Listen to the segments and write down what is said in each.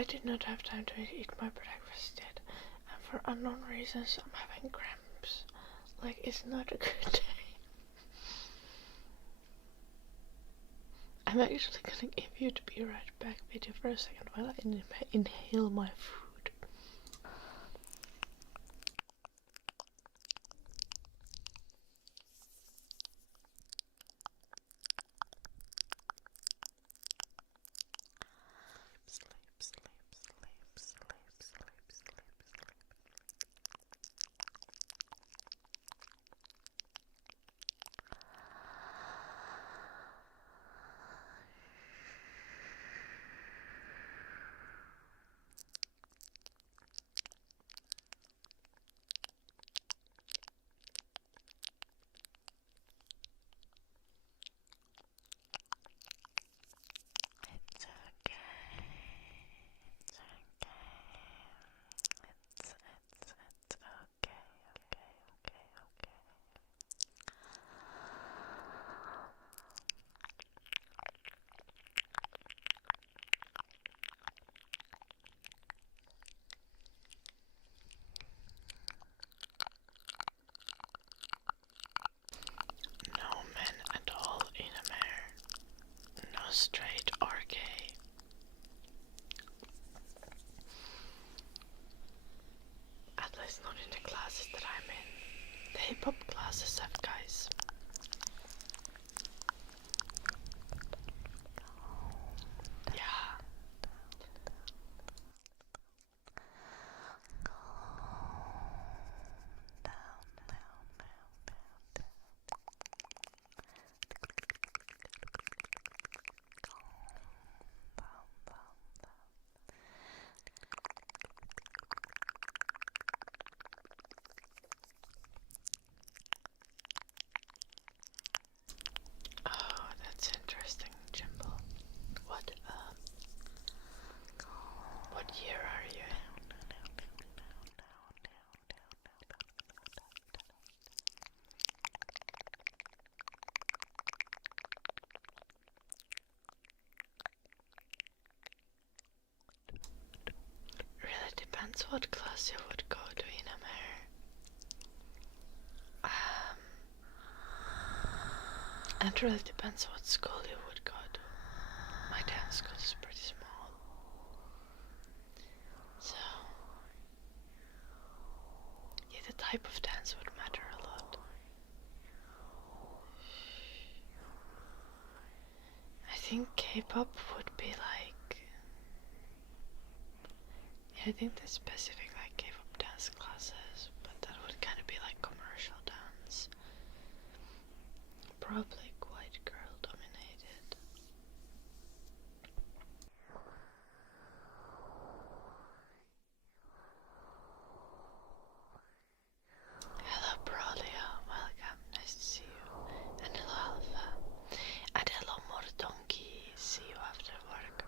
I did not have time to eat my breakfast yet, and for unknown reasons I'm having cramps. Like, it's not a good day. I'm actually gonna give you to be right back with you for a second while I inhale my food. No men at all in a mare. No straight or gay. At least not in the classes that I'm in. The hip-hop classes have guys. Yeah. Oh, that's interesting, Jimbo. What year are you in? Really depends what class you would go to in a mare. And it really depends what school you would go to. My dance school is pretty small. So, yeah, the type of dance would matter a lot. I think K-pop would be like... Yeah, I think there's specific like K-pop dance classes, but that would kind of be like commercial dance. Probably quite girl dominated. Hello Brolia, welcome, nice to see you. And hello Alpha. And hello Mordonki, see you after work.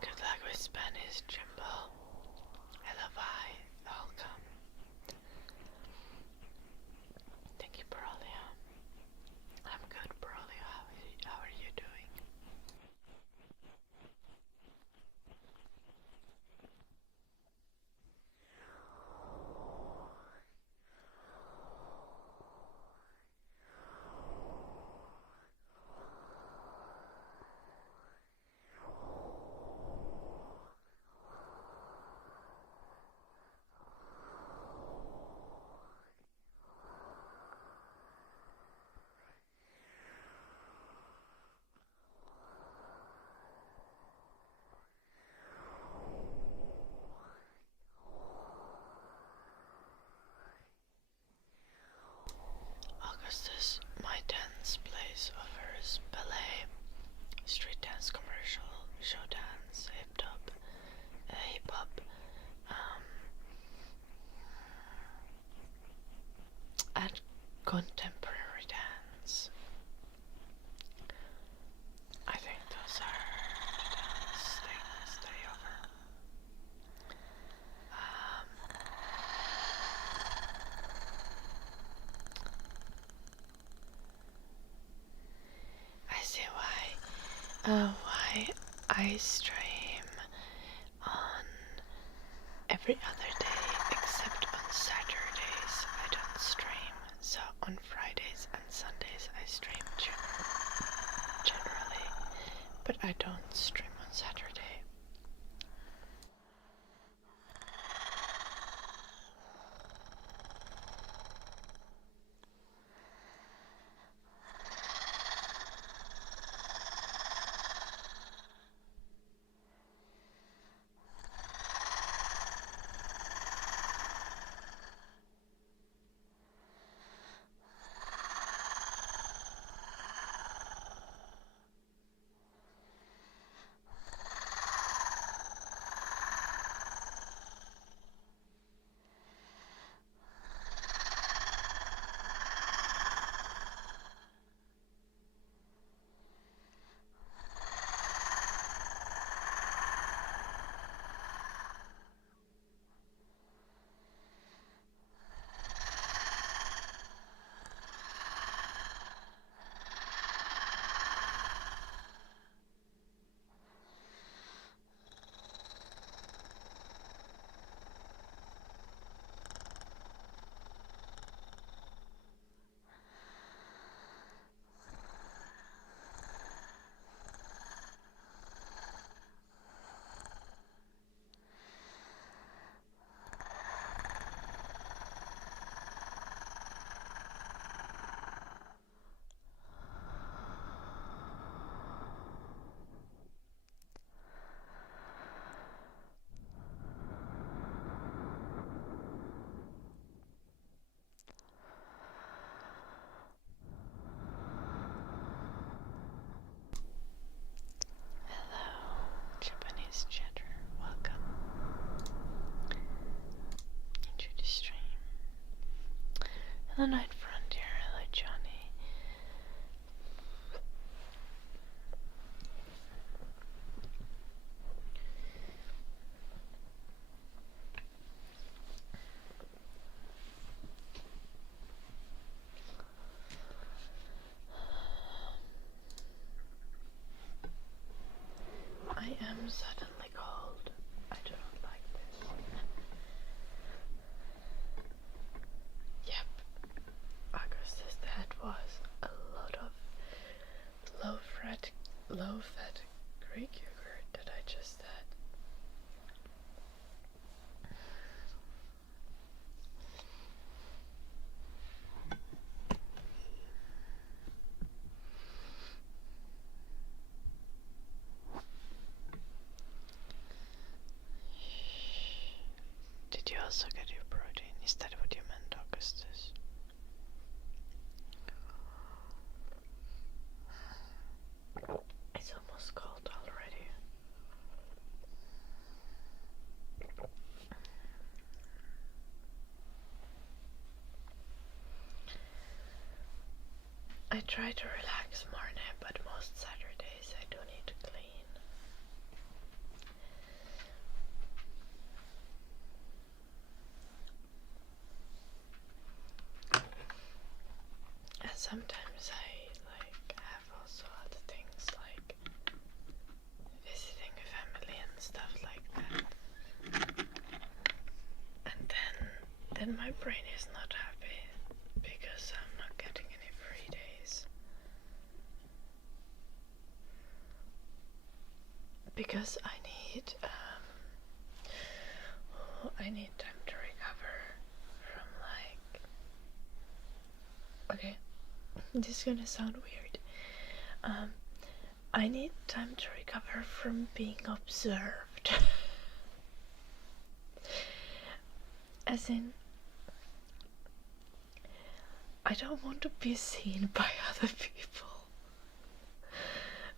Good luck with Spanish, Jimbo. Hello, bye. Welcome. Thank you, Brolia. I'm good, Brolia. How are you doing? Why I stream on every other day except on Saturdays. I don't stream, so on Fridays and Sundays I stream generally, but I don't stream on Saturday. Japanese chatter, welcome into the stream. Hello Night Frontier, hello Johnny. I am suddenly cold. I do not like this. Yep. Augustus, that was a lot of low-fat Greek yogurt that I just had. Did you also get your protein? Is that what you meant, Augustus? It's almost cold already. I try to relax more now, but most Saturdays I do need to clean. And sometimes I have also other things like visiting family and stuff like that. And then my brain is not happy because I'm not getting any free days. Because I need time to recover from okay, this is gonna sound weird. I need time to recover from being observed. As in, I don't want to be seen by other people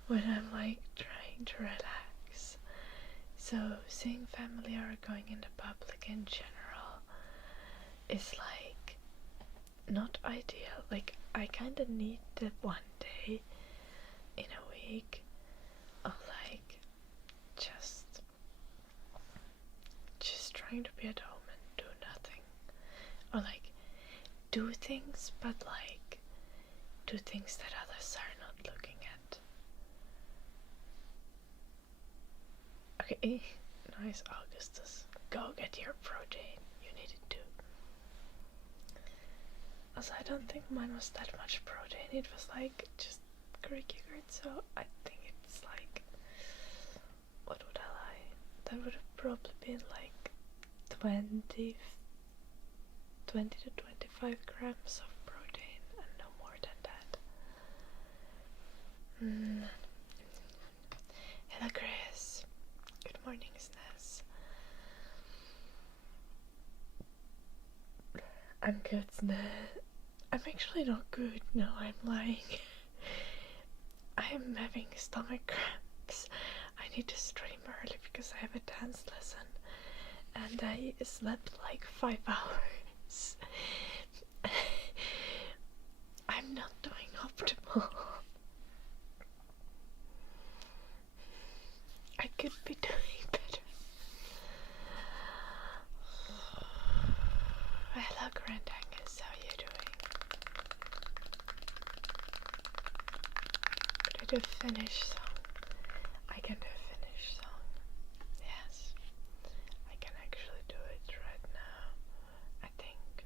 when I'm trying to relax. So seeing family or going in the public in general is not ideal. I kinda need the one day in a week of just trying to be at home and do nothing. Or do things, but do things that others are not looking at. Okay, nice, Augustus. Go get your protein. You need it too. Also, I don't think mine was that much protein. It was like just Greek yogurt, so I think it's like, what would I lie? That would have probably been like 20 to 25 grams of protein and no more than that. Hello, Chris. Good morning, Snez. I'm good, Snez. I'm actually not good. No, I'm lying. I'm having stomach cramps. I need to stream early because I have a dance lesson. And I slept like 5 hours. I'm not doing optimal. I could be doing better. Hello, Grand Angus. How are you doing? Could I do Finnish song? I can do Finnish song. Yes. I can actually do it right now. I think.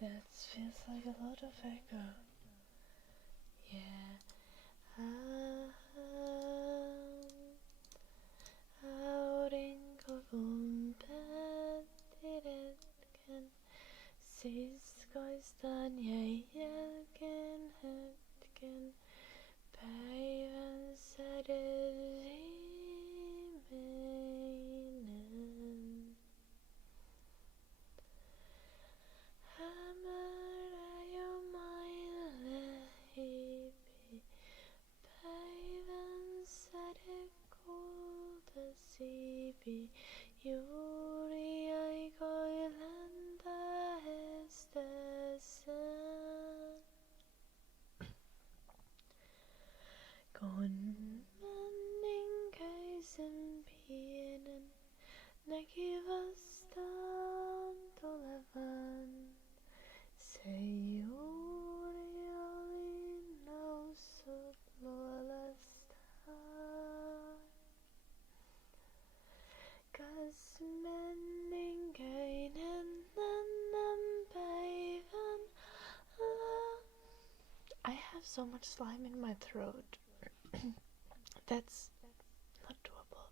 That feels like a lot of echo. Yeah. Siskoistaan jäi jälkeen hetken, päivän säde viimeinen. Hämärä jo maille hiipi, päivän säde kultasiipi, juuri aikoi lentäestessään. Kun männinkäisen pienen näki vastaan tulevan, se juuri oli noussut luolastaan. Kas männinkäinen ennen päivän I have so much slime in my throat. That's not doable.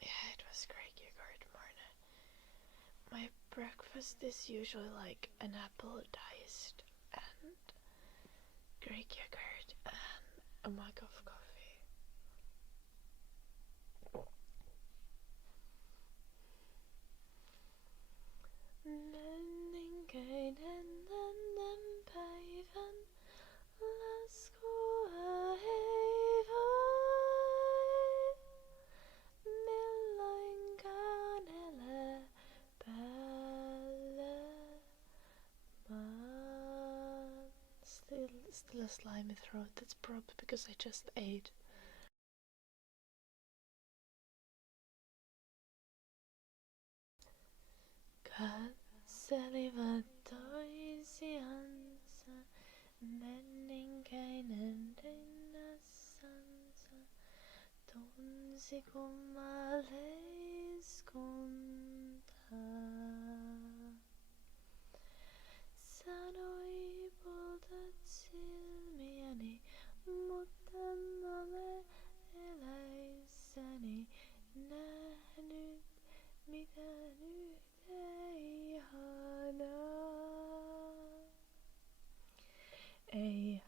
Yeah, it was Greek yogurt morning. My breakfast is usually like an apple diced and Greek yogurt and a mug of coffee. Männinkäinen ennen päivän laskua ei voi milloinkaan elää päällä maan. Still a slimy throat. That's probably because I just ate. Katselivat toisiansa, männinkäinen rinnassansa, tunsi kummaleiskuntaa. Sanoi poltat silmiäni, mutta en ole eläissäni nähnyt mitään yhtä ihanaa. Ei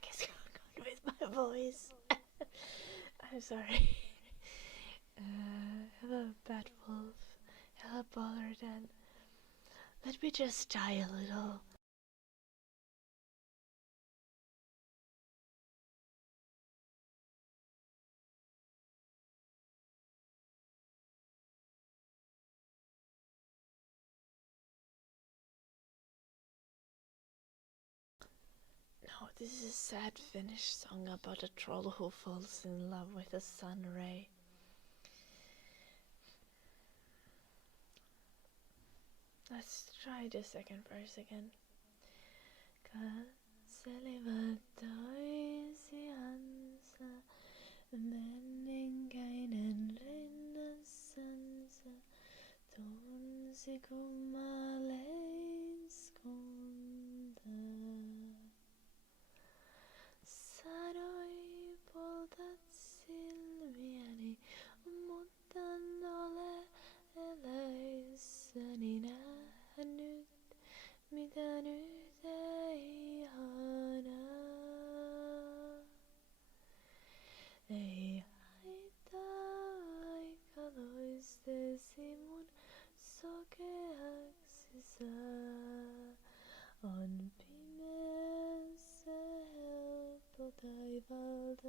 fuck is going on with my voice? I'm sorry. Hello, Bad Wolf. Hello, Bollarden. Let me just die a little. No, this is a sad Finnish song about a troll who falls in love with a sun ray. Let's try the second verse again. Katselevat toisiansa, menninkäinen rinnassansa, tunsi kummaleiskunta. Sanoi poltat silmiäni, mutta en ole eläissäni nähnyt, mitä nyt ei ihanaa. Ei haittaa, aika loistesi mun sokeaksi saa. On pimeässä helppo taivalta.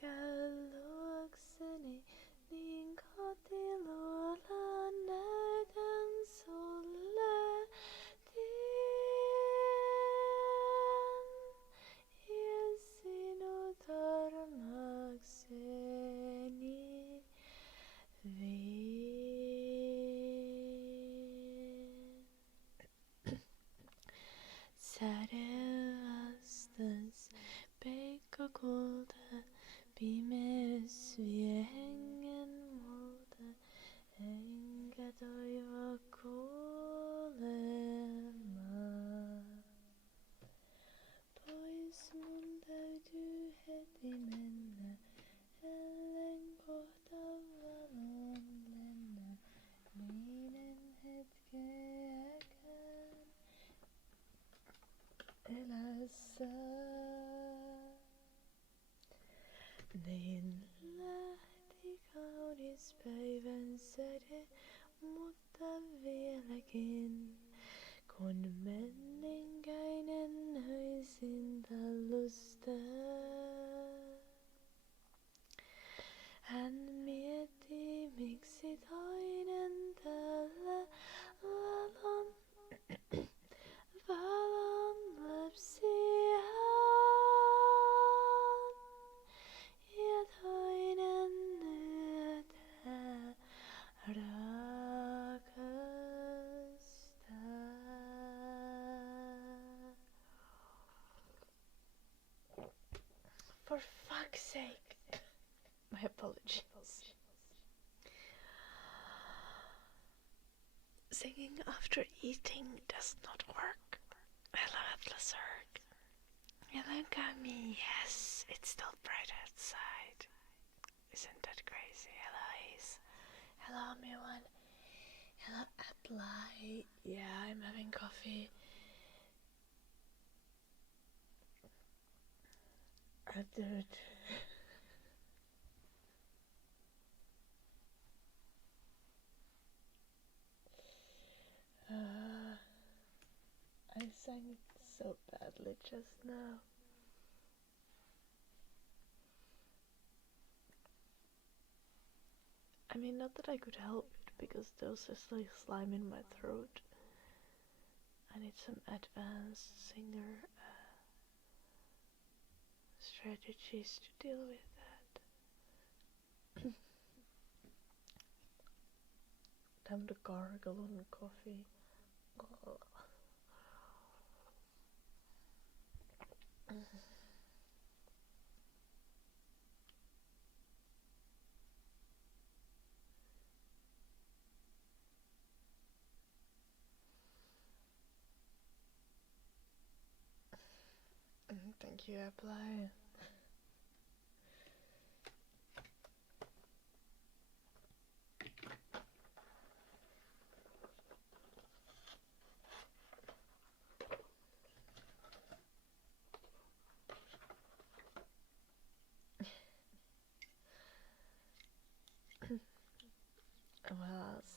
Käy luokseni, niin kotiluola näytän sulle tien. Ja sinut armakseni vien. Säde vastas, peikko kulta, pimeys vie hengen multa, enkä toivo kuolemaa. Pois mun täytyy heti mennä, ellen kohta valon lennä, niin en hetkeäkään elä saa. Niin lähti kaunis päivän säde, mutta vieläkin, kun menninkäinen höisin tallusta. Hän mietti, miksi toinen tällä valon lapsiaan. Ja toinen yötä rakastaa. For fuck's sake. My apologies. Singing after eating does not work. Hello, Atlasurg. Hello, Gummy. Yes, it's still bright outside. Isn't that crazy? Hello, Ace. Hello, everyone. Hello, Apply. Yeah, I'm having coffee. I did. I sang so badly just now. I mean, not that I could help it, because there was just like slime in my throat. I need some advanced singer strategies to deal with that. Time to gargle on coffee. Thank you, Apply.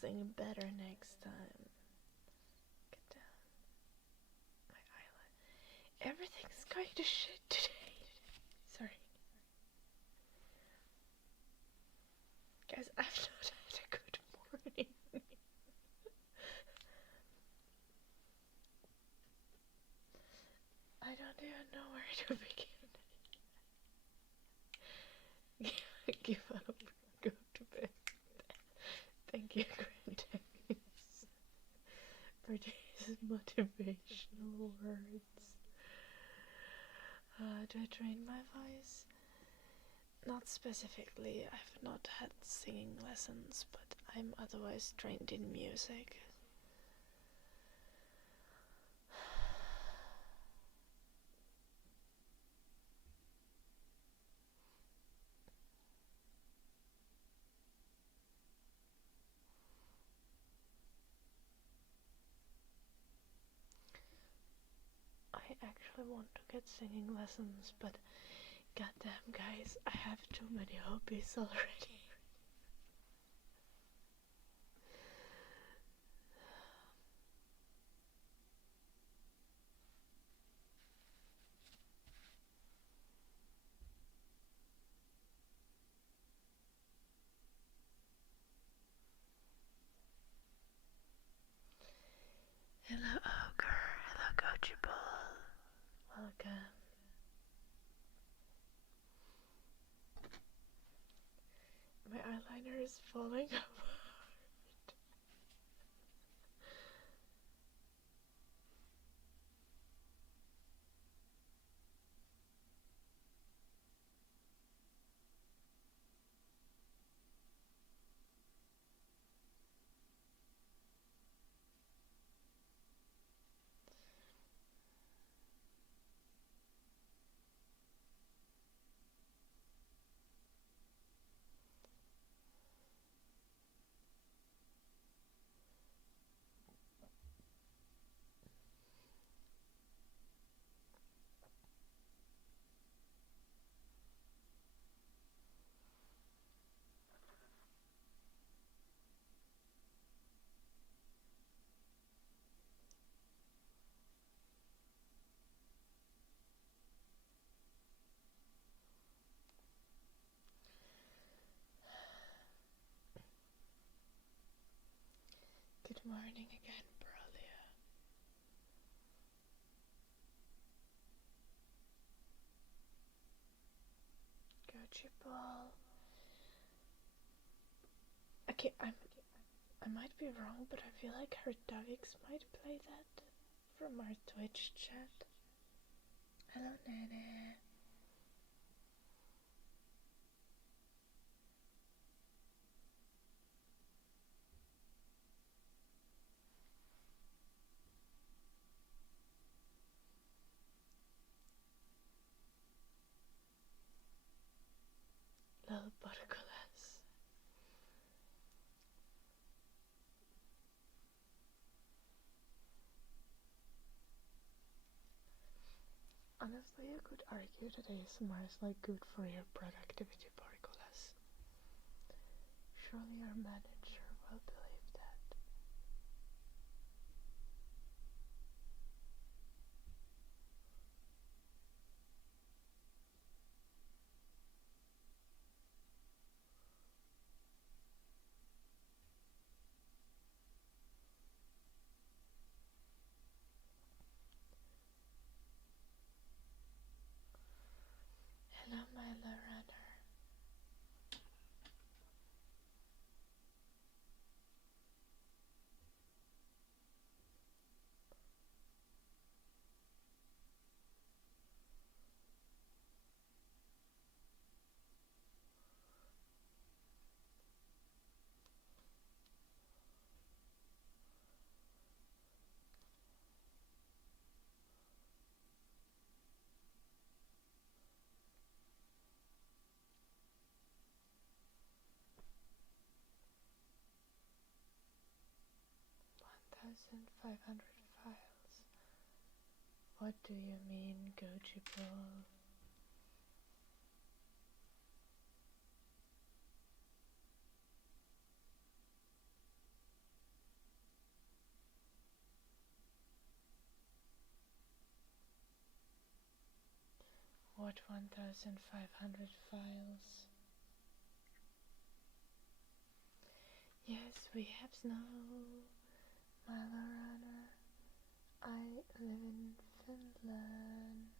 sing better next time. Get down. My eyelid. Everything's going to shit today. Sorry. Guys, I've not had a good morning. I don't even know where to begin. Give up. Go to bed. Thank you, Grandace, for these motivational words. Do I train my voice? Not specifically. I've not had singing lessons, but I'm otherwise trained in music. I actually want to get singing lessons, but goddamn guys, I have too many hobbies already. Hello Ogre, hello Coachable, welcome. My eyeliner is falling apart. Good morning again, Brolia. Coachable. Okay, I might be wrong, but I feel like her Davix might play that from our Twitch chat. Hello, Nene. Little Butterculas. Honestly, you could argue that ASMR is like good for your productivity, Butterculas. Surely your manager will believe that. Hello, my little runner. $1,500 files. What do you mean, Gojibo? What 1,500 files? Yes, we have snow. Malarana. I live in Finland.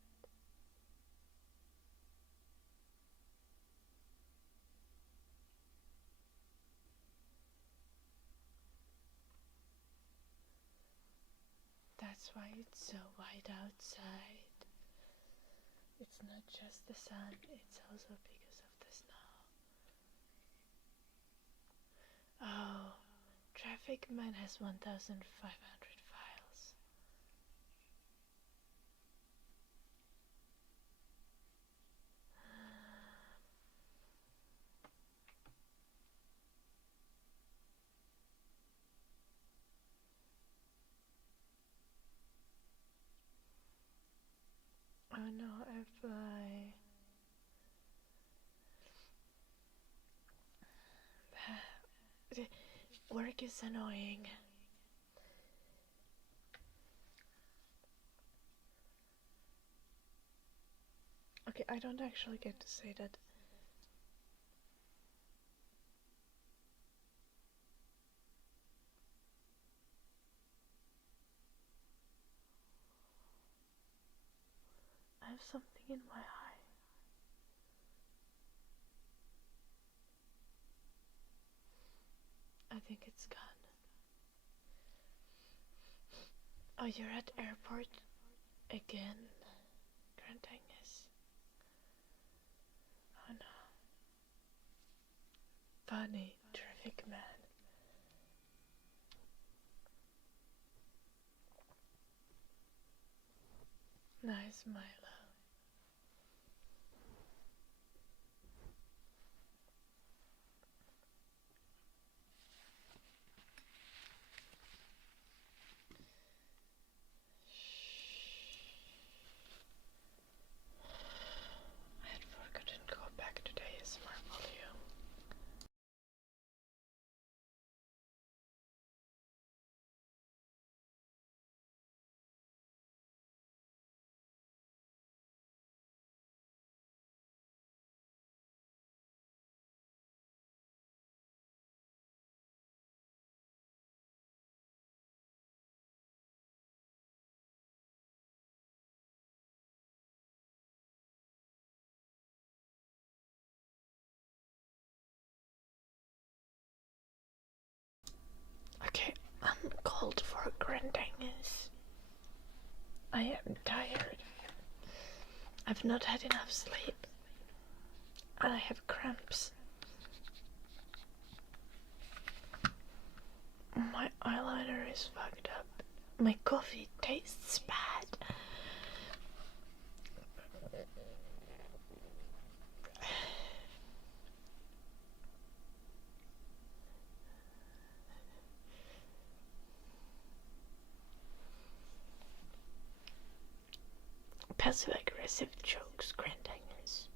That's why it's so white outside. It's not just the sun, it's also because of the snow. Oh, Traffic Man has 1,500 files. Oh no, if work is annoying. Okay, I don't actually get to say that. I have something in my eye. I think it's gone. Oh, you're at airport again? Grand Angus. Oh no. Funny, Traffic Man. Nice, Milo. I had forgotten to go back to the ASMR volume. Okay, I'm called for Grand Angus. I am tired. I've not had enough sleep. And I have cramps. My eyeliner is fucked up. My coffee tastes bad. Passive aggressive jokes, Grand Angus.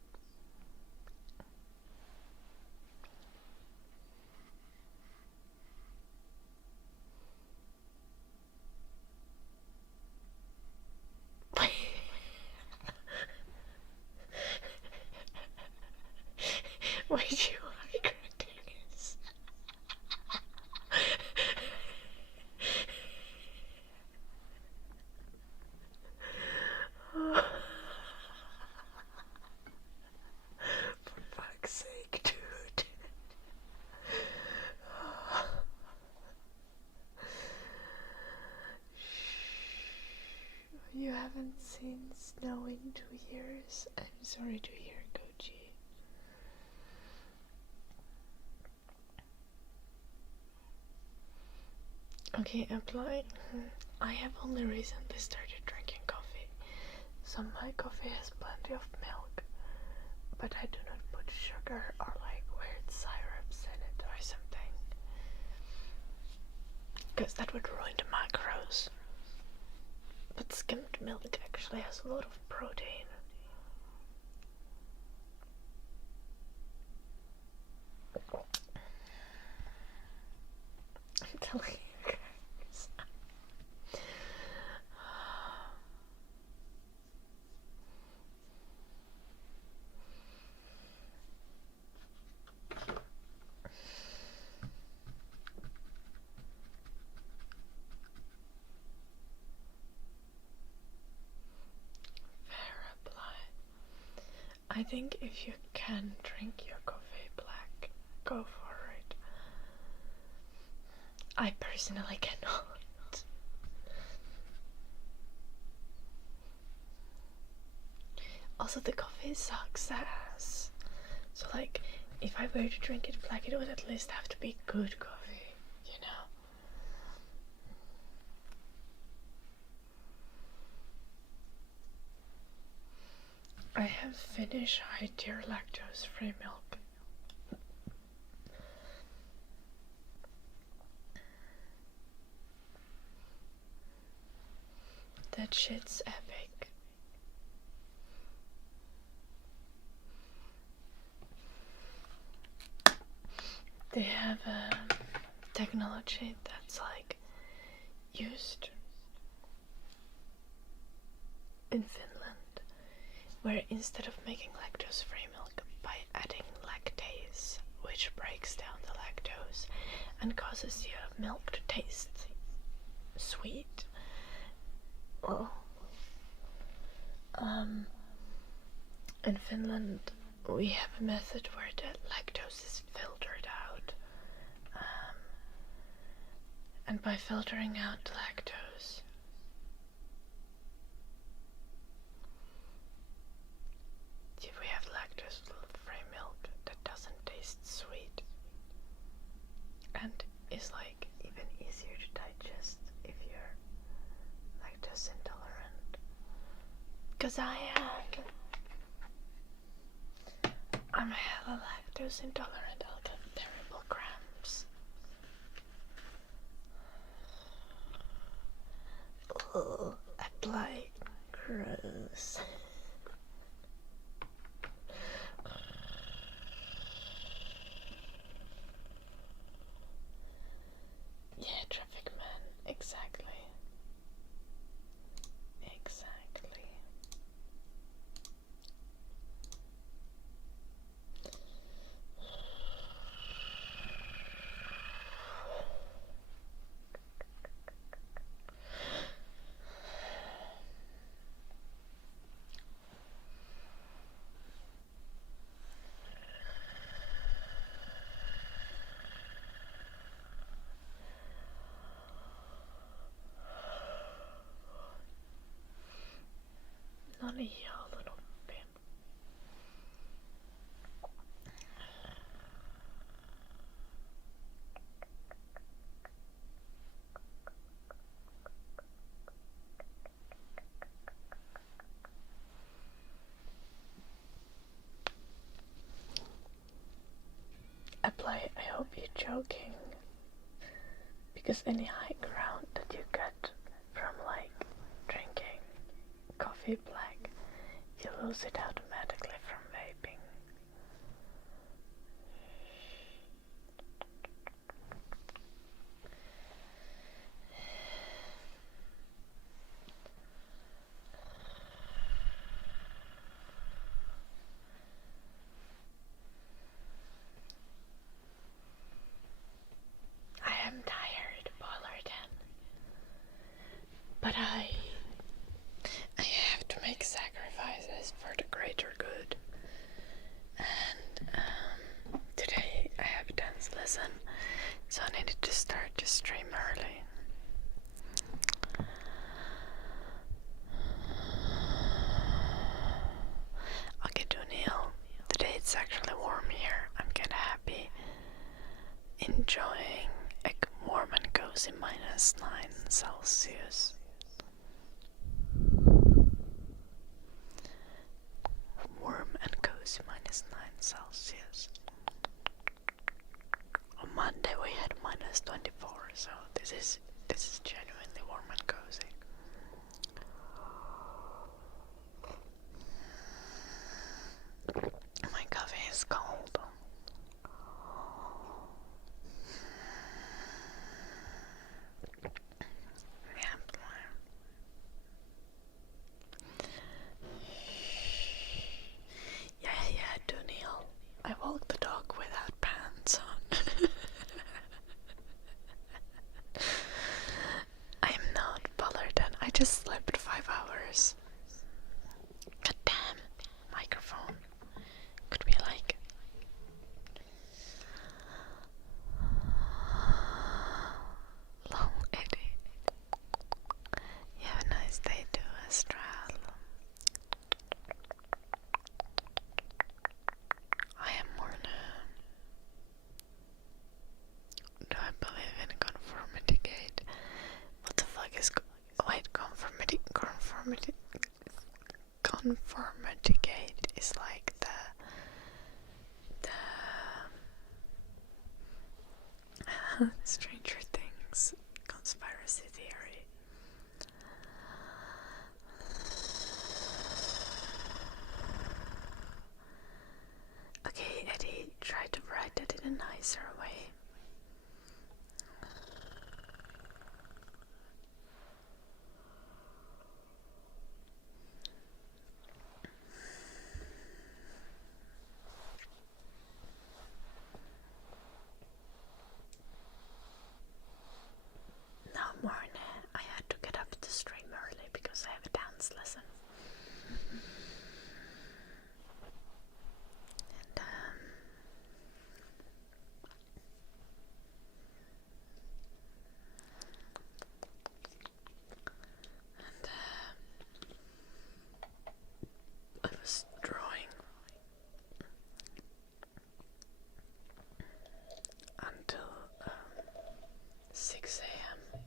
Why do you like Grand Angus? For fuck's sake, dude. You haven't seen snow in 2 years? I'm sorry to hear, Koji. Okay, apply. I have only recently started drinking coffee, so my coffee has plenty of milk, but I do not put sugar or like weird syrups in it or something, because that would ruin the macros. But skimmed milk actually has a lot of protein. I'm telling you guys. I think if you can drink your coffee black, go for it. I personally cannot. Also, the coffee sucks ass. So like, if I were to drink it black, it would at least have to be good coffee, you know? I have Finnish high-tier lactose-free milk. That shit's epic. They have a technology that's like used in Finland, where instead of making lactose-free milk by adding lactase, which breaks down the lactose and causes your milk to taste sweet, well, in Finland we have a method where the lactose is filtered out, and by filtering out the lactose, we have lactose-free milk that doesn't taste sweet and is like even easier to digest if you're lactose intolerant. 'Cause I am. I'm hella lactose intolerant. I'll get terrible cramps. Ugh, apply. Gross. Yeah, traffic man. Exactly. Exactly. Not a little bit. Apply, I hope you're joking. Because any high ground that you get from like drinking coffee black, you lose it automatically from vaping. I am tired, Bollerton. But I have to make sacrifices for the greater good. And today I have a dance lesson, so I needed to start the stream early. Okay, Dunil, today it's actually warm here. I'm kinda happy. Enjoying a warm and cozy -9 Celsius. Warm and cozy -9 Celsius. On Monday we had -24, so this is genuinely warm and cozy. My coffee is cold. Yeah, Dunil. I walk the dog without pants on. I'm not Bullerton. I just slept 5 hours. God damn. Microphone. Stranger Things conspiracy theory. Okay, Eddie, try to write it in a nicer way. Now, morning, I had to get up to stream early because I have a dance lesson. And I was drawing until 6 a.m.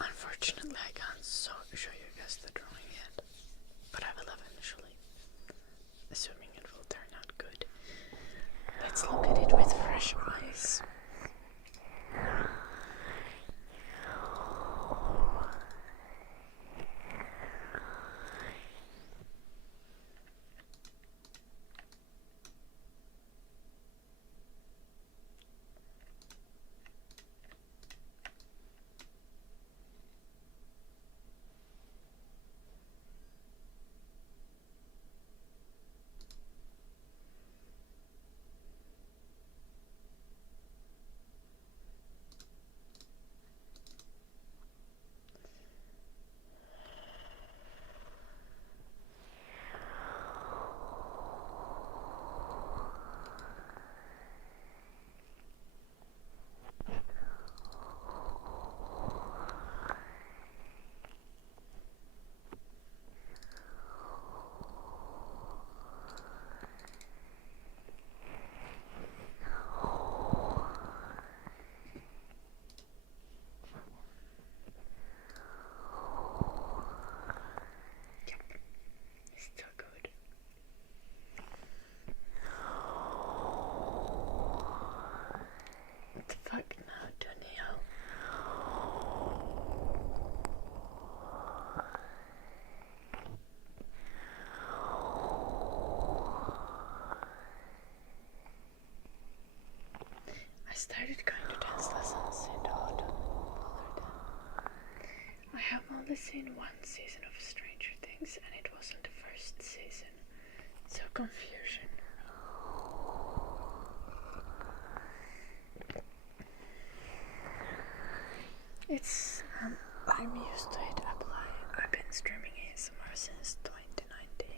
Unfortunately, I can't show you guys the drawing yet, but I will eventually, assuming it will turn out good. Let's look at it with fresh eyes. Still good. What the fuck now, Danielle? I started going to dance lessons in the autumn. I have only seen one season of Stranger Things, and it wasn't the first season. So confusion. It's I'm used to it. I've been streaming ASMR since 2019.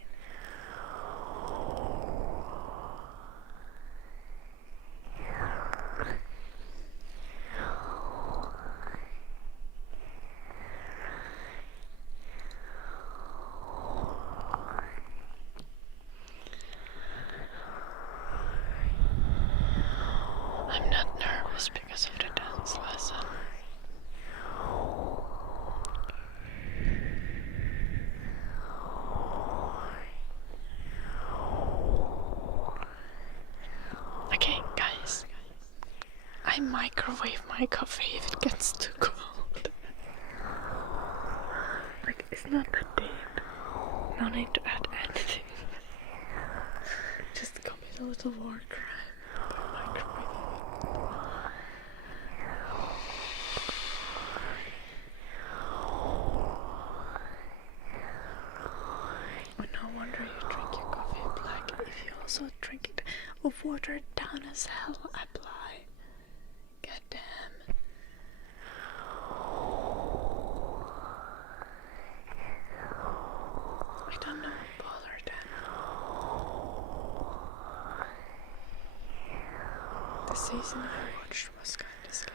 I'm not nervous because of the dance lesson. Okay, guys. I microwave my coffee if it gets too cold. Like, it's not that deep. No need to add anything. Just commit a little war crime by microwaving. Oh, no wonder you drink your coffee black. If you also drink it watered down as hell, apply. God damn. I don't know Polar then. The season I watched was kinda scary.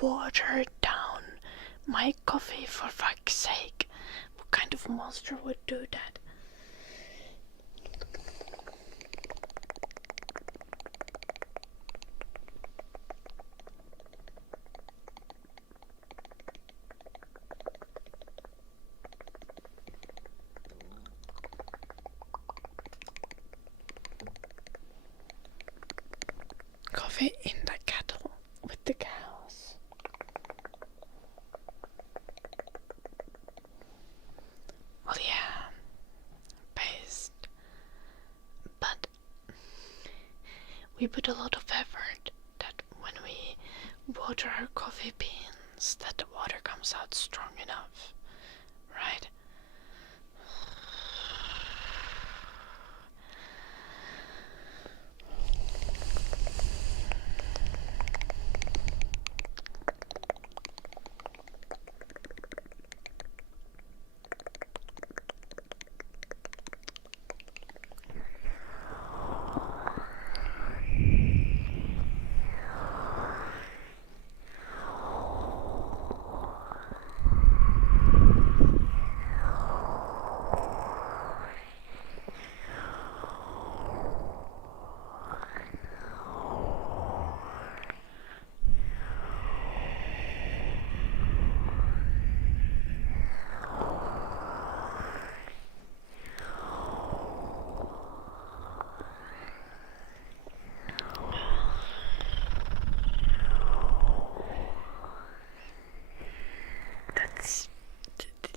water down my coffee, for fuck's sake. What kind of monster would do that? Coffee in the kettle with the cows. Well, yeah, paste. But we put a lot of effort that when we water our coffee beans, that the water comes out strong enough, right?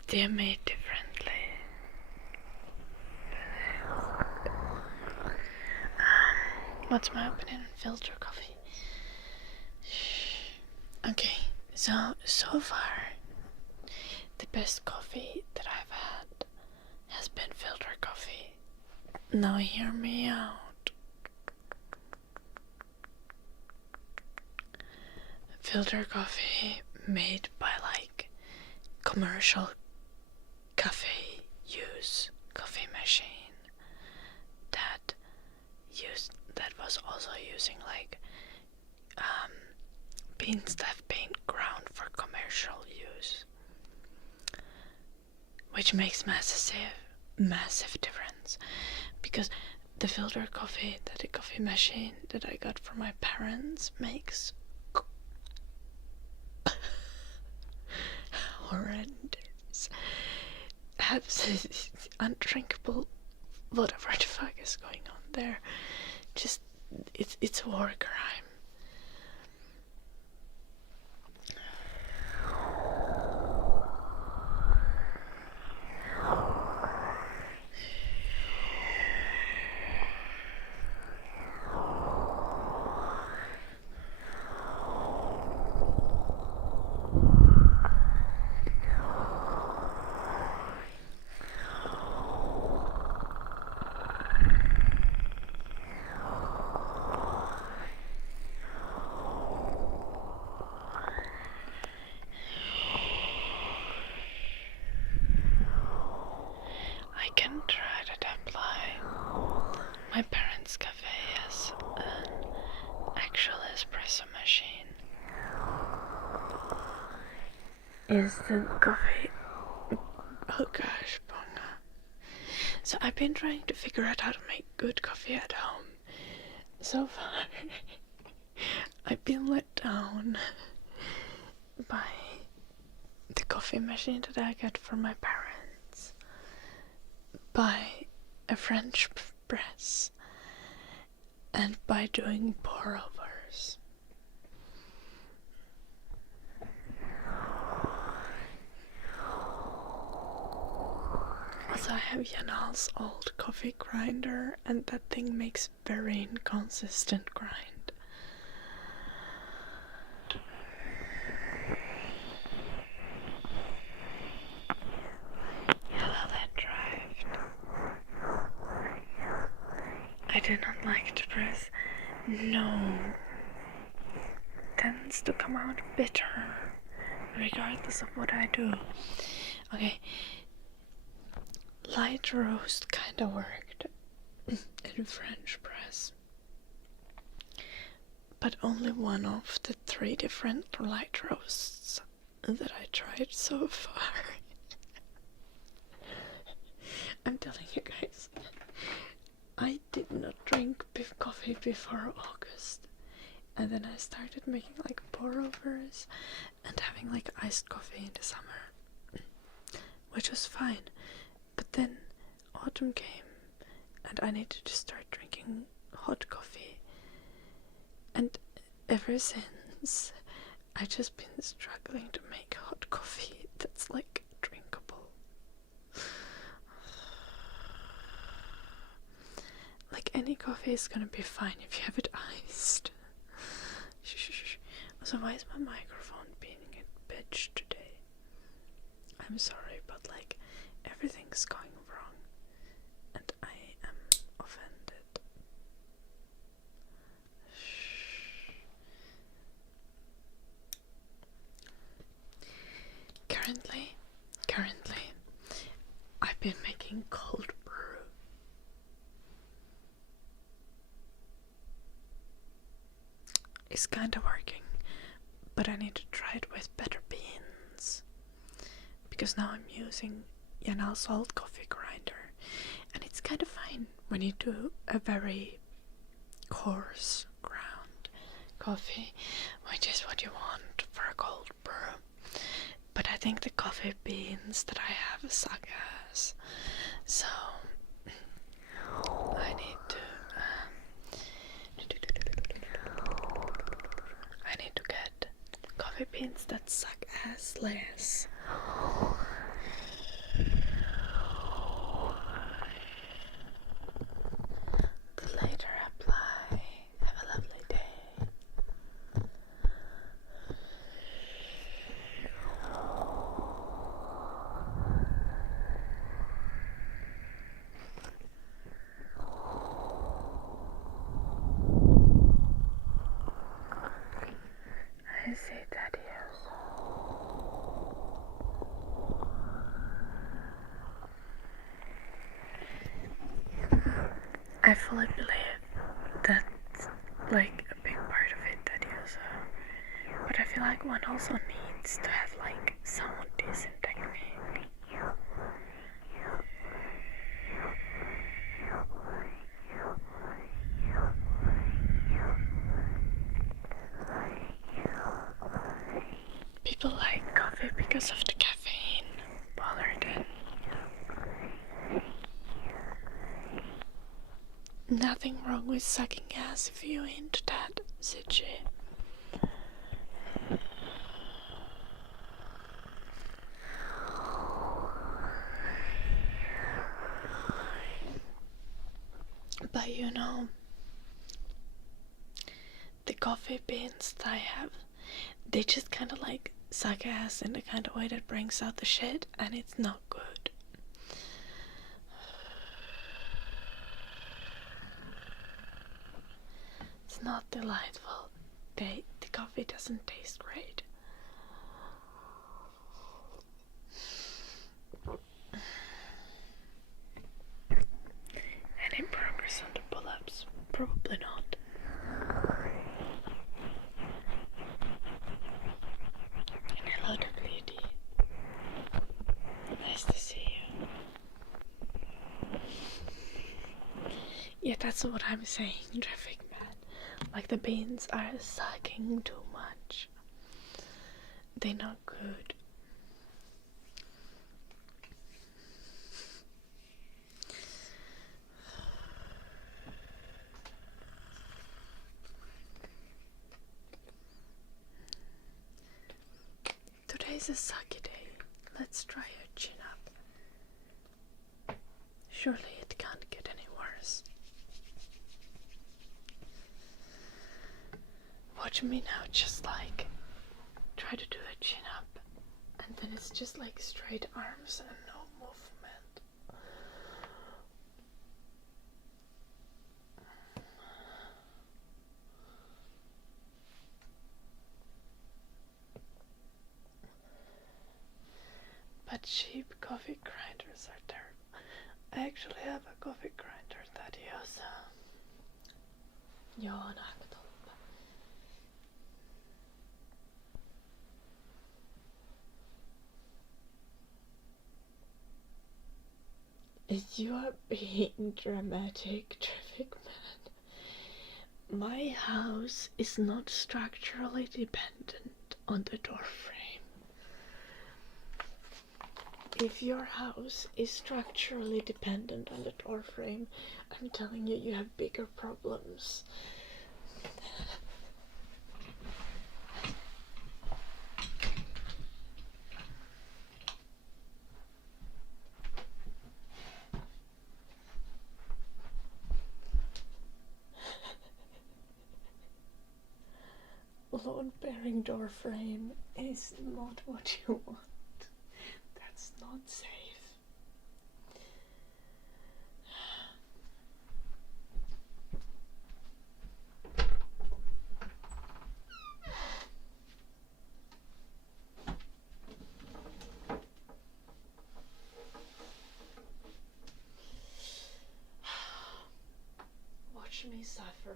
They're made differently. What's my opinion on filter coffee? Okay, so far, the best coffee that I've had has been filter coffee. Now hear me out. Filter coffee made by like commercial coffee machine that was also using like beans that have been ground for commercial use, which makes massive difference, because the filter coffee that the coffee machine that I got from my parents makes horrendous, absolutely undrinkable, whatever the fuck is going on there. Just it's a war crime. I can try to apply. My parents' cafe has an actual espresso machine. Instant coffee. Oh gosh, bonga. So I've been trying to figure out how to make good coffee at home. So far, I've been let down by the coffee machine that I got from my parents, by a French press, and by doing pour overs. Also, I have Janal's old coffee grinder, and that thing makes very inconsistent grind. Hello, that drive. I do not like to press. No. Tends to come out bitter, regardless of what I do. Okay. Light roast kinda worked in French press, but only one of the 3 different light roasts that I tried so far. I'm telling you guys, I did not drink coffee before August, and then I started making like pour-overs and having like iced coffee in the summer, which was fine. But then autumn came and I needed to start drinking hot coffee, and ever since I've just been struggling to make hot coffee that's like drinkable. Like, any coffee is gonna be fine if you have it iced. So why is my microphone being a bitch today? I'm sorry, but like, everything's going wrong and I am offended. Currently, I've been making cold brew. It's kinda working, but I need to try it with better beans, because now I'm using Yanal salt coffee grinder, and it's kind of fine when you do a very coarse ground coffee, which is what you want for a cold brew. But I think the coffee beans that I have suck ass, so I need to get coffee beans that suck ass less. The later apply. Have a lovely day. I see that I fully believe that's like a big part of it that you but I feel like one also needs to have like some decent technique. People like coffee because of the caffeine, rather than nothing wrong with sucking ass if you're into that, Sitchy. But you know, the coffee beans that I have, they just kind of like suck ass in the kind of way that brings out the shit, and it's not good. It's not delightful. The coffee doesn't taste great. Any progress on the pull-ups? Probably not. And hello, WD. Nice to see you. Yeah, that's what I'm saying, traffic man. Like, the beans are sucking too much. They're not good. Today's a sucky day. Let's try a chin up. Surely it can't get any worse. Watch me now, just like try to do a chin up, and then it's just like straight arms and no movement. But cheap coffee grinders are terrible. I actually have a coffee grinder that uses You are being dramatic, traffic man. My house is not structurally dependent on the door frame. If your house is structurally dependent on the door frame, I'm telling you, you have bigger problems. Load-bearing door frame is not what you want. That's not safe. Watch me suffer.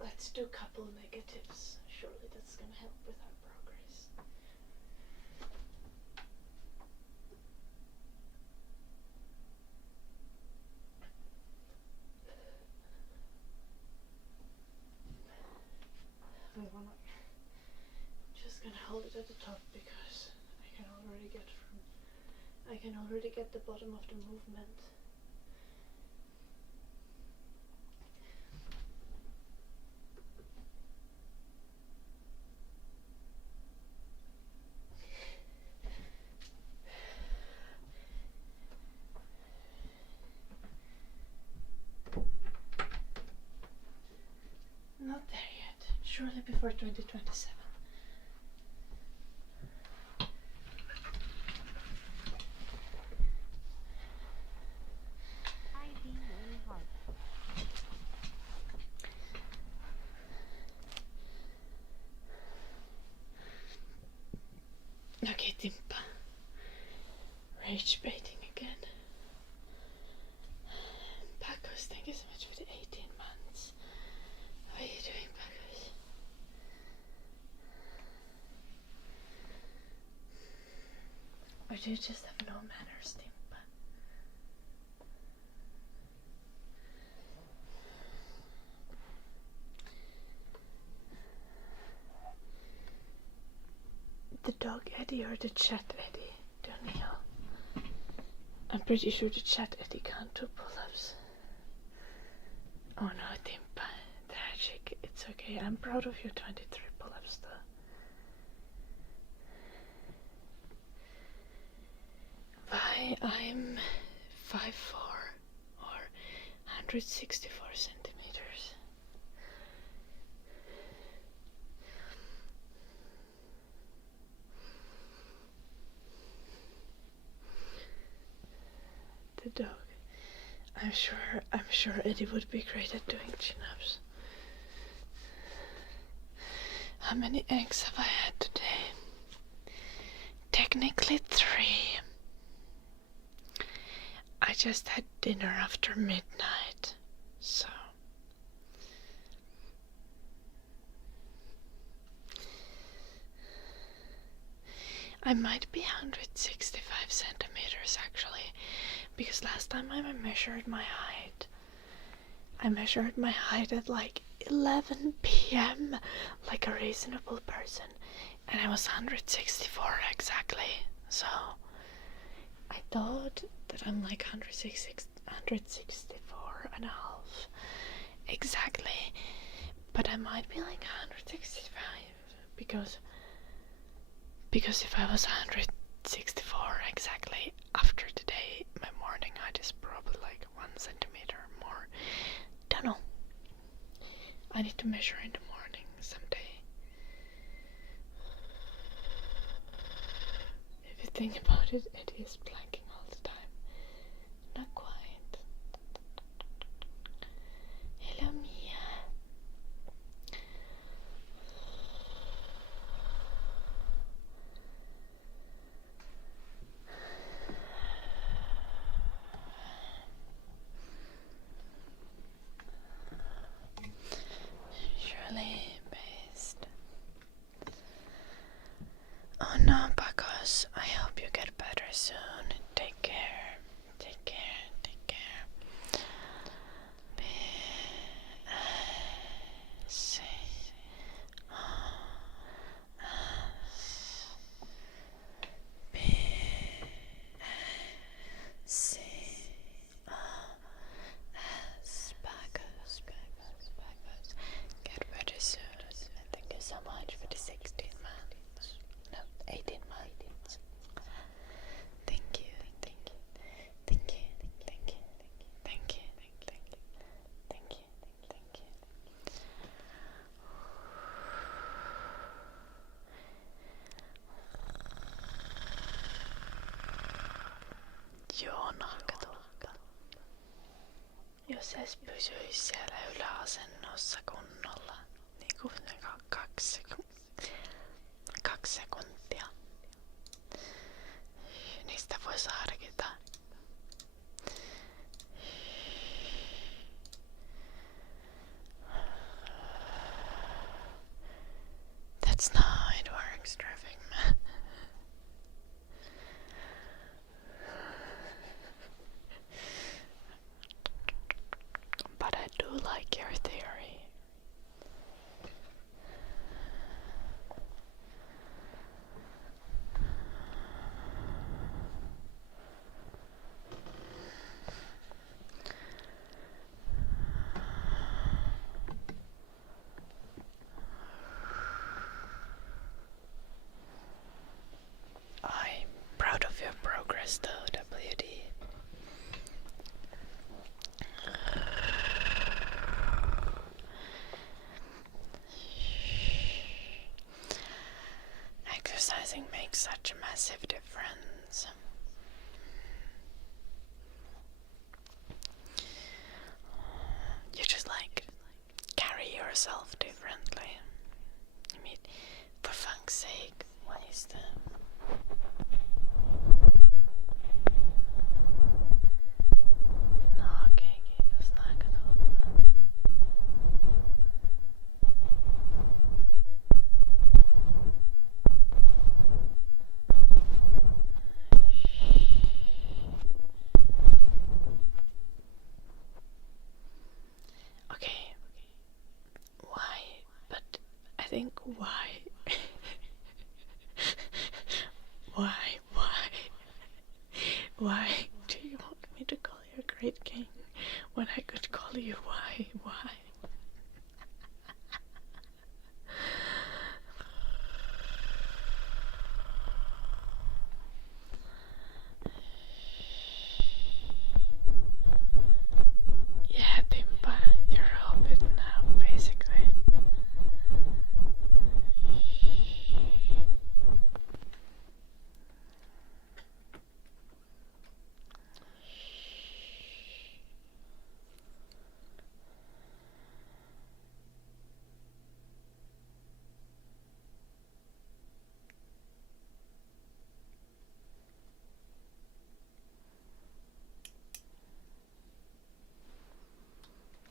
Let's do couple negatives. Surely that's gonna help with our progress. Just gonna hold it at the top because I can already get the bottom of the movement. Not there yet. Surely before 2027. Okay, Timpa. Rage baiting again. Pacos, thank you so much for the 18 months. How are you doing, Pacos? Or do you just have no manners, Timpa? The dog Eddie or the chat Eddie? Don't know. I'm pretty sure the chat Eddie can't do pull-ups. Oh no, Timpa. Tragic. It's okay. I'm proud of your 23 pull-ups though. Why I'm 5'4" or 164 centimeters. The dog. I'm sure Eddie would be great at doing chin-ups. How many eggs have I had today? Technically 3. I just had dinner after midnight, so I might be 165 centimeters actually, because last time I measured my height, at like 11 p.m. like a reasonable person, and I was 164 exactly, so I thought that I'm like 164 and a half exactly, but I might be like 165 because if I was 164 exactly after today, my morning height is probably like 1 centimeter more. Don't know. I need to measure in the morning someday. If you think about it, it is blanking all the time. Not quite. Hello, Mia. nahkatolppa. Jos se pysyisi siellä yläasennossa kunnolla, niin kuin 2 sekuntia, niin sitä voisi harkita. That's not how it works, traffic man. But I do like your theory. I'm proud of your progress though, WD. Exercising makes such a massive difference. You just like carry yourself differently. I mean, for funk's sake, what is the... No, okei, kiitos nahkatolppa. Okay, why? But I think why? Why do you want me to call you a great king when I could call you why? Yeah, Timpa, you're a hobbit now, basically.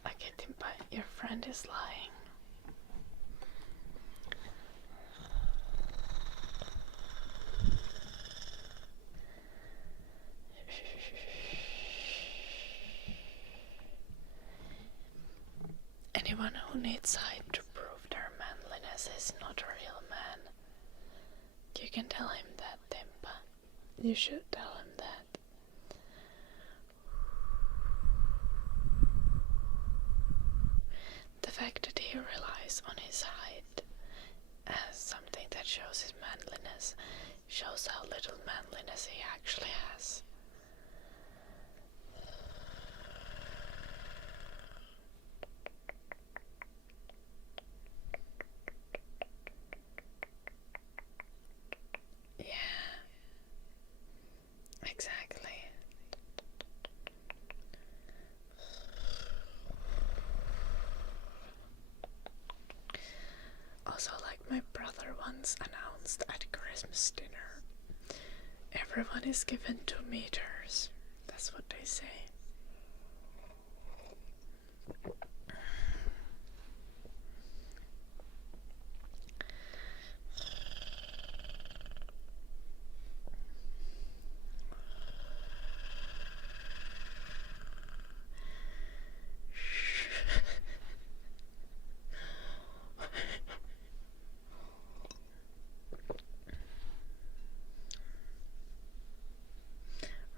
Okay, Timpa, your friend is lying. Anyone who needs height to prove their manliness is not a real man. You can tell him that, Timpa. You should tell him that. The fact that he relies on his height as something that shows his manliness shows how little manliness he actually has. Yeah, exactly. Also, like my brother once announced at Christmas dinner, everyone is given 2 meters. That's what they say.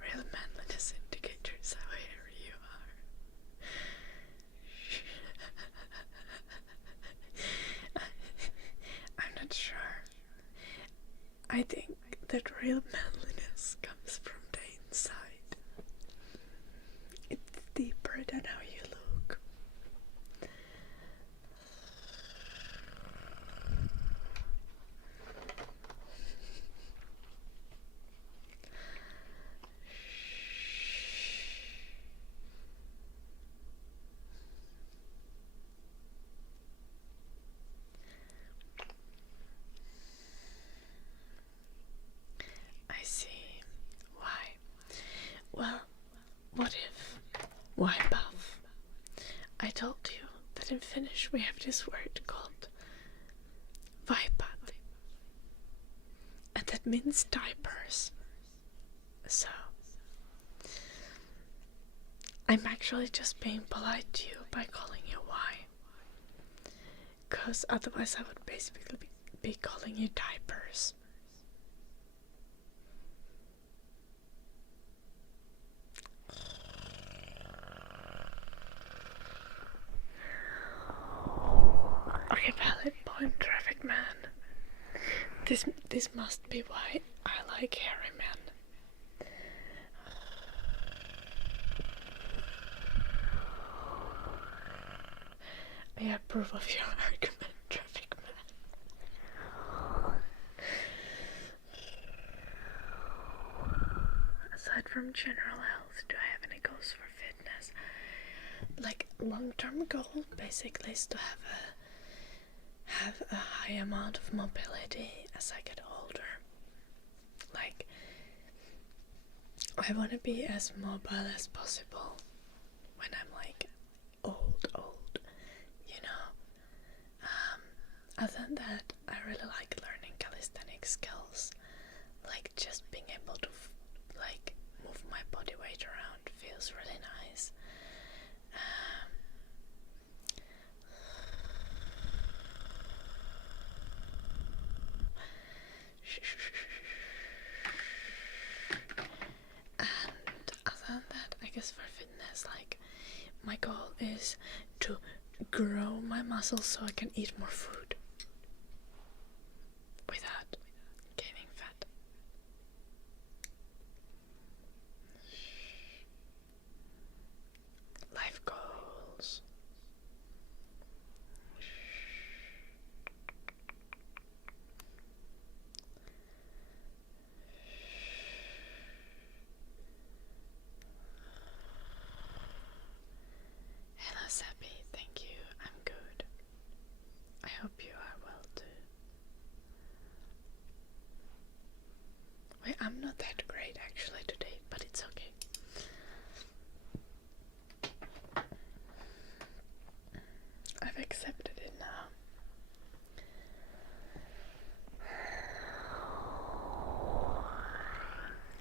Real manliness indicators how hairy you are. I'm not sure. I think that real manliness comes from the inside. It's deeper than how you look. I told you that in Finnish we have this word called vaipat, and that means diapers. So I'm actually just being polite to you by calling you Y, because otherwise I would basically be calling you diapers. Okay, valid point, traffic man. This must be why I like hairy men. I approve of your argument, traffic man. Aside from general health, do I have any goals for fitness? Like, long-term goal basically is to have a high amount of mobility as I get older. Like, I want to be as mobile as possible when I'm like old, you know. Other than that, I really like learning calisthenic skills, like just being able to like move my body weight around feels really nice. And other than that, I guess for fitness, like, my goal is to grow my muscles so I can eat more food without gaining fat. Life goals. Hello Seppi, thank you, I'm good. I hope you are well too. Wait, I'm not that great actually today, but it's okay. I've accepted it now.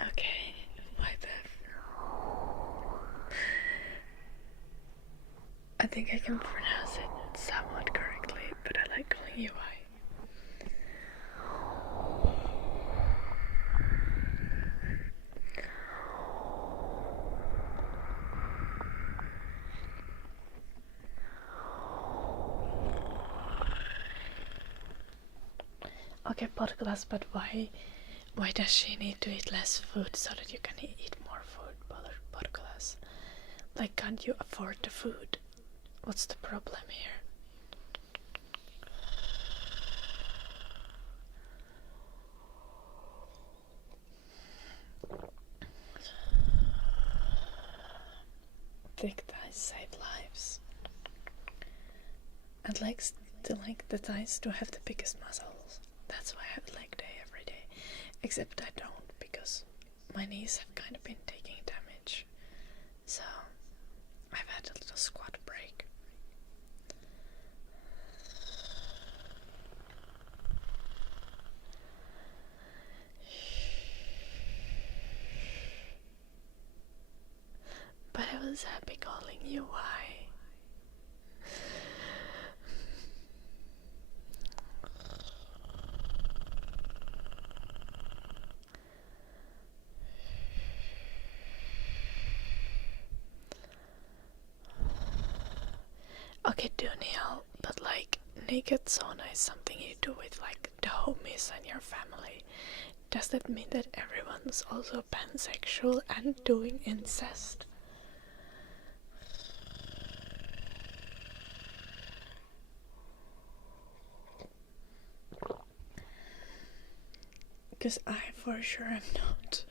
Okay, why I think I can pronounce it somewhat correctly, but I like calling you I. Okay, podcast, but why does she need to eat less food so that you can eat more food, podcast? Like, can't you afford the food? What's the problem here? Thick thighs save lives. And like the thighs do have the biggest muscles. That's why I have leg day every day. Except I don't, because my knees have kind of been taking damage. So I've had a little squat break. But I was happy calling you why. Okay, Daniel, but like, naked sauna is something you do with like the homies and your family. Does that mean that everyone's also pansexual and doing incest? Because I for sure am not.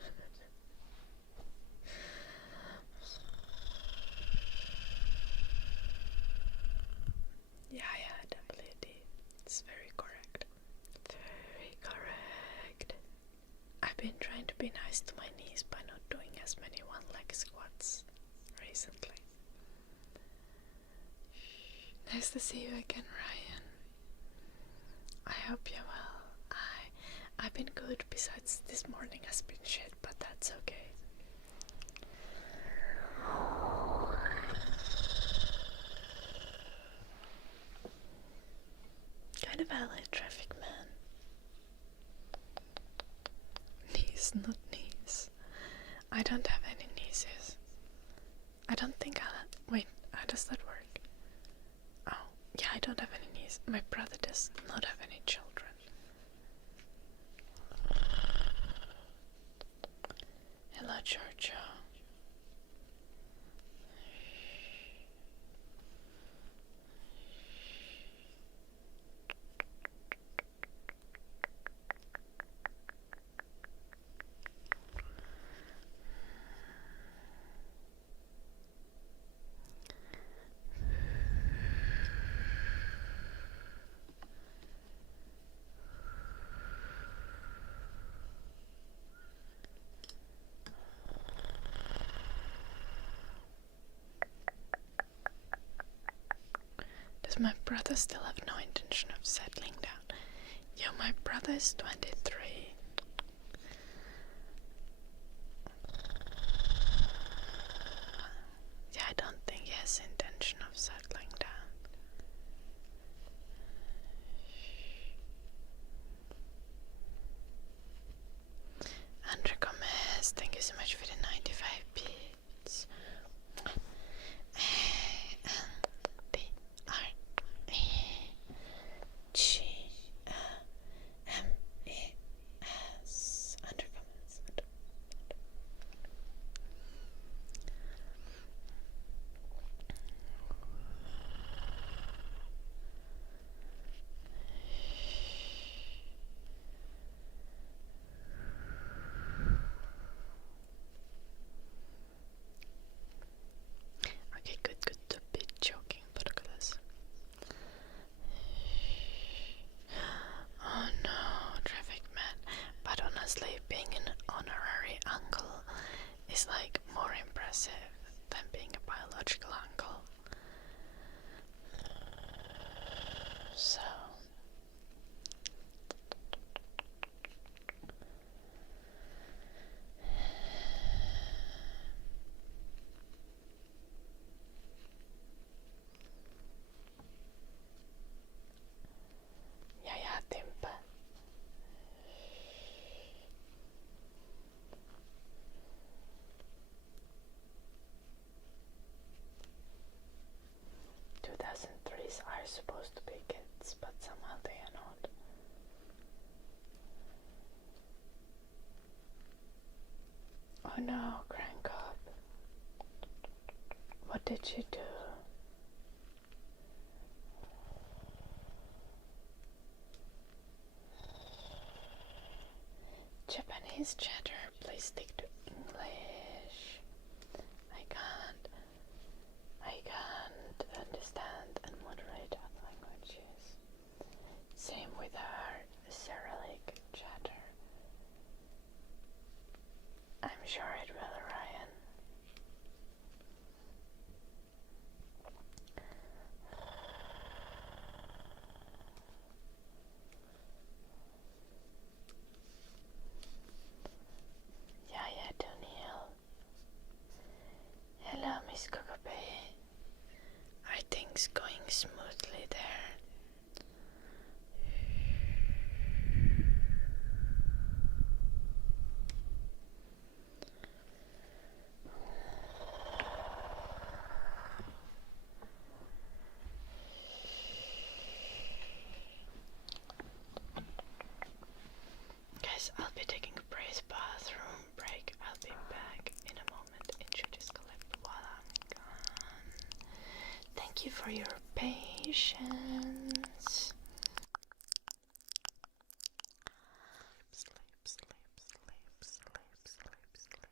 Yeah, WD. It's very correct. Very correct. I've been trying to be nice to my knees by not doing as many one-leg squats recently. Nice to see you again, Ryan. I hope you're well. I've been good, besides this morning has been shit, but that's okay. Kind of LA traffic, man. Niece, not niece. I don't have any nieces. I don't think wait, how does that work? Oh, yeah, I don't have any nieces. My brother does not have any children. Hello, Giorgio. Does my brother still have no intention of settling down? Yo, my brother is 23. Yeah, I don't think he has intention of settling down. Andrew Gomez, thank you so much for the 95 bits. DREGMES. Andrew Gomez. Okay, good, a bit joking, but look at this. Oh no, traffic man. But honestly, being an honorary uncle is like more impressive than being a biological uncle. So ja, Timpe. "2003s are supposed to be kids, but somehow they are not." Oh no, crank up. What did you do? Japanese chatter, please stick to English. I can't understand and moderate other languages. Same with our Cyrillic chatter. I'm sure it will, Ryan. Yeah, Daniel. Hello, Miss Kokopay. Are things going smoothly there? Guys, I'll be taking a bathroom break. I'll be back in a moment. It should just collect while I'm gone. Thank you for your patience. Sleep, sleep, sleep, sleep, sleep, sleep, sleep.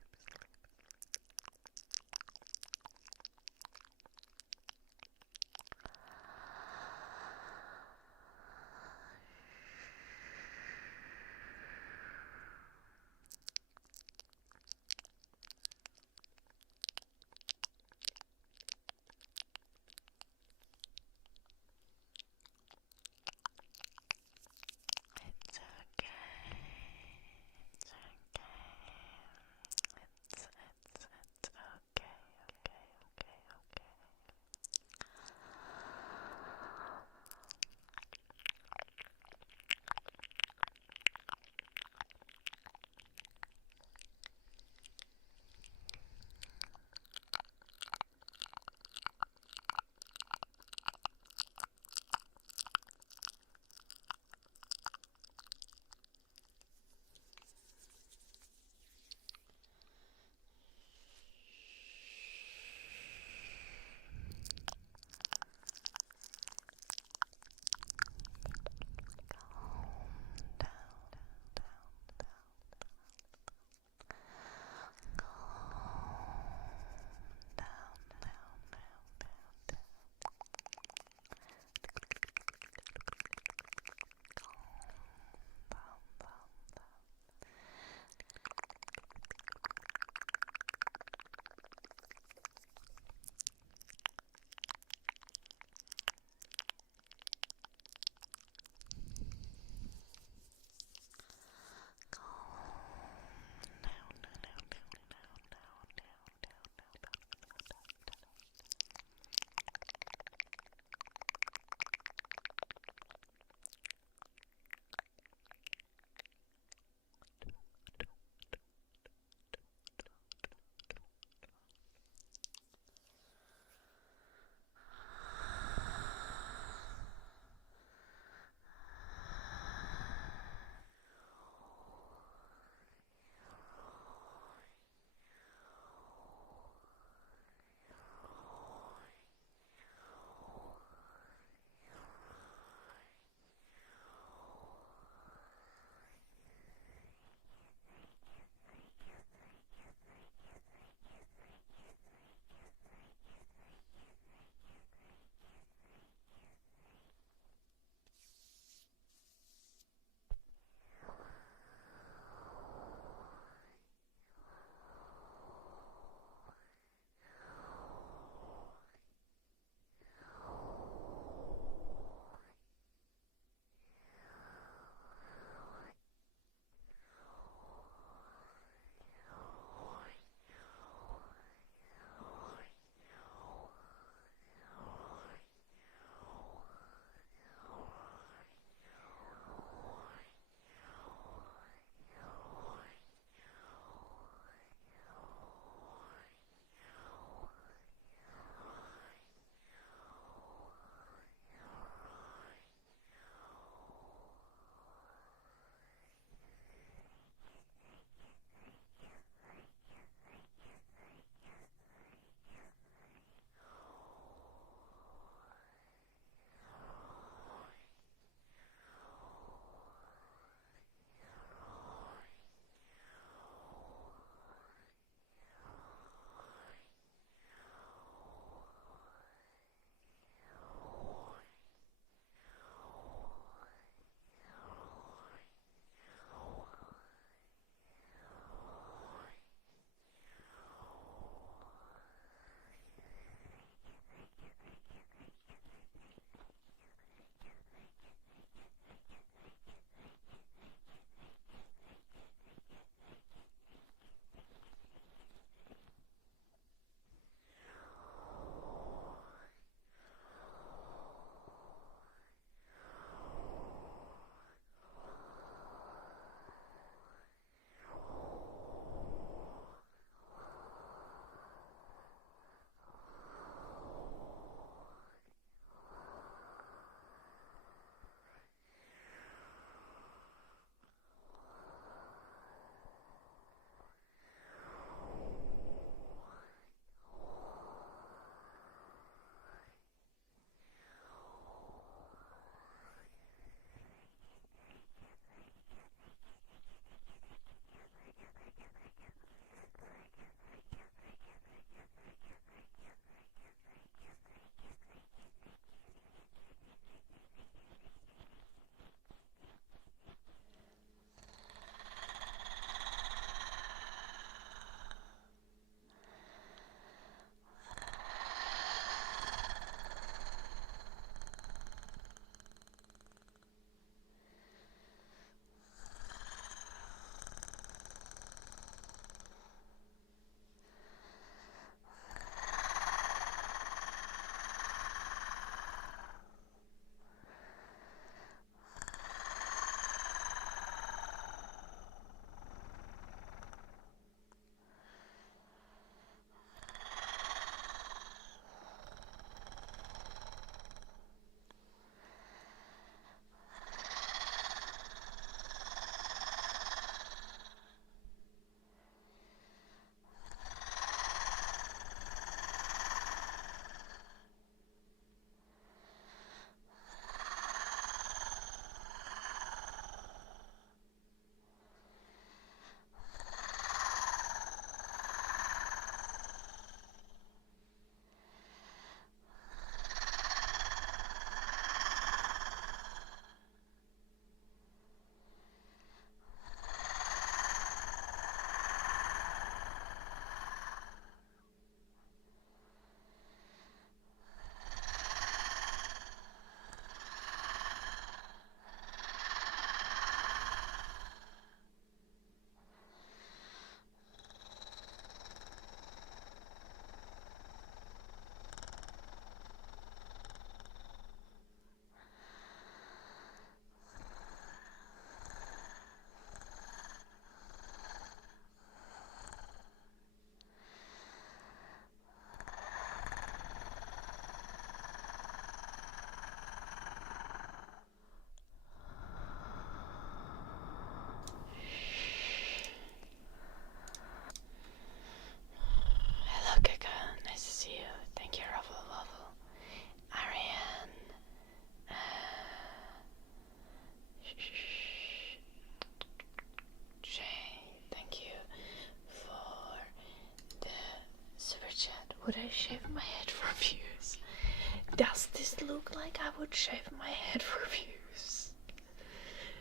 Does this look like I would shave my head for views?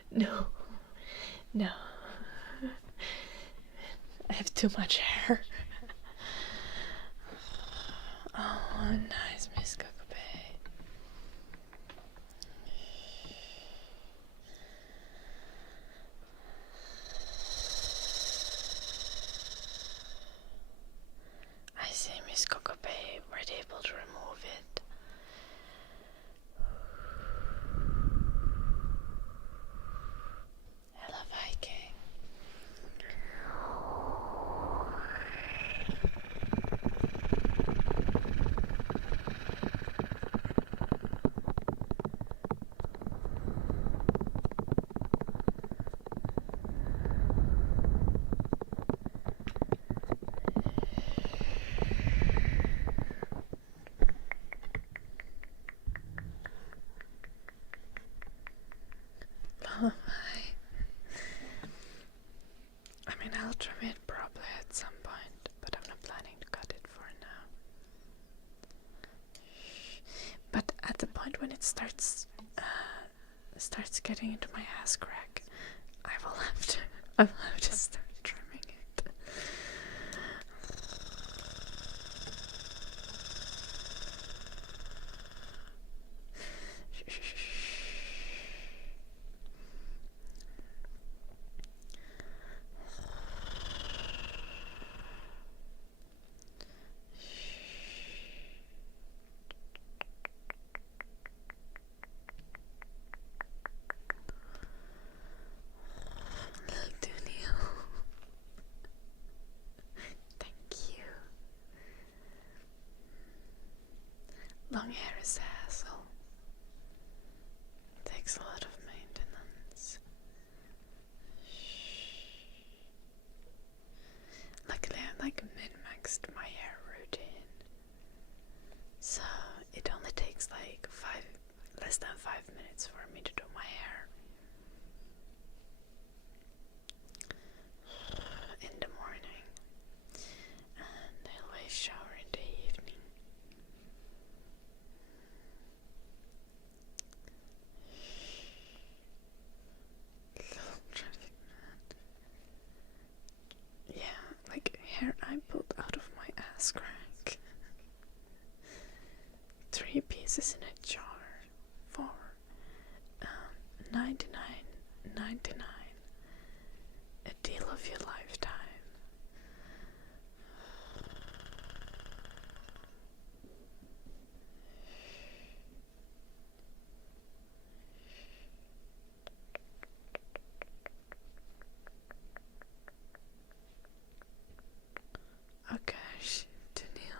No. No. I have too much hair. Oh, nice, Miss Cockapay. I see, Miss Cockapay. We're able to remove it. Hello, Viking. Oh my. I mean, I'll trim it probably at some point, but I'm not planning to cut it for now. But at the point when it starts getting into my ass crack, I will have to start trimming it. Long hair is a hassle. It takes a lot of maintenance. Luckily, I min-maxed my hair routine, so it only takes like less than 5 minutes for me to do my hair. In the morning, and I always shower in the evening. Yeah, like hair I pulled out of my ass crack. 3 pieces in a jar for $99.99. A deal of your lifetime. Oh gosh, Danielle.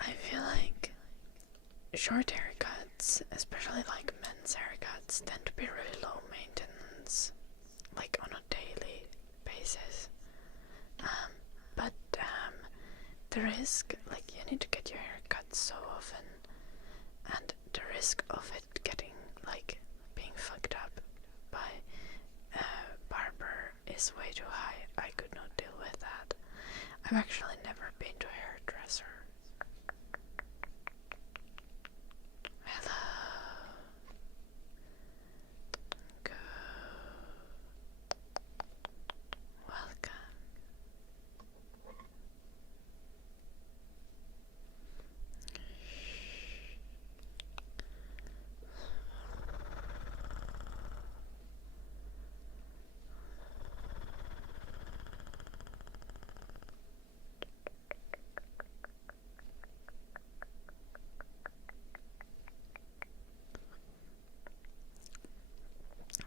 I feel like short haircuts, especially like men's haircuts, tend to be really low maintenance, like on a daily basis. But the risk, like you need to get your hair cut so often, and the risk of it getting like being fucked up by a barber is way too high. I could not deal with that. I've actually never been to a hairdresser. Hello. Go. Welcome.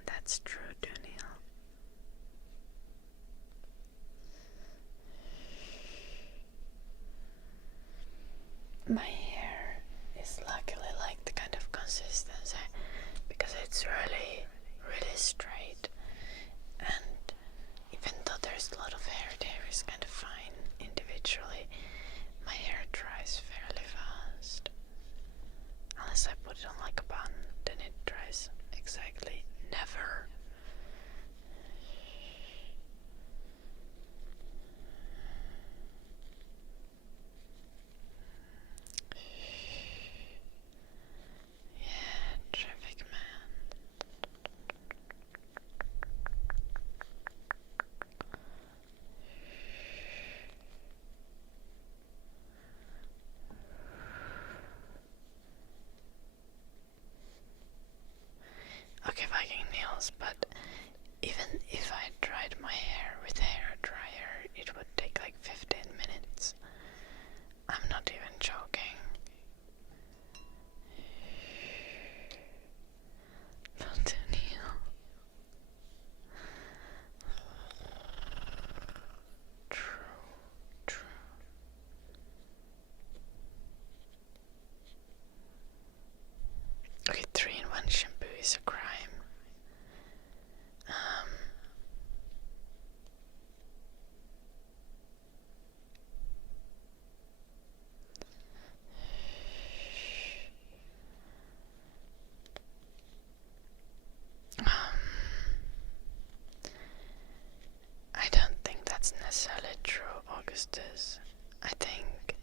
That's true, Danielle. My hair is luckily like the kind of consistency because it's really, really straight, and even though there's a lot of hair, the hair is kind of fine individually. My hair dries fairly fast, unless I put it on like a bun. nails, but even if I dried my hair with a hair dryer, it would take like 15 minutes. I'm not even joking. Not a nail. True. Okay, 3-in-1 shampoo is a crime. I don't think that's necessarily true, Augustus. I think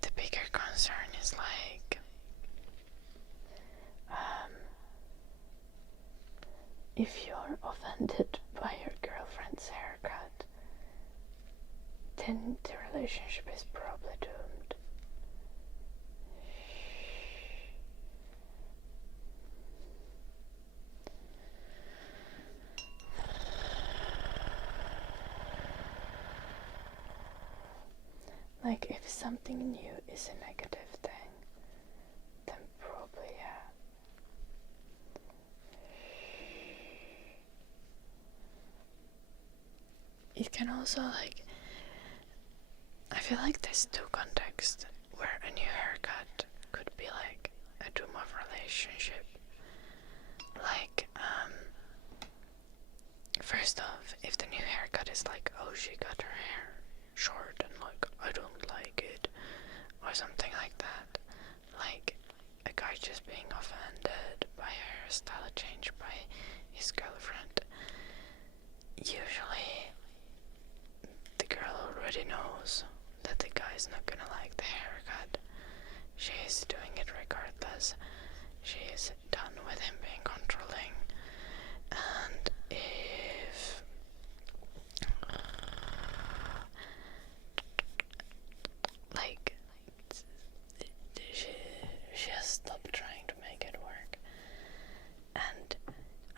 the bigger concern is like, if you're offended by your girlfriend's haircut, then the relationship is probably doomed. Like, if something new is a negative thing, then probably, yeah. It can also, like, I feel like there's two contexts where a new haircut could be like a doom of relationship. Like, first off, if the new haircut is like, oh, she got her hair short and like, I don't like it, or something like that. Like, a guy just being offended by a hairstyle change by his girlfriend. Usually, the girl already knows that the guy's not gonna like the haircut. She is doing it regardless. She is done with him being controlling. And if like she has stopped trying to make it work. And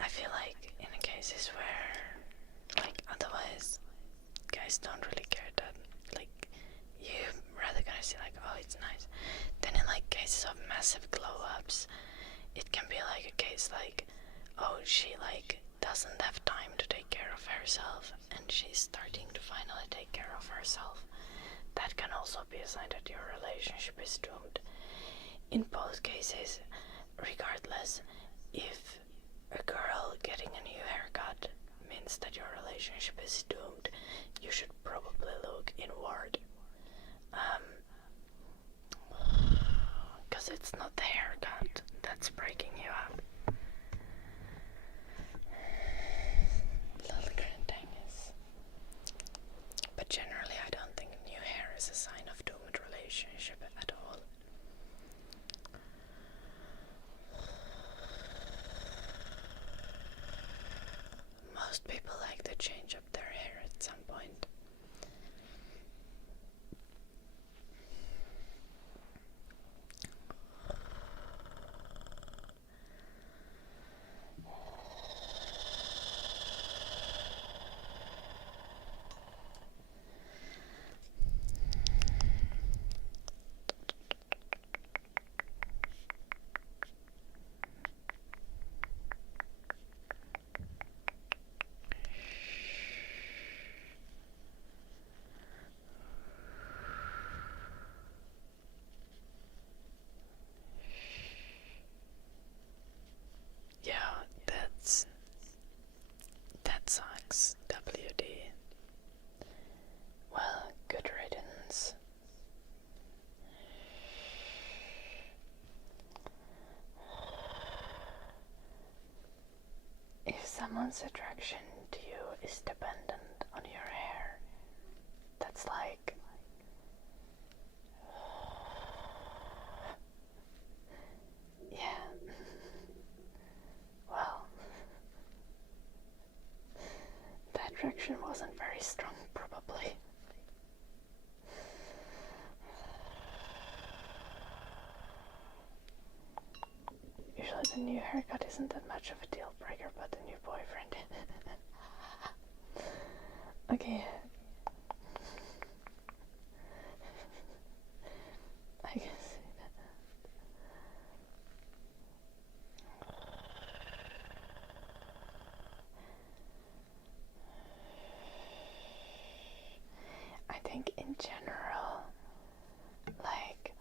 I feel like in cases where, like, otherwise guys don't really care that, like, you're rather gonna see like, oh, it's nice. Then in like cases of massive glow ups, it can be like a case like, oh, she like doesn't have time to take care of herself and she's starting to finally take care of herself. That can also be a sign that your relationship is doomed. In both cases, regardless, if a girl getting a new haircut means that your relationship is doomed, you should probably look inward. Because it's not the haircut that's breaking you up. Little grintiness. But generally, I don't think new hair is a sign of doomed relationship at all. Most people like to change up their hair at some point. Yeah, that sucks, WD. Well, good riddance. If someone's attraction to you is dependent on your hair, that's like, yeah, well, the attraction wasn't very strong, probably. Usually the new haircut isn't that much of a deal breaker, but the new boyfriend. Okay. I can see that. I think in general, like,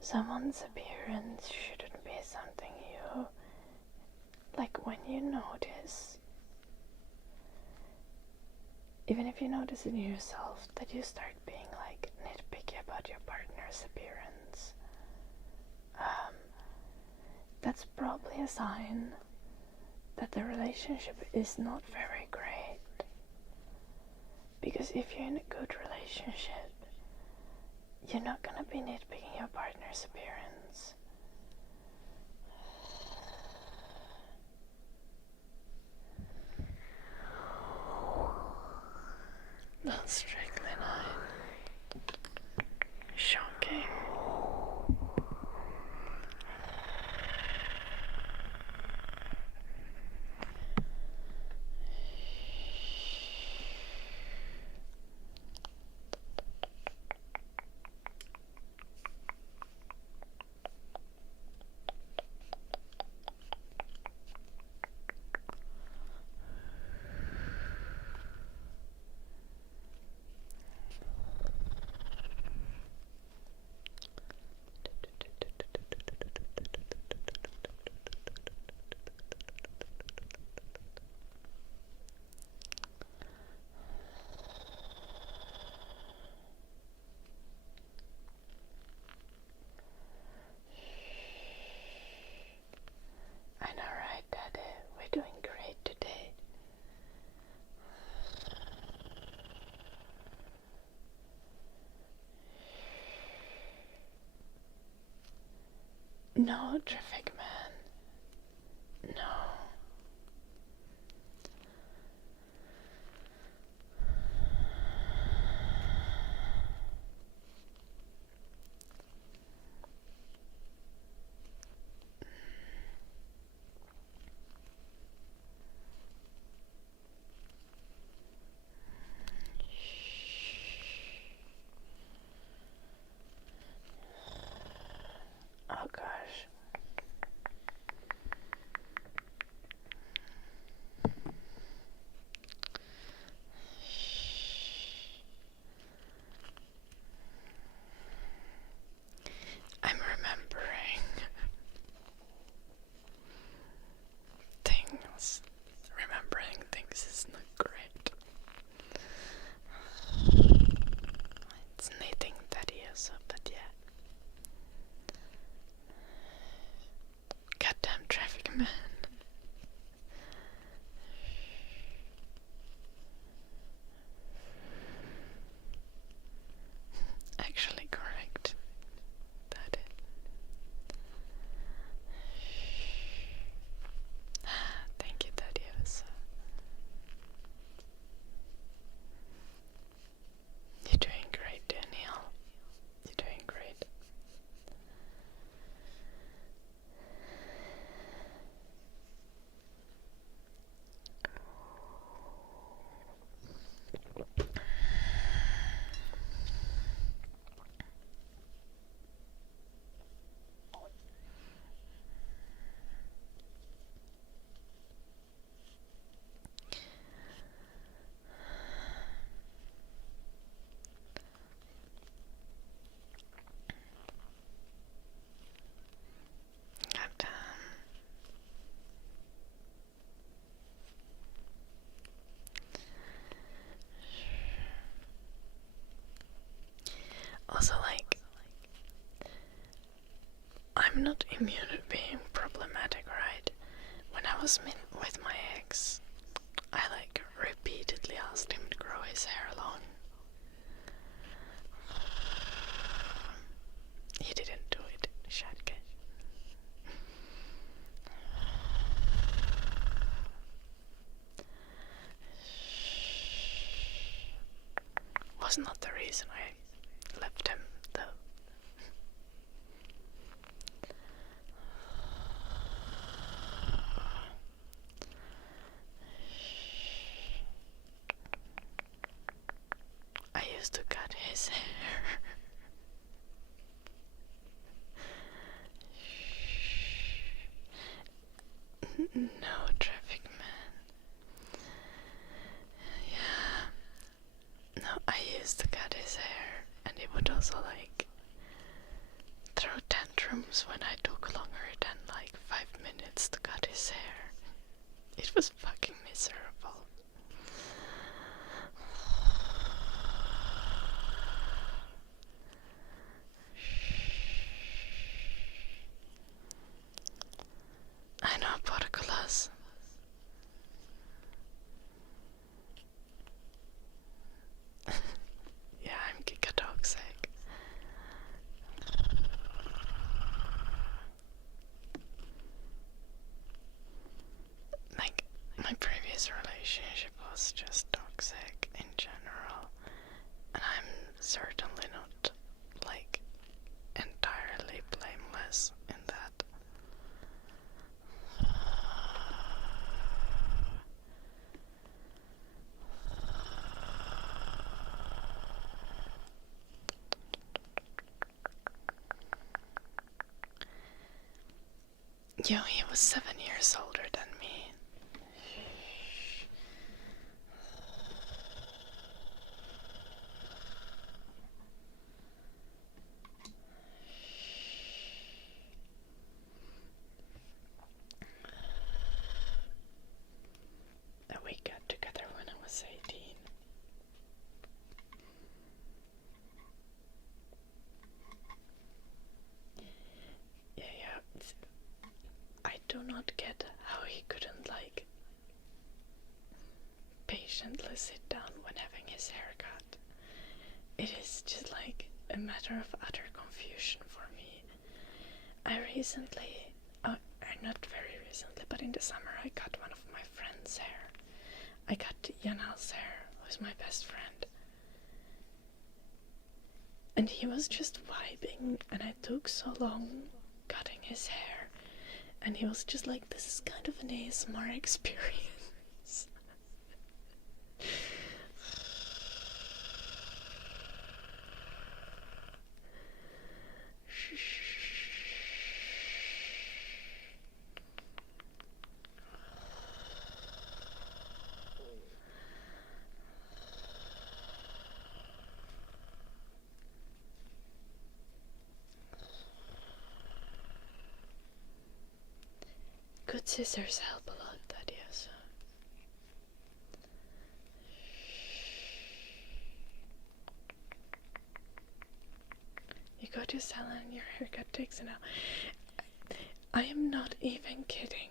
someone's appearance shouldn't be something you, like, when you notice, even if you notice in yourself that you start being like nitpicky about your partner's appearance, that's probably a sign that the relationship is not very great. Because if you're in a good relationship, you're not gonna be nitpicking your partner's appearance. That's strictly not shocking. I know, right, Daddy? We're doing great today. No, traffic man. No. Oh gosh. I'm remembering things. Remembering things is not great. It's knitting tedious, but yeah. Goddamn traffic man. Actually correct. That it. Thank you, Thaddeus. You're doing great, Danielle. You're doing great. Goddamn. Also, like, I'm not immune to being problematic, right? When I was with my ex, I like repeatedly asked him to grow his hair long. He didn't do it, Shatke. was not the reason I left him, though. I used to cut his hair. No, traffic man. Yeah. No, I used to cut his hair, and he would also like throw tantrums when I took longer than like 5 minutes to cut his hair. It was fucking miserable. I know Portugalas. Yeah, I'm gigatoxic. Like, my previous relationship was just toxic in general, and I'm certainly not, like, entirely blameless in that. Yo, he was 7 years older than me. And we got together when I was 18. Yeah. I do not get how he couldn't, like, patiently sit down when having his hair cut. It is just like a matter of utter confusion for me. Not very recently, but in the summer I cut one of my friend's hair. I cut Janal's hair, who's my best friend. And he was just vibing, and I took so long cutting his hair. And he was just like, this is kind of an ASMR experience. Good scissors help a lot, that yes. You go to a salon and your haircut takes an hour. I am not even kidding.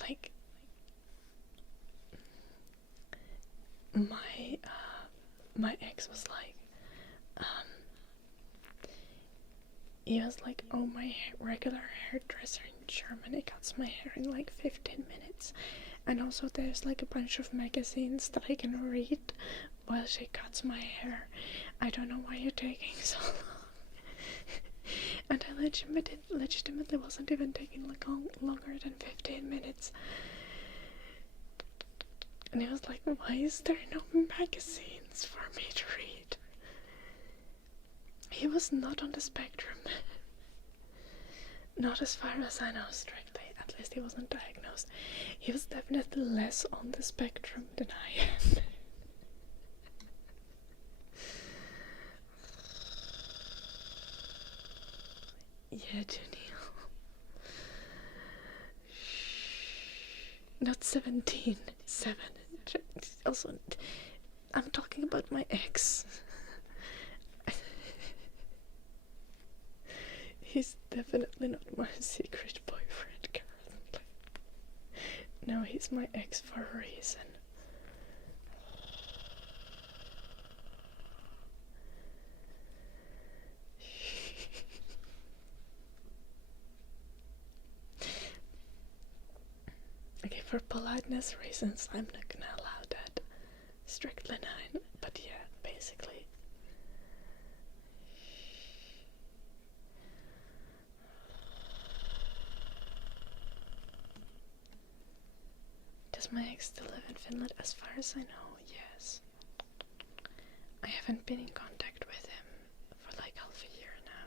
Like, my ex was like, he was like, oh, my regular hairdresser in Germany cuts my hair in like 15 minutes. And also there's like a bunch of magazines that I can read while she cuts my hair. I don't know why you're taking so long. And I legitimately wasn't even taking like longer than 15 minutes. And he was like, why is there no magazines for me to read? He was not on the spectrum. Not as far as I know strictly. At least he wasn't diagnosed. He was definitely less on the spectrum than I am. Yeah, Janelle. Not 17. 7. Also, I'm talking about my ex. He's definitely not my secret boyfriend currently. No, he's my ex for a reason. Okay, for politeness reasons, I'm not gonna allow that. Strictly 9. But yeah, basically, Does my ex still live in Finland? As far as I know, yes. I haven't been in contact with him for like half a year now.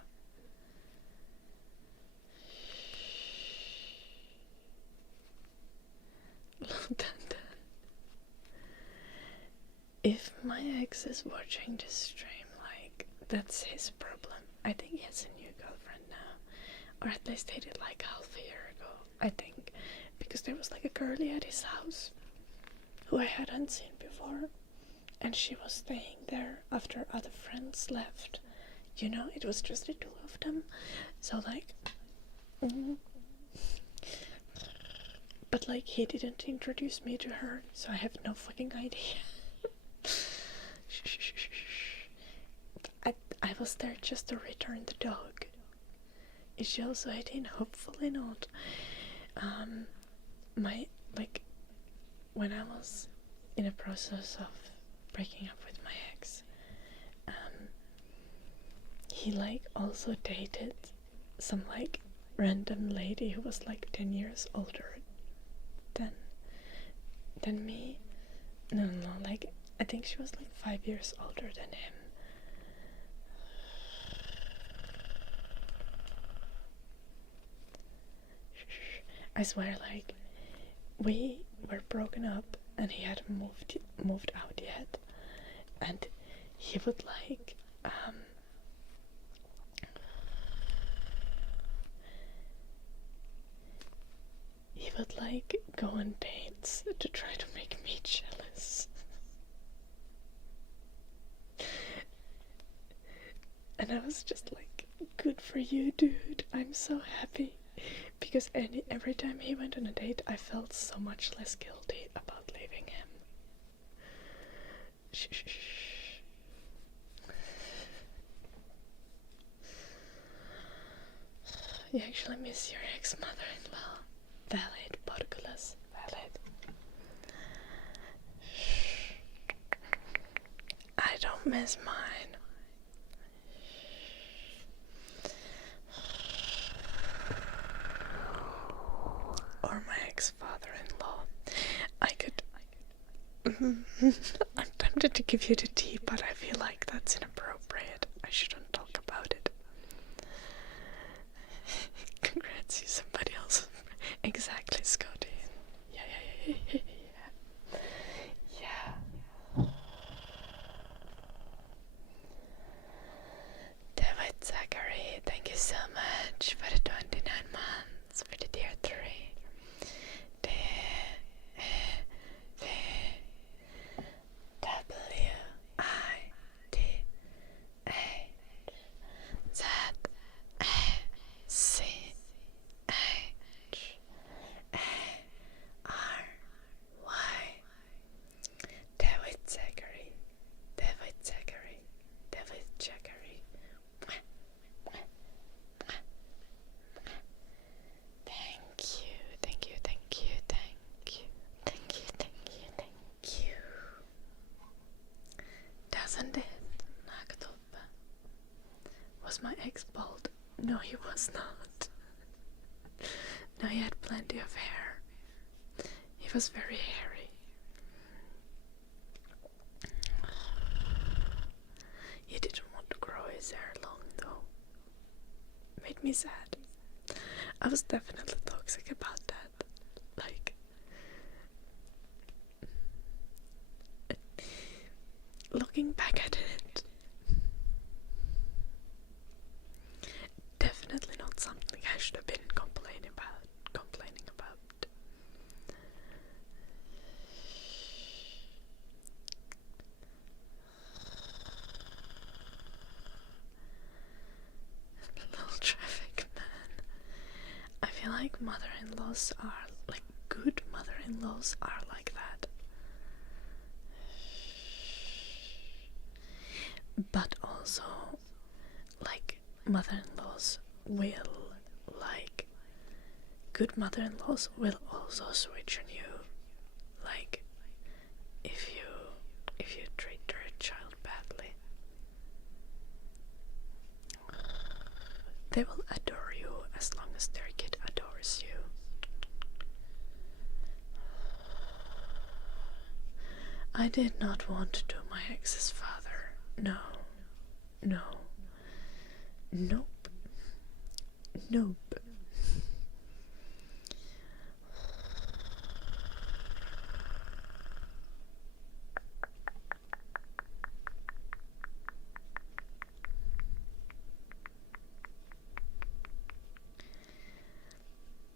If my ex is watching this stream, like, that's his problem. I think he has a new girlfriend now. Or at least they did like half a year ago, I think. Because there was like a girlie at his house who I hadn't seen before. And she was staying there after other friends left. You know, it was just the two of them. So like... But like, he didn't introduce me to her, so I have no fucking idea. I was there just to return the dog. Is she also 18? Hopefully not. When I was in a process of breaking up with my ex, he like also dated some like random lady who was like 10 years older than me. No, like I think she was like 5 years older than him. I swear, like, we were broken up and he hadn't moved out yet, and he would like go on dates to try to make me jealous. And I was just like, good for you, dude. I'm so happy. Because every time he went on a date, I felt so much less guilty about leaving him. Shh. You actually miss your ex-mother-in-law. Valid, Porculus. Valid. I don't miss mine. Or my ex-father-in-law. I could... I'm tempted to give you the tea, but I feel like that's inappropriate. I shouldn't talk about it. Congrats, you somebody else. Exactly, Scotty. Yeah. David Zachary, thank you so much for the 29 months, for the tier 3. Was my ex bald? No, he was not. No, he had plenty of hair. He was very hairy. He didn't want to grow his hair long though. Made me sad. I was definitely toxic about that. Like, looking back at it, definitely not something I should have been complaining about. Little traffic man. I feel like mother-in-laws are, like, good mother-in-laws are like that. But also, like, mother-in-laws will, like, good mother-in-laws will also switch on you. Like, if you treat their child badly, they will adore you as long as their kid adores you. I did not want to do my ex's father. No. No. Nope. Nope.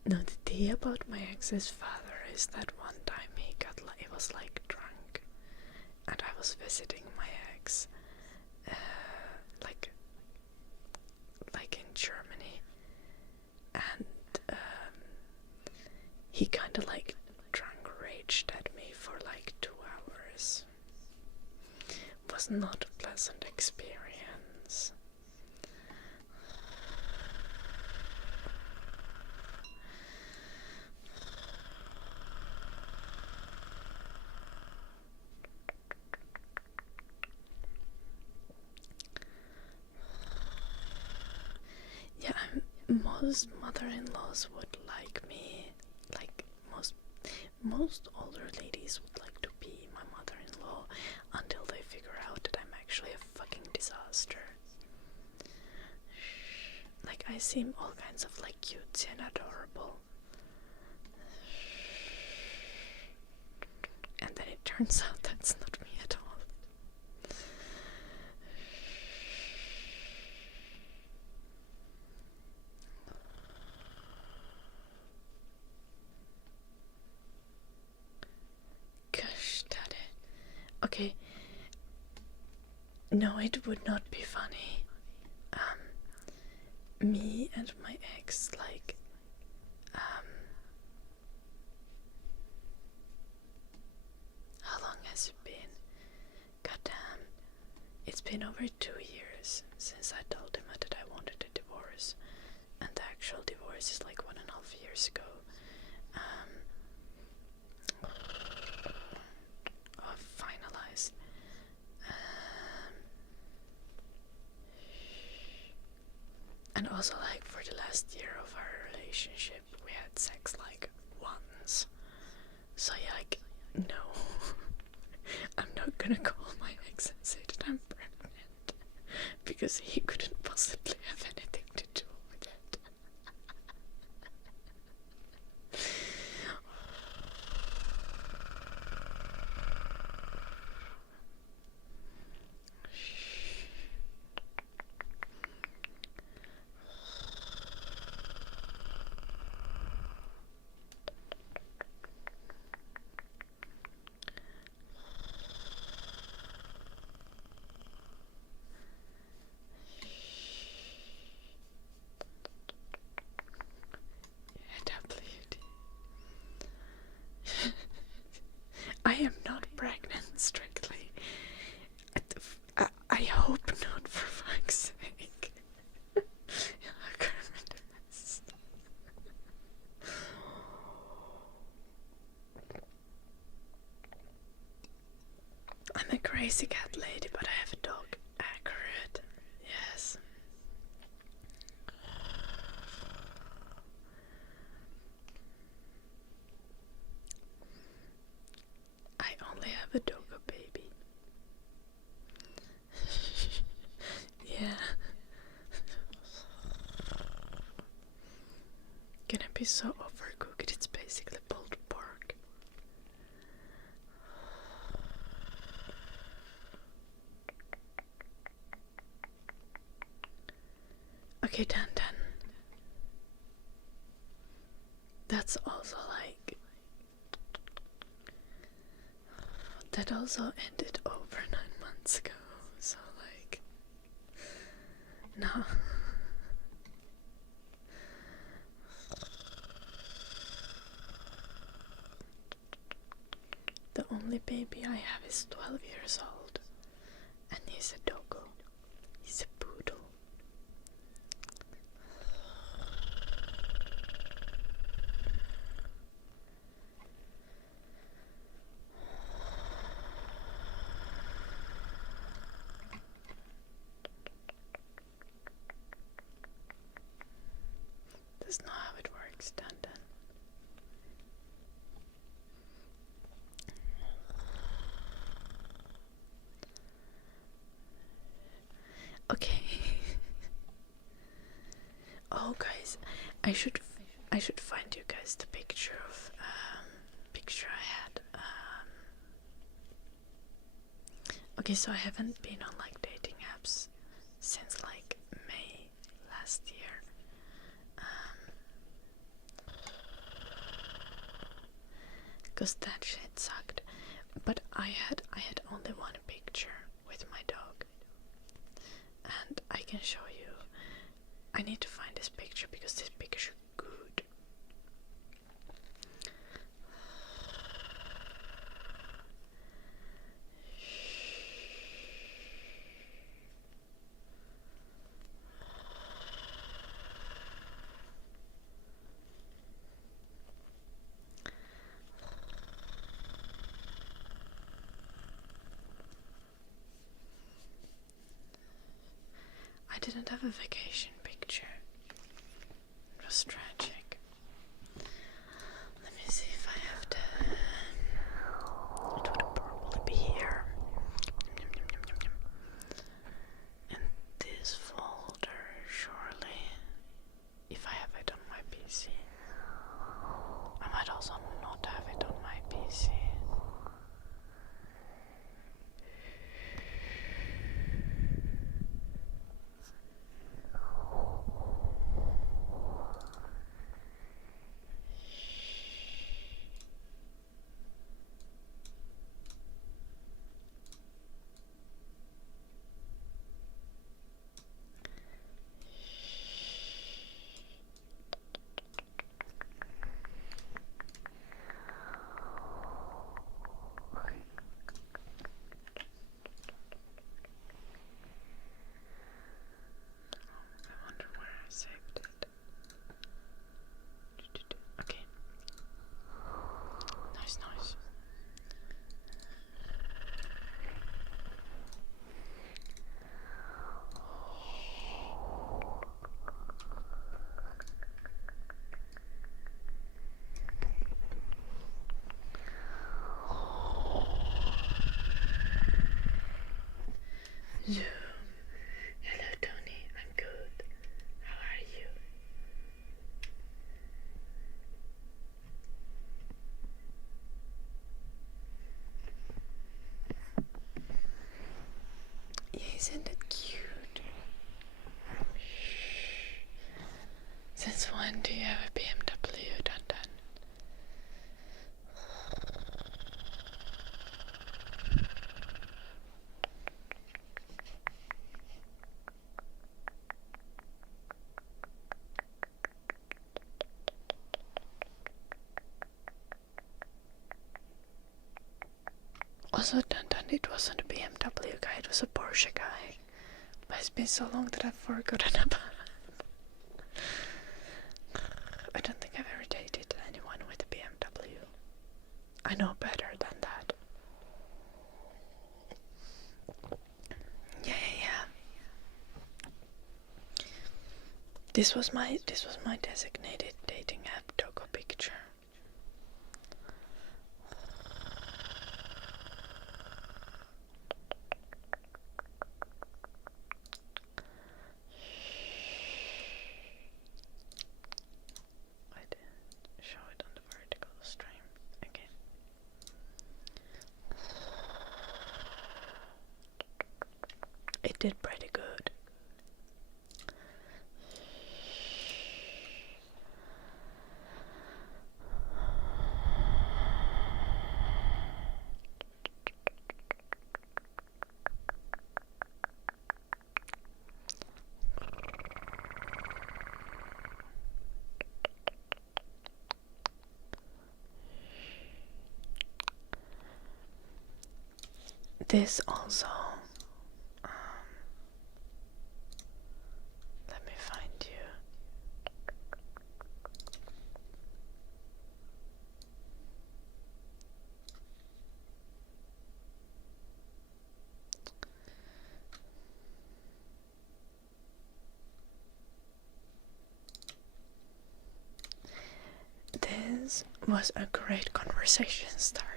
No, the tea about my ex's father is that one time he was like drunk, and I was visiting my ex, like in Germany, and he kind of like drunk raged at me for like 2 hours. Was not a pleasant experience. Yeah, most mother-in-laws would like me, like most older ladies would like to be my mother-in-law until they figure out that I'm actually a fucking disaster. Like, I seem all kinds of like cutesy and adorable, and then it turns out that's not me at all. Gosh, daddy. Okay. No, it would not be funny. Me and my ex, like, how long has it been? Goddamn. It's been over 2 years since I told him that I wanted a divorce. And the actual divorce is like 1.5 years ago. Finalized. And also, like, for the last year of our relationship, we had sex like once. So yeah, like, no. I'm not gonna call my ex and say that I'm pregnant, because he couldn't possibly have anything to do with it. I am not pregnant, strictly. I hope not, for fuck's sake. I'm a crazy cat lady, but I have a dog. Accurate. Yes. I only have a doggo baby. Yeah. Gonna be so overcooked, it's basically pulled pork. Okay, done. That's also like... That also ended over 9 months ago, so like... No. The only baby I have is 12 years old, and he's a doggo. He's a poodle. That's not how it works, dun. Okay. Oh, guys, I should find you guys the picture of picture I had. Okay, so I haven't been on like dating apps since like May last year. Cause that shit sucked. But I had only one picture with my dog, and I can show you. I need to find this picture because this picture is good. I didn't have a vacation picture. It was tragic. Let me see if I have the... It would probably be here. In this folder, surely. If I have it on my PC. I might also not have it on my PC. I wonder where I saved it. Okay. Nice. Zoom. Hello, Tony. I'm good. How are you? Yeah, isn't it cute? Since when do you have a BMW, Dun? Also, Dun, it wasn't a BMW guy, it was a Porsche guy. But it's been so long that I've forgotten about it. I don't think I've ever dated anyone with a BMW. I know better than that. Yeah. This was my designated dating app Dogo picture. I didn't show it on the vertical stream again. It did pretty good. This also, let me find you. This was a great conversation starter.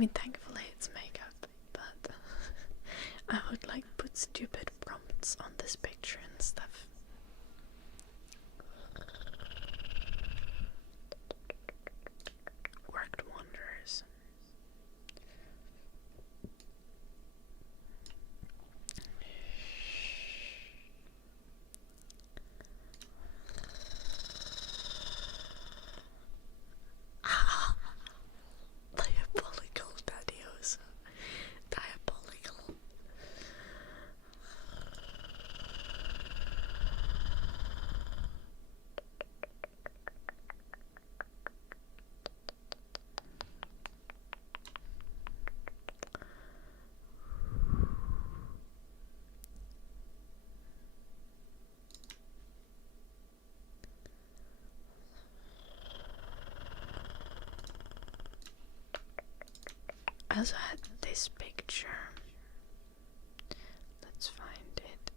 mean, thankfully it's makeup, but I would like put stupid prompts on this picture and stuff. Worked wonders. Diabolical daddios. Diabolical. I also had this picture. Let's find it.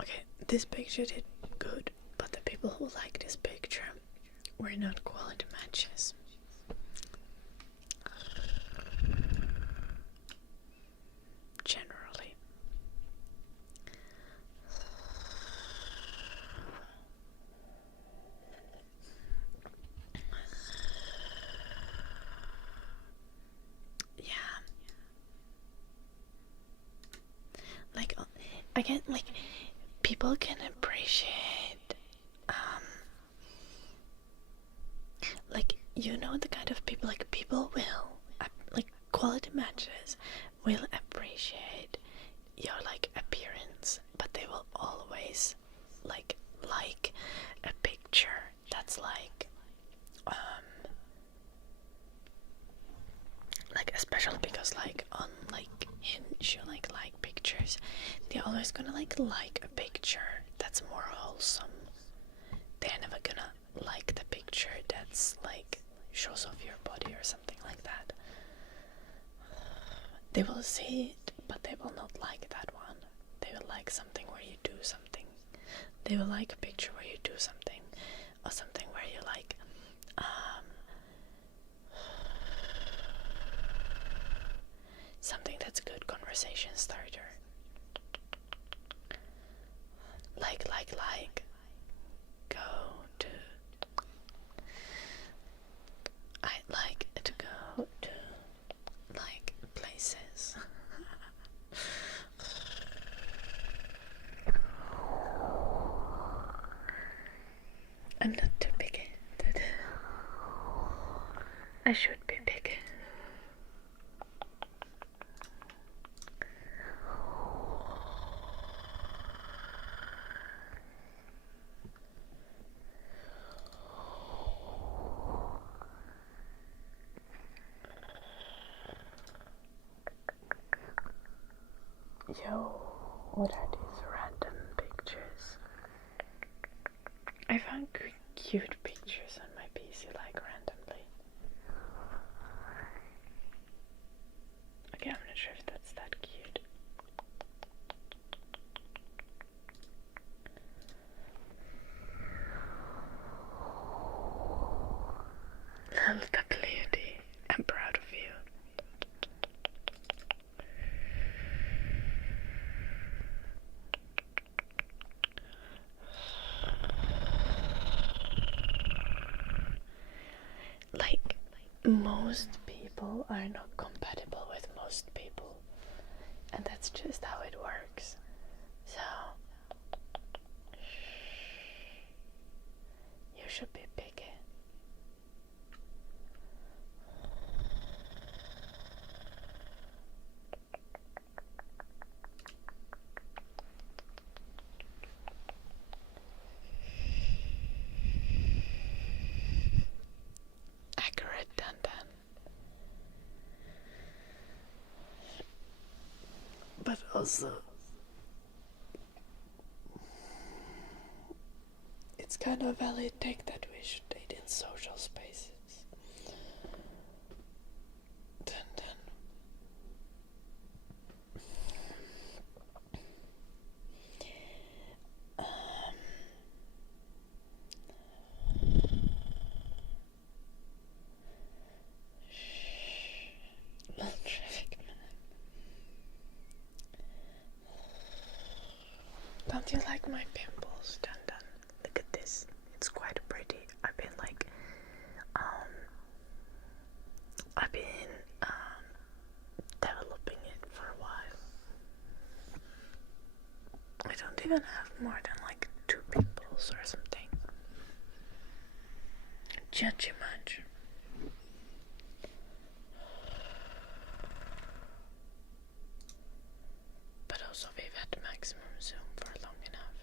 Okay, this picture did good, but the people who liked this picture were not quality matches. Generally. Yeah. Like, I get, like, people can appreciate, like, you know, the kind of people, like, people will, like, quality matches will appreciate your, like, appearance, but they will always, like a picture that's like especially because, like, on, like, Hinge, you, like pictures, they're always gonna, like a picture that's more wholesome. They're never gonna like the picture that's, like, shows off your body or something like that. They will see it, but they will not like that one. They will like something where you do something. They will like a picture where you do something, or something where you, like, something that's a good conversation starter. Like, go to... I'd like to go to, like, places. I'm not too big. I should be big. Yo, what are these random pictures? I found cute pictures on my PC, like, randomly. Okay, I'm not sure if that's that cute. Beauty. I'm proud of you. Like, most people are not compatible with most people, and that's just how it works. So, you should be picky. Accurate, Dan. But also, it's kind of valid take that we should date in social spaces. Don't you like my pimples, Dun Dun? Look at this. It's quite pretty. I've been like, developing it for a while. I don't even have more than like 2 pimples or something. Judgy much. But also we've had maximum zoom for long enough.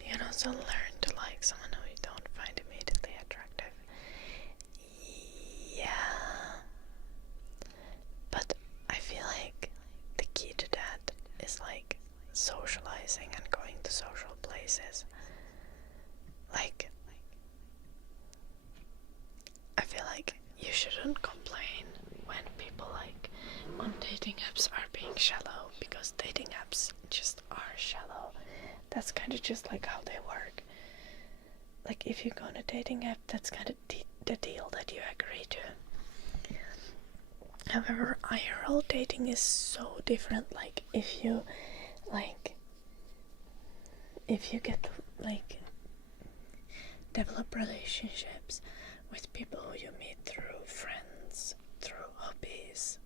You can also learn to like someone who you don't find immediately attractive. Yeah. But I feel like the key to that is like socializing and going to social places. Like, I feel like you shouldn't complain when people like on dating apps are being shallow, because dating apps just are shallow. That's kind of just like how they work. Like if you go on a dating app, that's kind of the deal that you agree to. However, IRL dating is so different. Like if you get to like develop relationships with people who you meet through friends, through hobbies,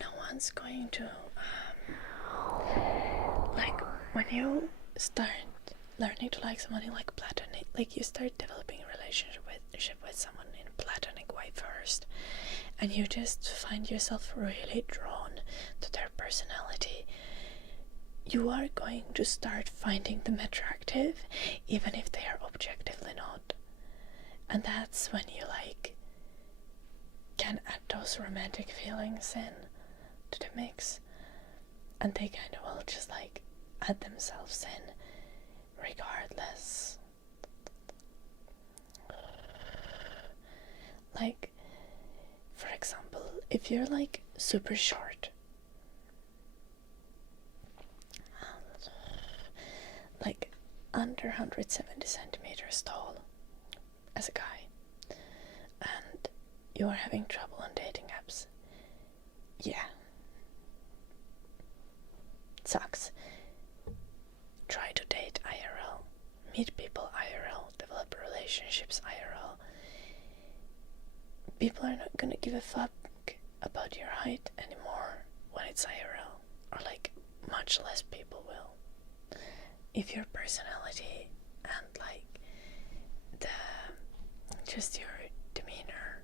no one's going to like when you start learning to like someone in like platonic, like you start developing a relationship with someone in a platonic way first, and you just find yourself really drawn to their personality, you are going to start finding them attractive even if they are objectively not. And that's when you like can add those romantic feelings in to the mix, and they kind of will just like add themselves in regardless. Like for example, if you're like super short, like under 170 centimeters tall as a guy, and you are having trouble on dating apps, yeah, sucks. Try to date IRL, meet people IRL, develop relationships IRL. People are not gonna give a fuck about your height anymore when it's IRL, or like much less people will. If your personality and like just your demeanor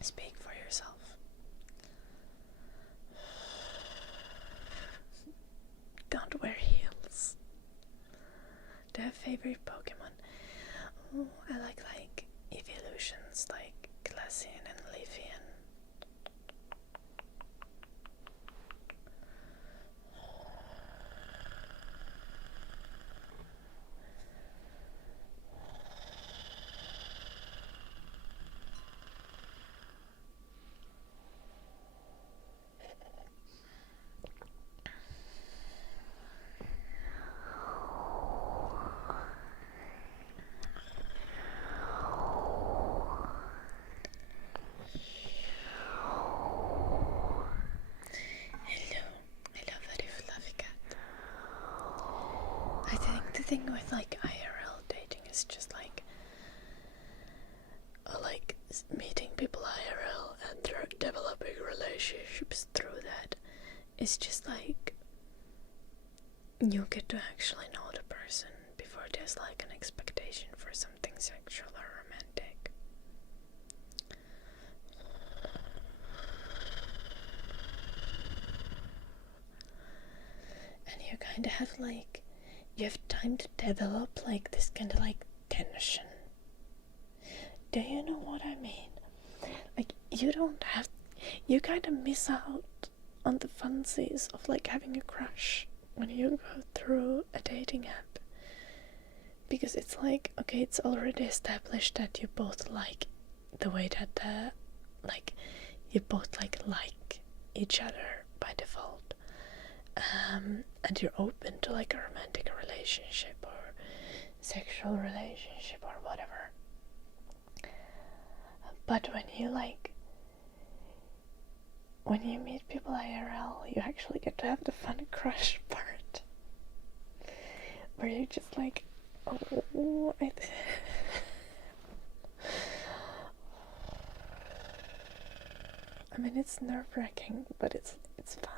speak for yourself. Don't wear heels. Do you have favorite Pokemon? Oh, I like evolutions like Glaceon and Leafeon. I think the thing with like IRL dating is just like meeting people IRL and developing relationships through that. It's just like you get to actually know the person before there's like an expectation for something sexual or romantic. And you kind of have like, you have time to develop like this kind of like tension. Do you know what I mean? Like you kind of miss out on the fancies of like having a crush when you go through a dating app, because it's like, okay, it's already established that you both like the way that you both like each other by default, and you're open to like a romantic relationship or sexual relationship or whatever. But when you like when you meet people IRL, you actually get to have the fun crush part. Where you're just like, oh, I mean, it's nerve-wracking, but it's fun.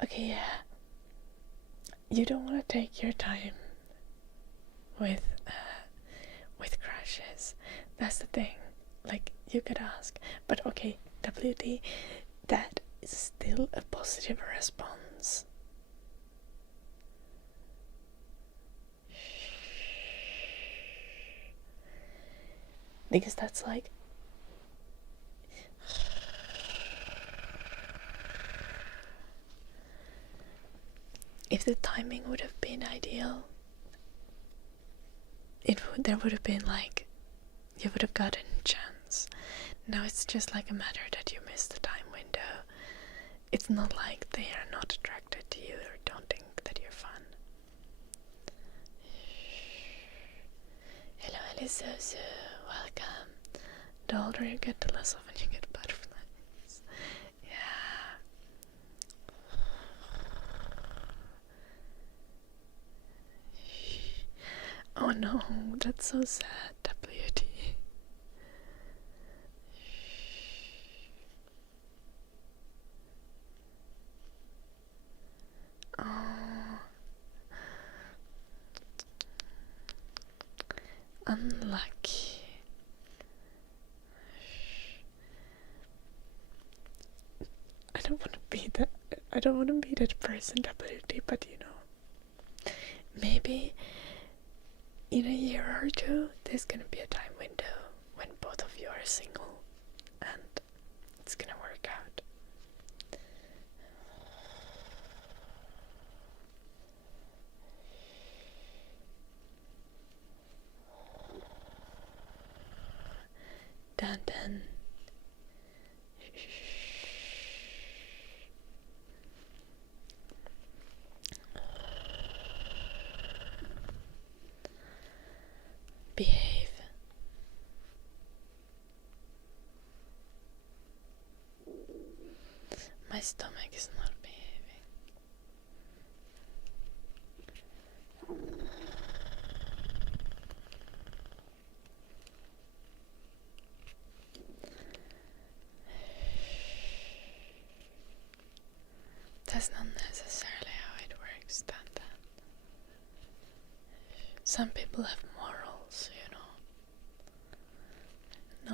Okay, yeah. You don't want to take your time with crushes. That's the thing. Like, you could ask, but okay, WD, that is still a positive response. Because that's like, if the timing would have been ideal, there would have been like, you would have gotten a chance. Now it's just like a matter that you missed the time window. It's not like they are not attracted to you or don't think that you're fun. Hello, Alice, welcome. The older you get, the less often you get butterflies. Yeah. Oh no, that's so sad, WD. Oh, unlucky. I don't want to be that person, WD, but you know, maybe in a year or two, there's gonna be a time window when both of you are single, and it's gonna work out. Dun. Behave. My stomach is not behaving. That's not necessarily how it works, Dun. Some people have morals, you know.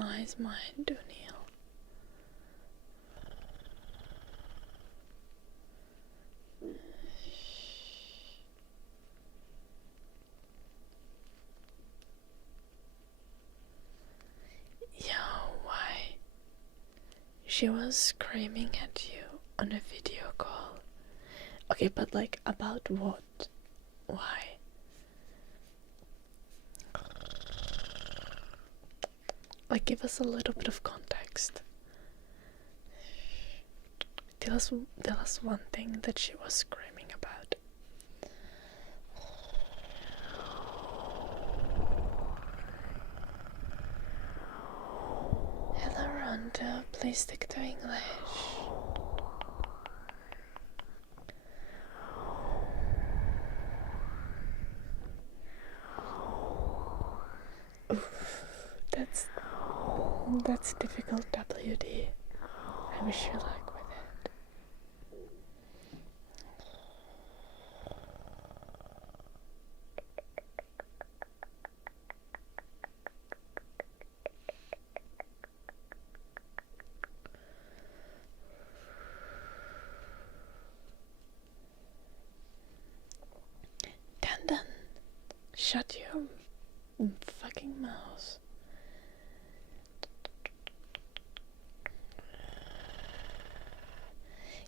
Nice mind, O'Neill. Yo, why? She was screaming at you on a video call. Okay, but like, about what? Why? Like, give us a little bit of context. Tell us one thing that she was screaming about. Hello, Rondo. Please stick to English. Oof, that's difficult, WD. I wish you luck with it. Dandan, shut your fucking mouth.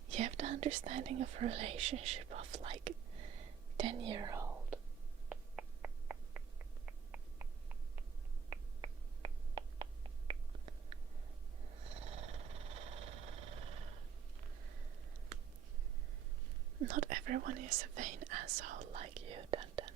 You have the understanding of a relationship of like 10-year-old. Not everyone is a vain asshole like you, Dun Dun.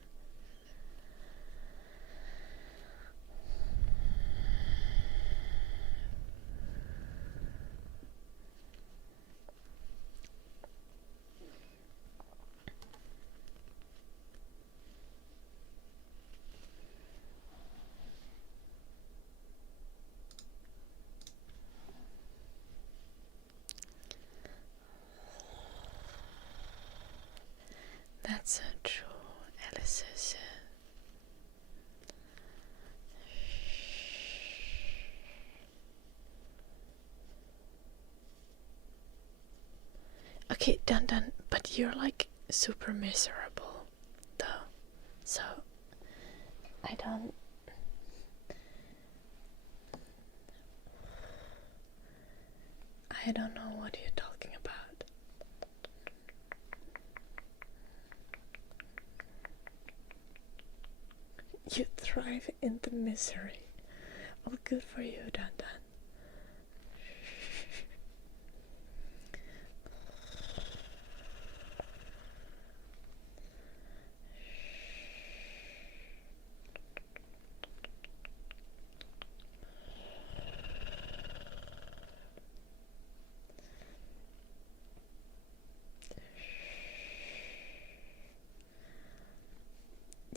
That's so true, Alice. Okay, Dun Dun, but you're like super miserable, though. So, I don't know what you're talking about. You thrive in the misery. Well, good for you, Dun Dun.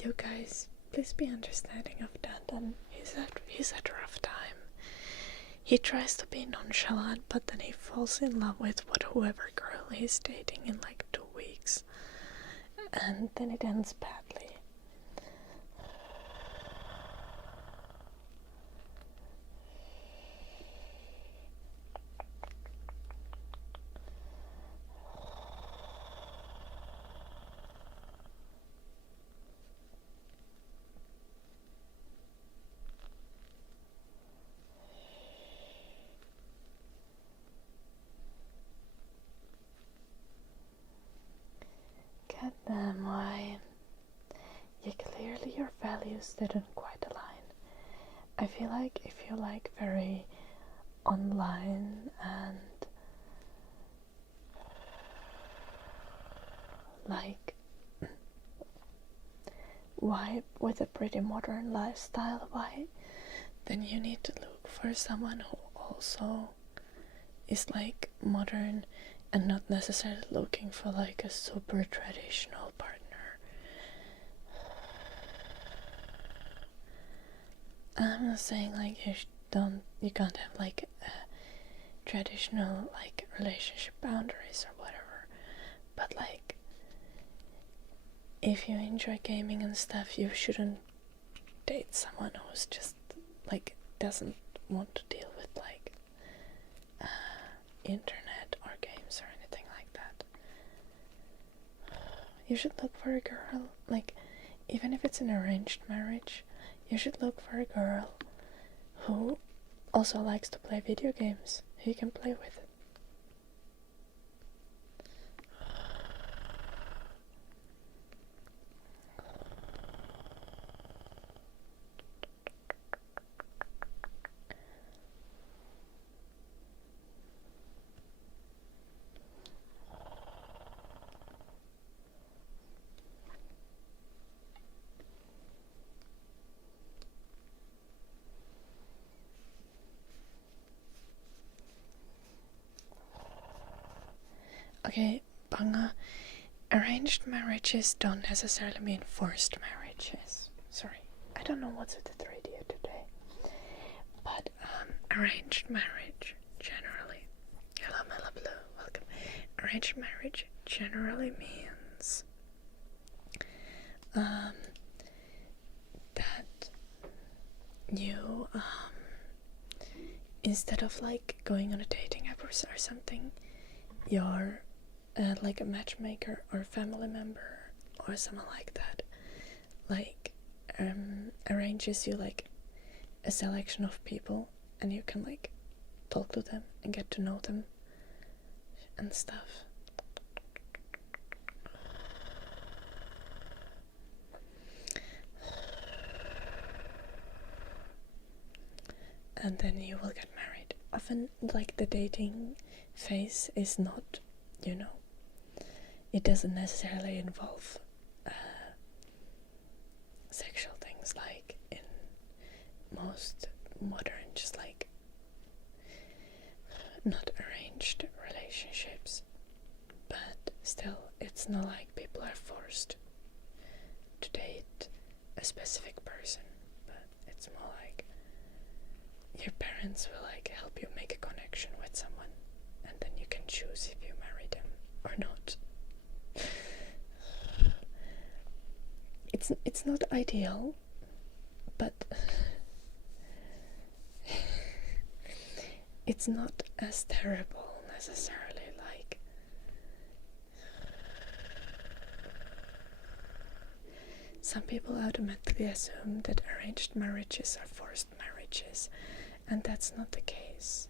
You guys, please be understanding of Dun Dun. He's had a rough time. He tries to be nonchalant, but then he falls in love with whoever girl he's dating in like 2 weeks. And then it ends badly. Goddamn, why? Yeah, clearly your values didn't quite align. I feel like if you're like very online and like why with a pretty modern lifestyle, why then you need to look for someone who also is like modern and not necessarily looking for like a super traditional partner. I'm not saying like you can't have like a traditional like relationship boundaries or whatever, but like if you enjoy gaming and stuff, you shouldn't date someone who's just like doesn't want to deal with like internet or games or anything like that. You should look for a girl, like even if it's an arranged marriage, you should look for a girl who also likes to play video games, who you can play with. Okay, Banga, arranged marriages don't necessarily mean forced marriages. Sorry, I don't know what's with the 3D today. But arranged marriage generally. Hello, Mela Blue, welcome. Arranged marriage generally means that you instead of like going on a dating app or something, you're like a matchmaker or a family member or someone like that, like arranges you like a selection of people, and you can like talk to them and get to know them and stuff. And then you will get married. Often like the dating phase is not, it doesn't necessarily involve sexual things like in most modern, just like not arranged relationships, but still, it's not like people are forced to date a specific person, but it's more like your parents will like help you make a connection with someone, and then you can choose if you marry them or not. It's not ideal, but it's not as terrible necessarily. Like, some people automatically assume that arranged marriages are forced marriages, and that's not the case.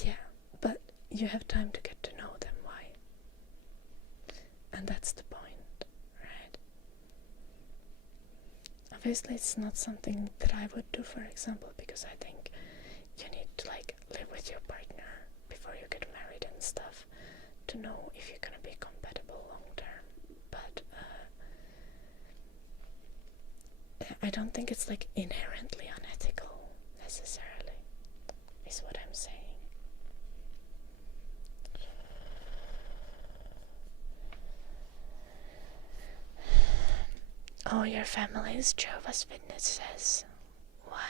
Yeah, but you have time to get to know them. Why? And that's the point, right? Obviously, it's not something that I would do, for example, because I think you need to like live with your partner before you get married and stuff to know if you're gonna be compatible long term. But I don't think it's like inherently unethical necessarily, is what I'm saying. Oh, your family is Jehovah's Witnesses. Why?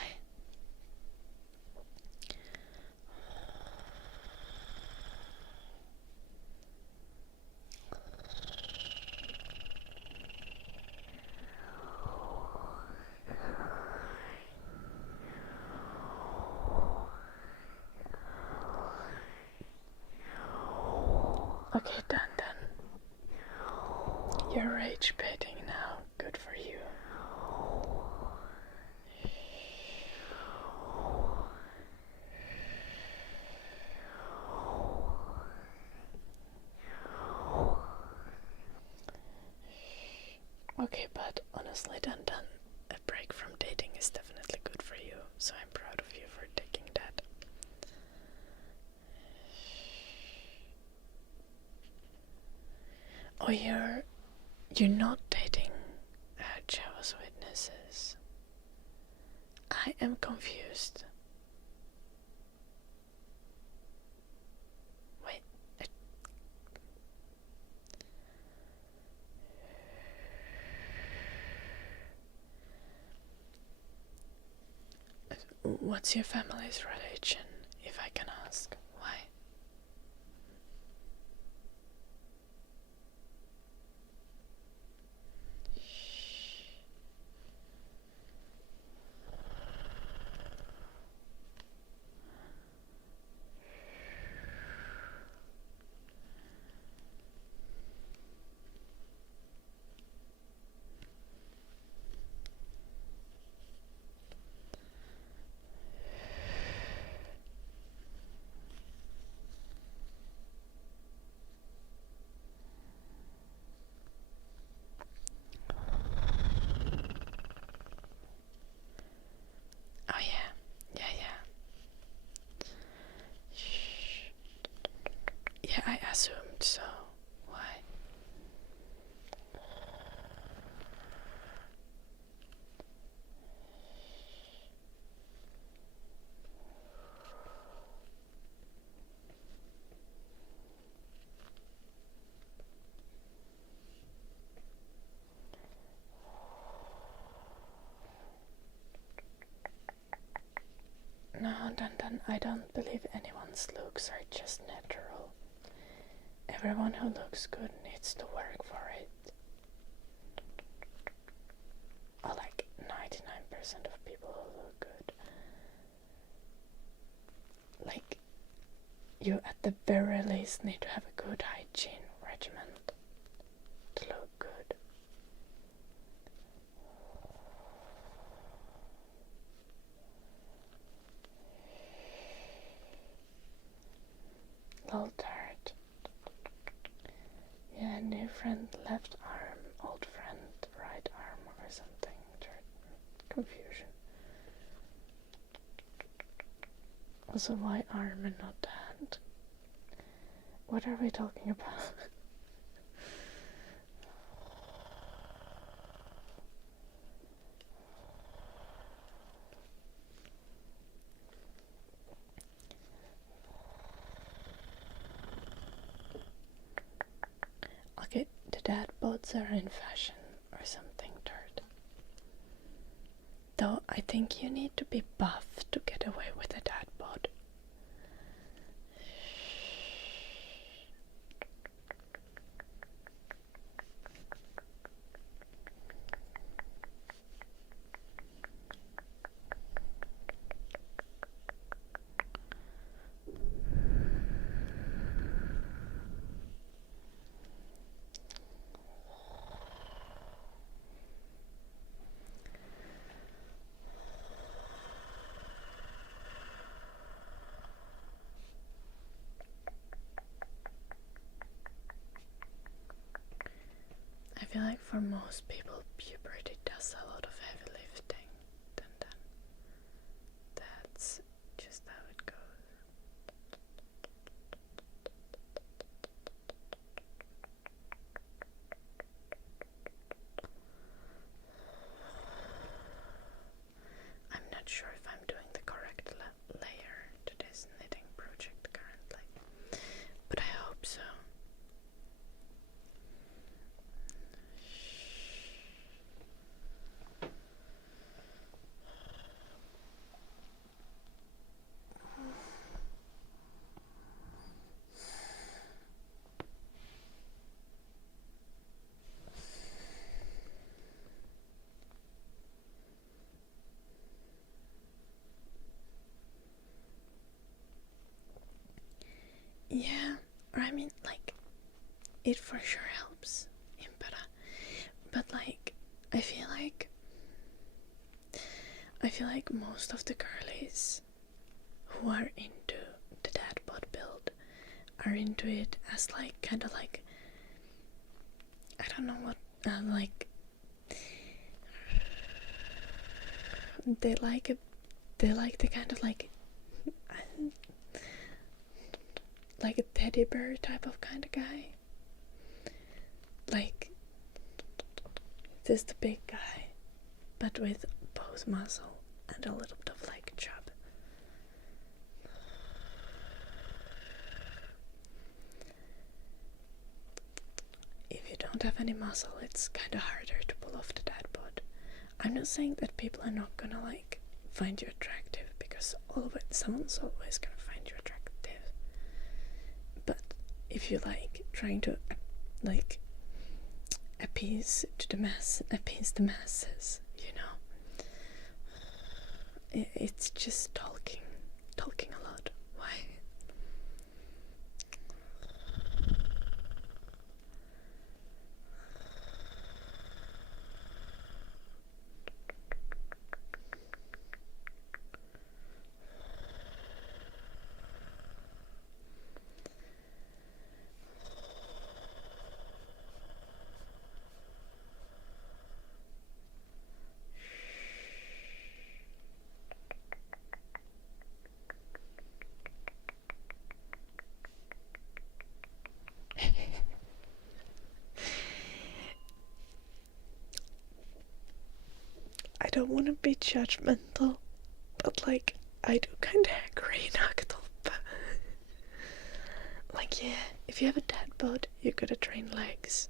Okay, done. You're rage baiting now. Good for you. Okay, but honestly, done. A break from dating is definitely good for you, so I'm proud of you for taking that. Oh, you're not dating Jehovah's Witnesses. I am confused. Wait. What's your family's religion, if I can ask? Why? Oh yeah. Yeah, I assumed so. Why? No, Dandan, I don't believe anyone's looks are just natural. Everyone who looks good needs to work for it. Or like 99% of people who look good. Like, you at the very least need to have a good hygiene regimen to look good. Little tired. Yeah, new friend left arm, old friend right arm or something. Confusion. Also, why arm and not hand? What are we talking about? Okay, the dad bods are in fashion or something dirt. Though I think you need to be buff to get away with a dad bod. I feel like for most people, puberty does a lot of heavy lifting. Then that's just how it goes. I'm not sure if I'm doing the correct layer to this knitting project currently, but I hope so. Yeah, or I mean, like, it for sure helps in better, but like, I feel like most of the girlies who are into the dad bod build are into it as like kind of like, I don't know what, like they like the kind of like a teddy bear type of kind of guy, like just a big guy but with both muscle and a little bit of like chub. If you don't have any muscle, it's kind of harder to pull off the dad bod. I'm not saying that people are not gonna like find you attractive, because someone's always gonna find you attractive. But if you like trying to like appease the masses, you know, it's just talking a lot. Why? I don't want to be judgmental, but like, I do kind of agree, Nagdolp. Like, yeah, if you have a dad bod, you gotta train legs.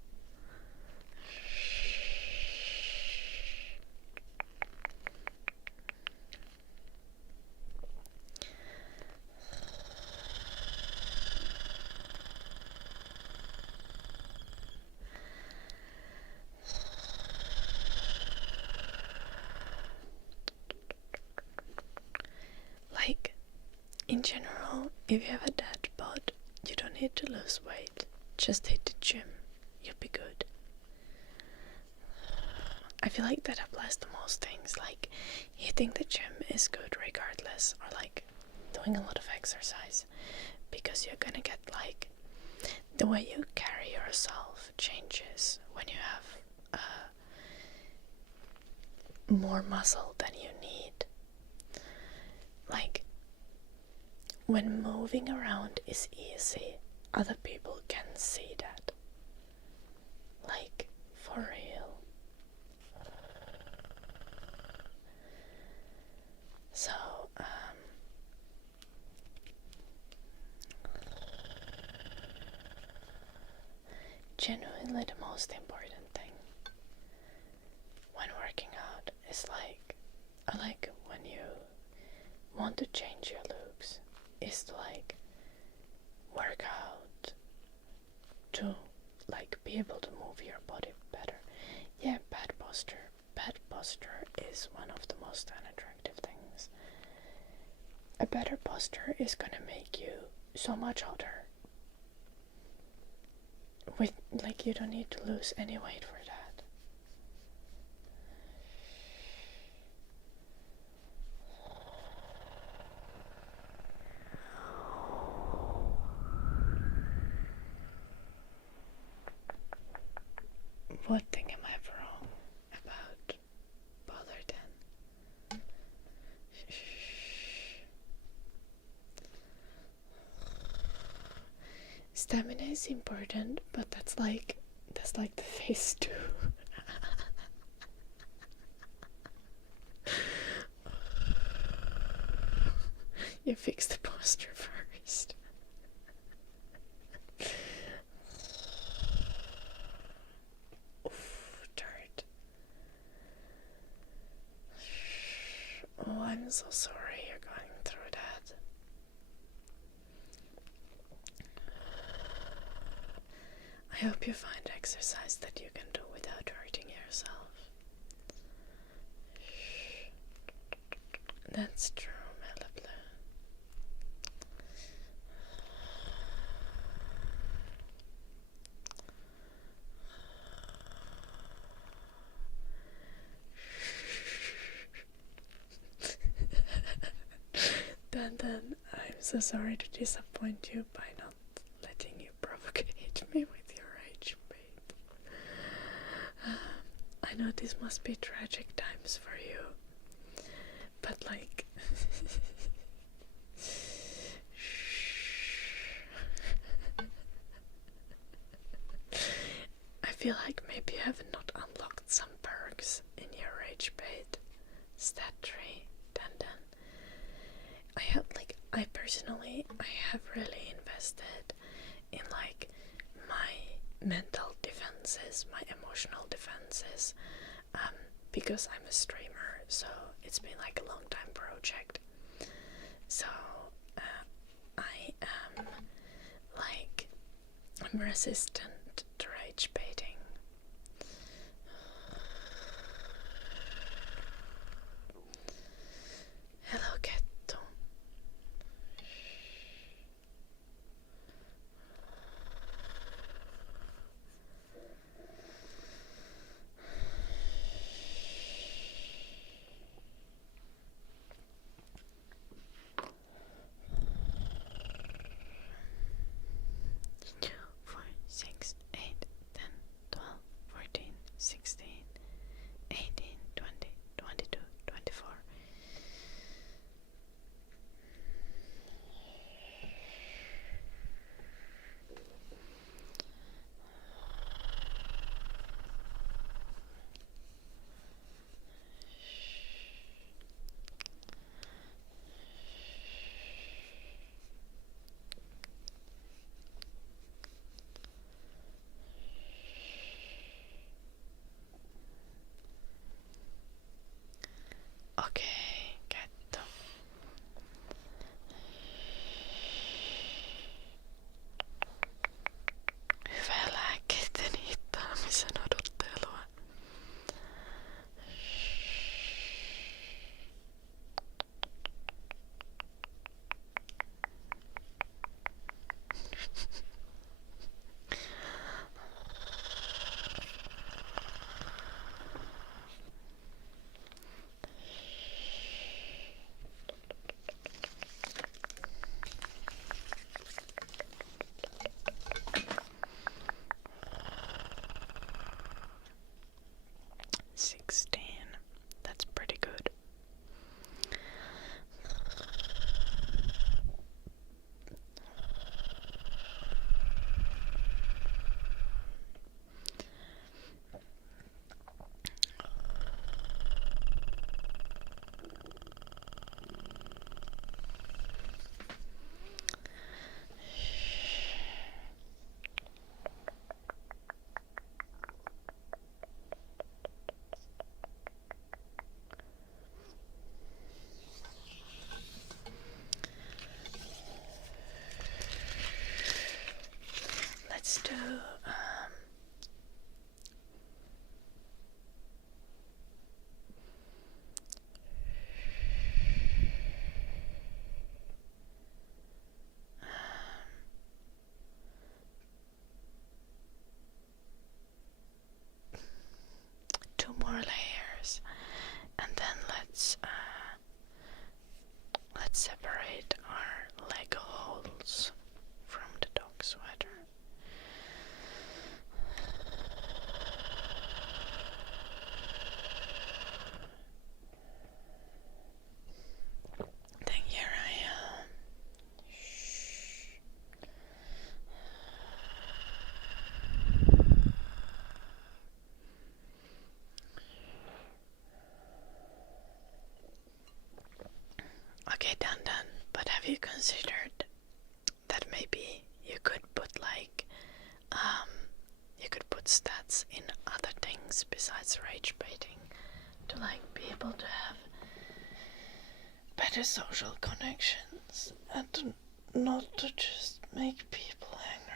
Like, in general, if you have a dad bod, you don't need to lose weight. Just hit the gym. You'll be good. I feel like that applies to most things. Like, hitting the gym is good regardless, or like doing a lot of exercise, because you're gonna get like, the way you carry yourself changes when you have more muscle than you need. Like, when moving around is easy, other people can see that. Like, for real. So, genuinely the most important thing when working out is like when you want to change your looks, is to like work out to like be able to move your body better. Yeah, bad posture is one of the most unattractive things. A better posture is gonna make you so much hotter. With like, you don't need to lose any weight for that. What thing am I wrong about Botherton? Stamina is important, but that's like the phase 2. You fix the posture first. Oof, dirt. Oh, I'm so sorry you're going through that. I hope you find exercise that you can do without hurting yourself. That's true, Malibu. Dan, I'm so sorry to disappoint you by not letting you provocate me with your rage bait. I know this must be tragic times for you, but like I feel like maybe you have not unlocked some perks in your rage bait stat tree, Dan. I personally have really invested in like my mental defenses, my emotional defenses, because I'm a streamer, so it's been like a long time project. So I'm resistant to rage baiting. Hello, Ketto. Two, 4, 6, 8, 10, let's separate our leg holes from the dog sweater. Then here I am. Okay, done. But have you considered that maybe you could put you could put stats in other things besides rage baiting to be able to have better social connections and not to just make people angry.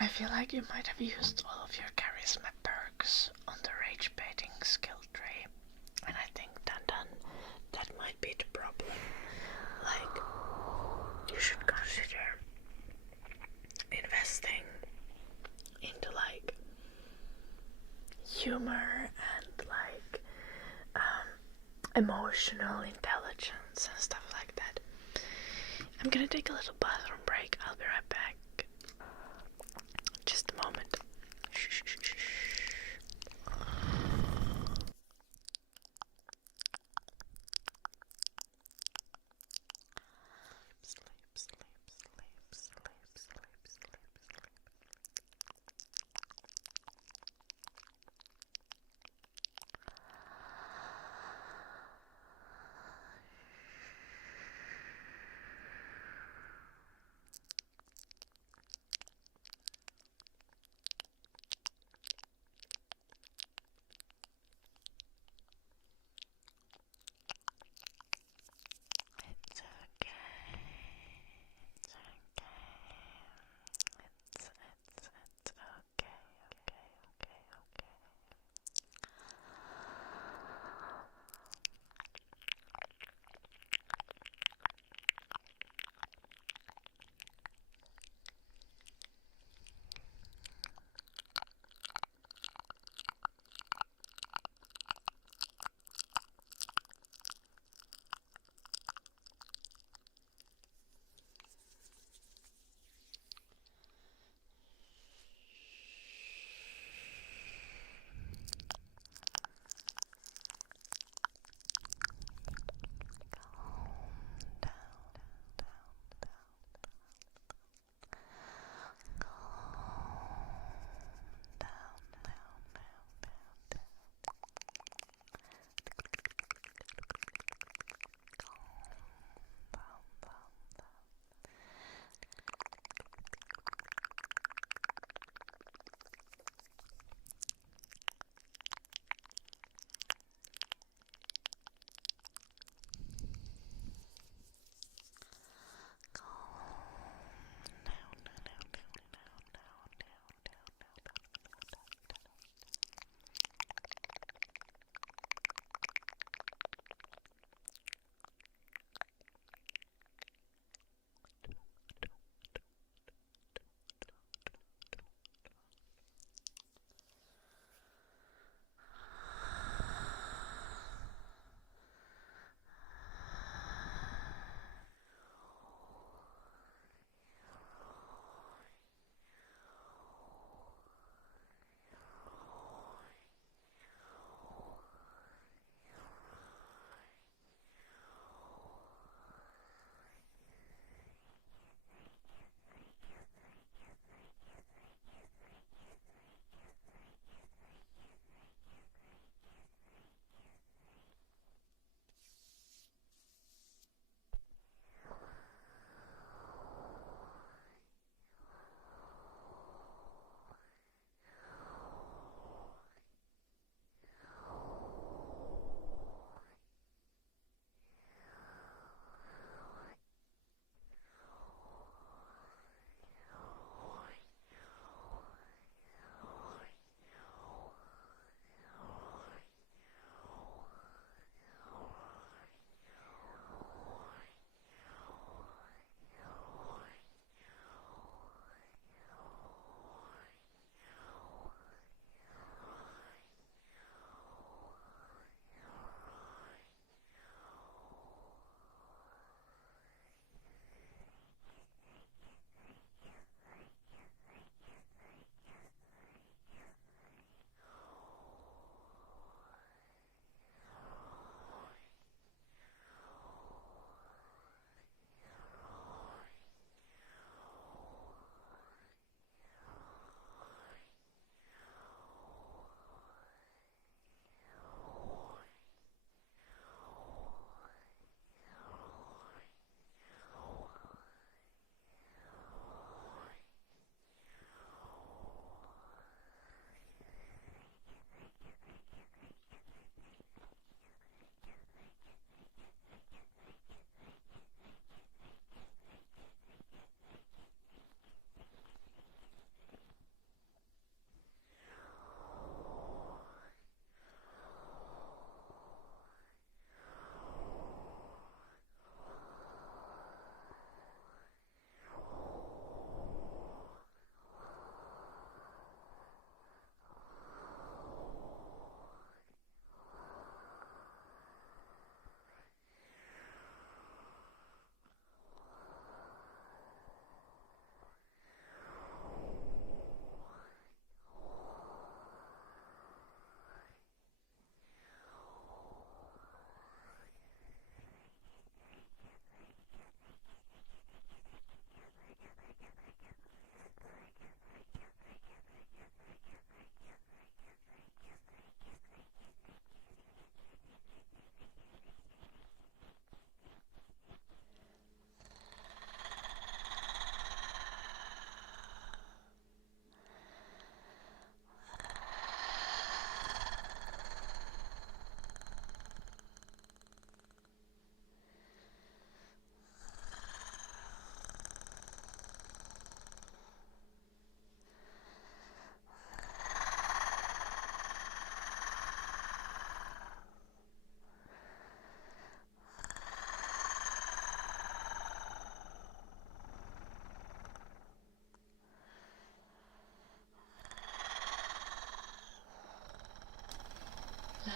I feel like you might have used all of your charisma perks on the rage baiting skill tree, and I think that might be the problem. You should consider investing into humor and emotional intelligence and stuff like that. I'm gonna take a little bathroom break. I'll be right back. Just a moment. Shh. Sleep.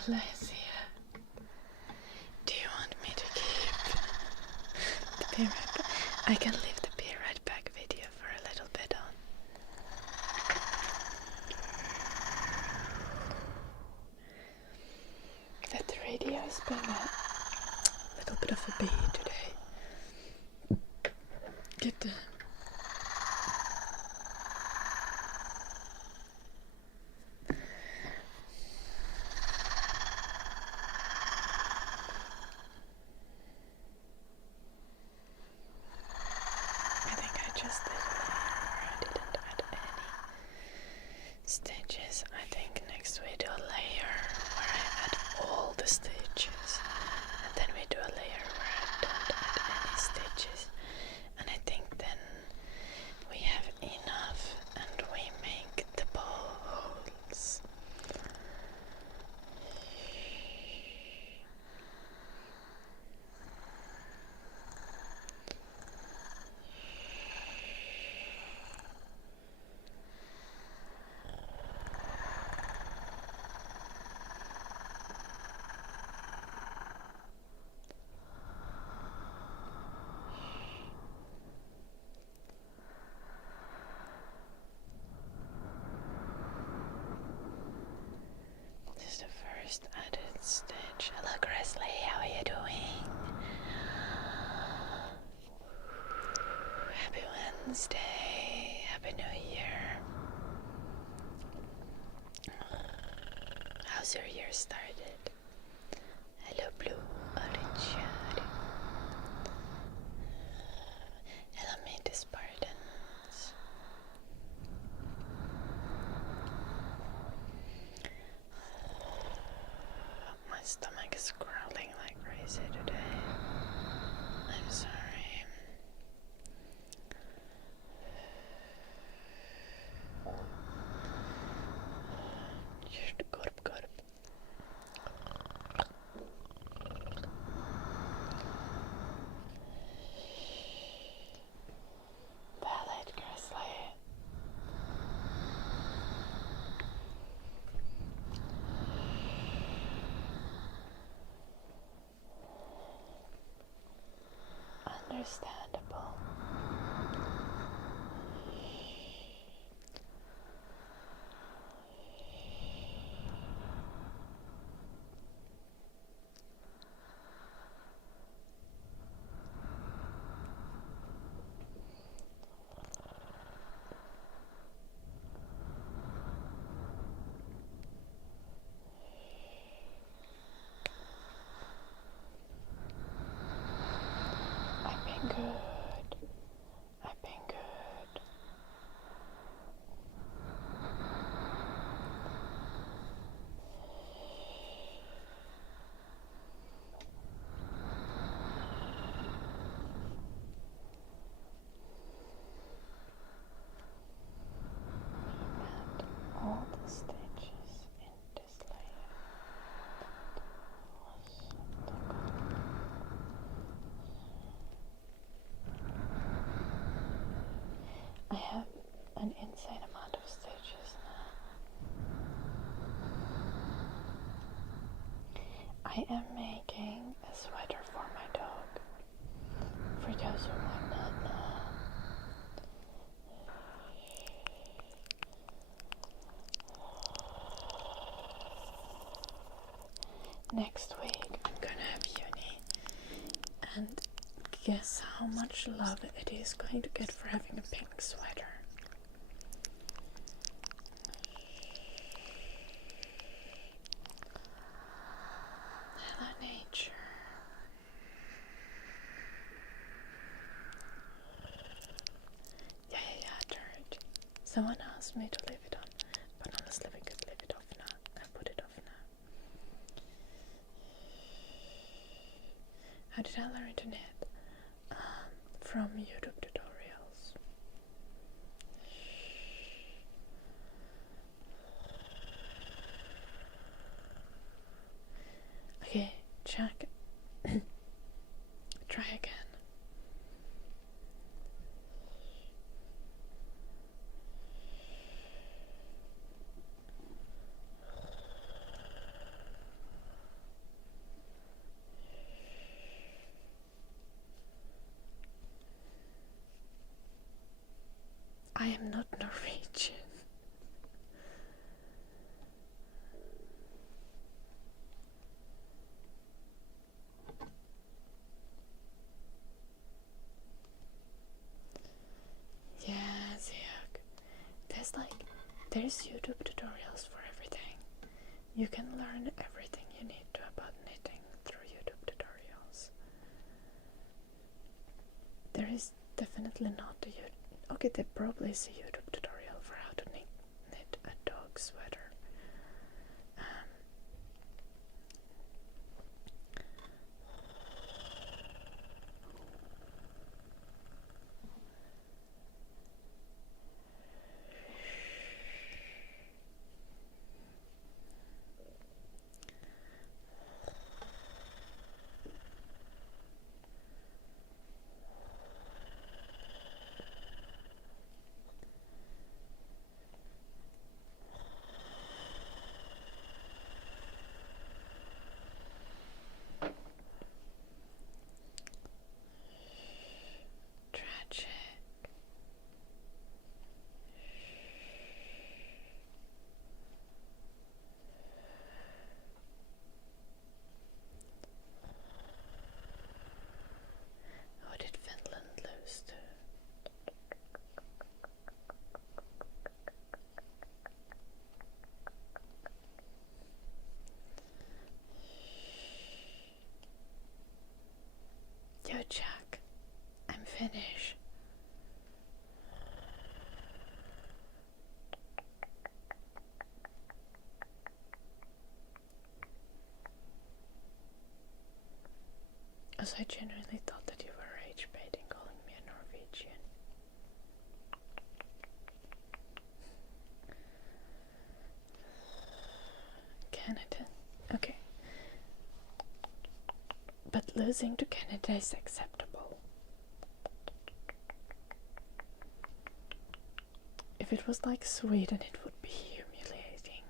Malaysia. Do you want me to keep the be right back? I can leave the be right back video for a little bit on. That radio's been a little bit of a bee today. Get the I think I just did a layer where I didn't add any stitches. I think next we do a layer where I add all the stitches, and then we do a layer where I don't add any stitches, and I think then we have enough and we make the bow holes. This is the first added stitch. Hello Grizzly, how are you doing? Happy Wednesday, Happy New Year. How's your year started? Hello Blue, Orange. Hello Mint Spartans. My stomach is growling like crazy today. I'm sorry. Gorp. Valid, Grizzly. Understandable. I've been good. I've been good. And all the stitches in this layer was the goal. I have an insane amount of stitches now. I am making a sweater for my dog. For those who might not know. Next week I'm gonna have uni, and guess how much love it is going to get for having a pink sweater. Hello nature. Yeah, turret. Someone asked me to leave it on, but honestly we could leave it off now. I put it off now. How did I learn to knit? From YouTube tutorials. Okay, check. Try again. There's YouTube tutorials for everything. You can learn everything you need to about knitting through YouTube tutorials. There is definitely not a okay, there probably is a YouTube tutorial for how to knit a dog sweater. What did Finland lose to? Yo, Jack, I'm finished. As I genuinely thought that you were rage baiting calling me a Norwegian. Canada. Okay. But losing to Canada is acceptable. If it was like Sweden, it would be humiliating.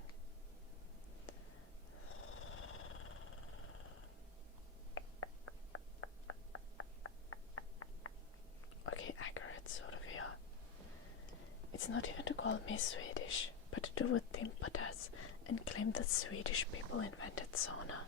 Okay, accurate sort of, yeah. It's not even to call me Swedish, but to do what Timpa does and claim that Swedish people invented sauna.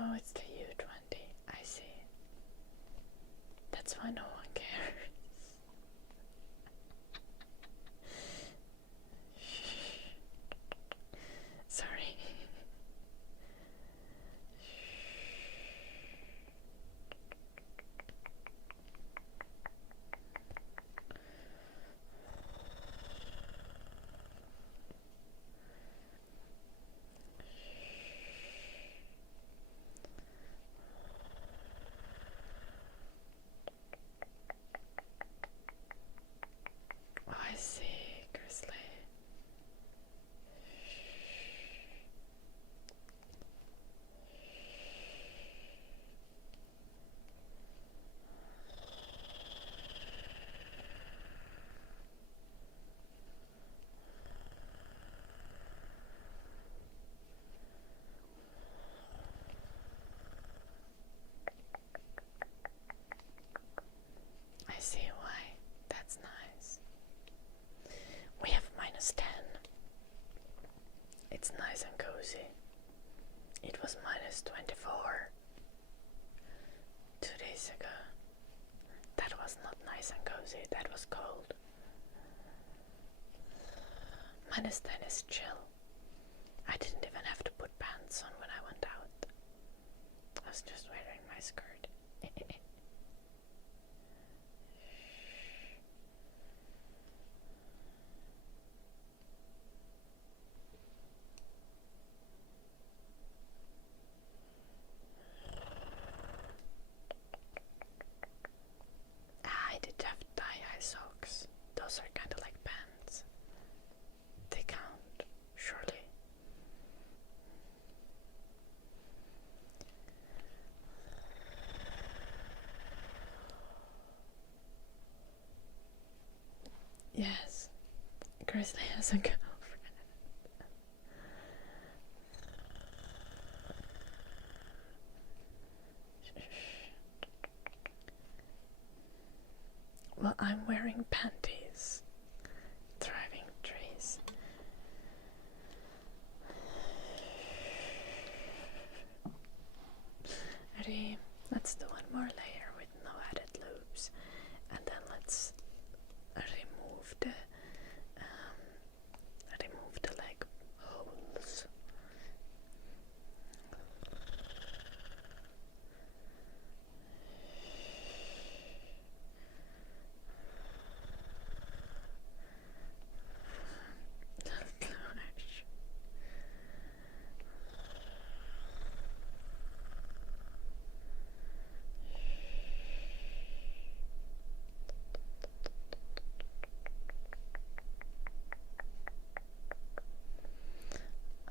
Oh, it's the U20. I see. That's why no one cares. Sorry. Oh, I see, Grizzly. I see why. That's nice. We have -10. It's nice and cozy. It was -24 2 days ago. That was not nice and cozy, that was cold. -10 is chill. I didn't even have to put pants on when I went out. I was just wearing my skirt. I did have thigh-high socks. Those are kind of like pants. They count, surely. Yes, Grizzly has a girlfriend. Well, I'm wearing panties. Thriving trees. Let's do one more layer with no added loops, and then let's remove the leg holes.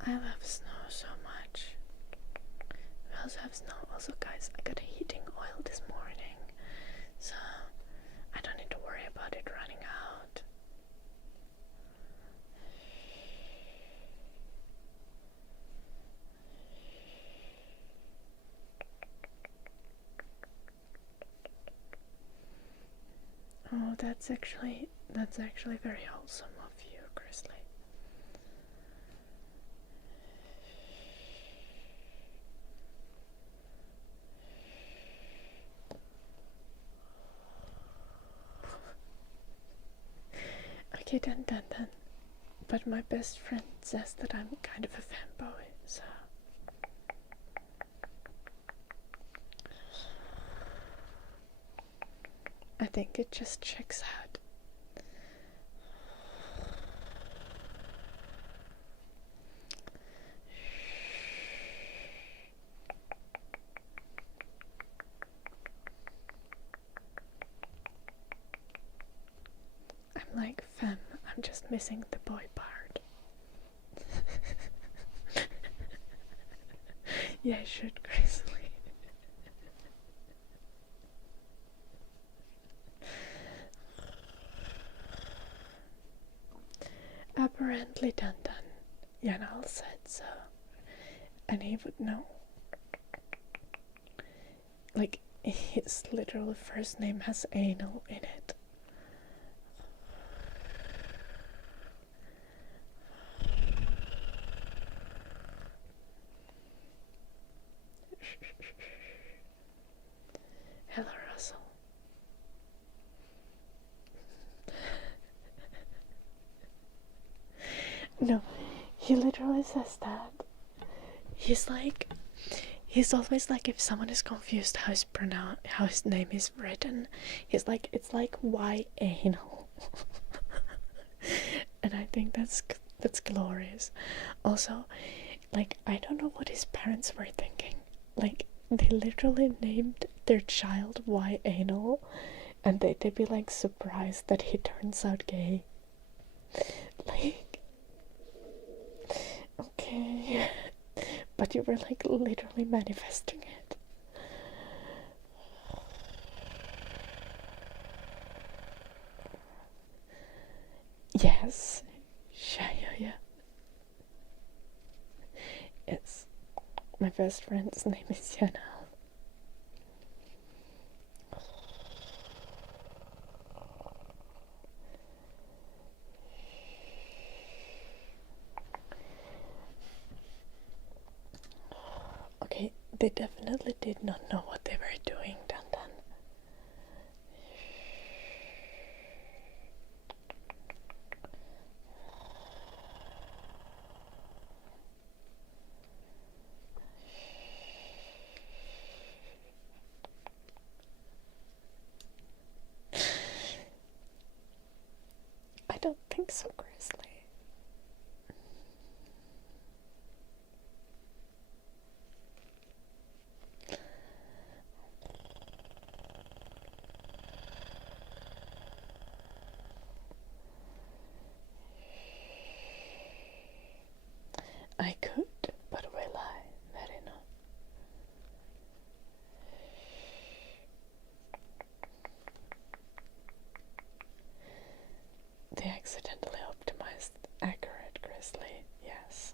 I love snow so much. We also have snow. Also, guys, I got a heating oil this morning, so I don't need to worry about it running out. Oh, that's actually very wholesome of you, Grizzly. Okay, done. But my best friend says that I'm kind of a fanboy, so... I think it just checks out. I'm like, femme, I'm just missing the boy part. Yeah, I should, Grizzly. Apparently done. Yanal said so. And he would know. Like, his literal first name has anal in it. Hello, Russell. No, he literally says that. He's always like, if someone is confused how his name is written, he's like, it's like why anal. And I think that's glorious. Also, like, I don't know what his parents were thinking. Like, they literally named their child why anal, and they'd be like surprised that he turns out gay. Like, okay. But you were like literally manifesting it. Yes. Yeah. Yes. My best friend's name is Yana. Okay, they definitely did not know what they were doing, Dan. I don't think so, Grizzly. I could, but will I? Very no. They accidentally optimized accurate, Grizzly. Yes.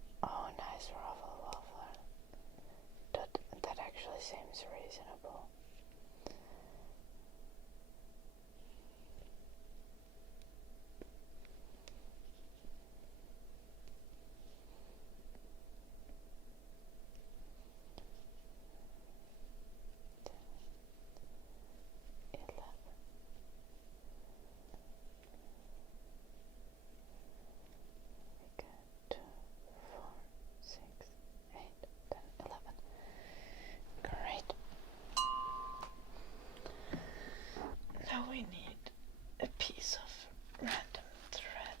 seems reasonable. We got 2, 4, 6, 8, 10, 11. Great. Now we need a piece of random thread.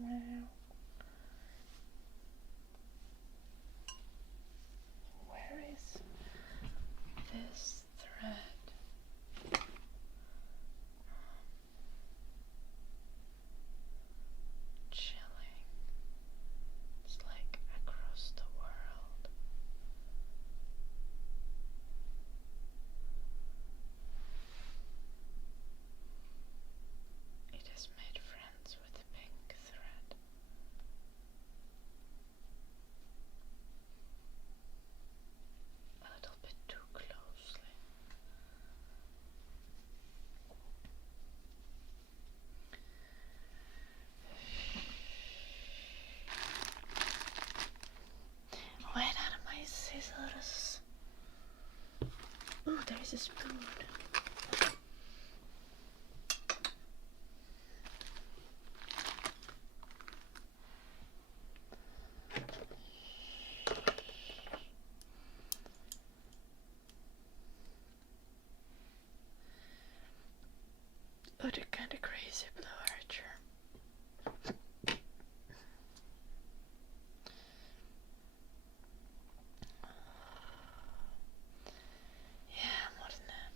Now, where is this thread? Chilling. It's like across the world. It has made friends with the pink thread. A little bit too closely. Where are my scissors? Ooh, there is a spoon. Oh, they're kinda crazy blue archer. Yeah, more than that.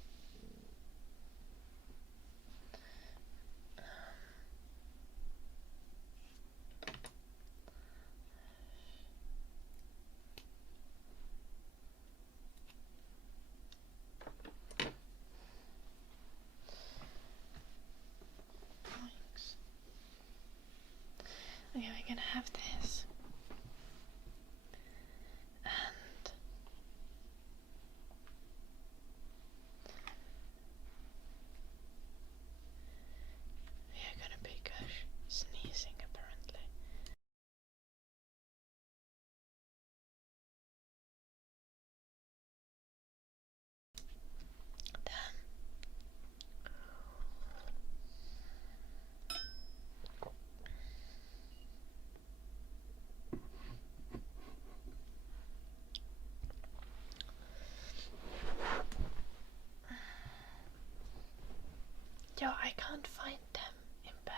Thanks. Okay, we're gonna have this. And we are gonna be sneezing apparently. Damn. Yo, I can't find them in better.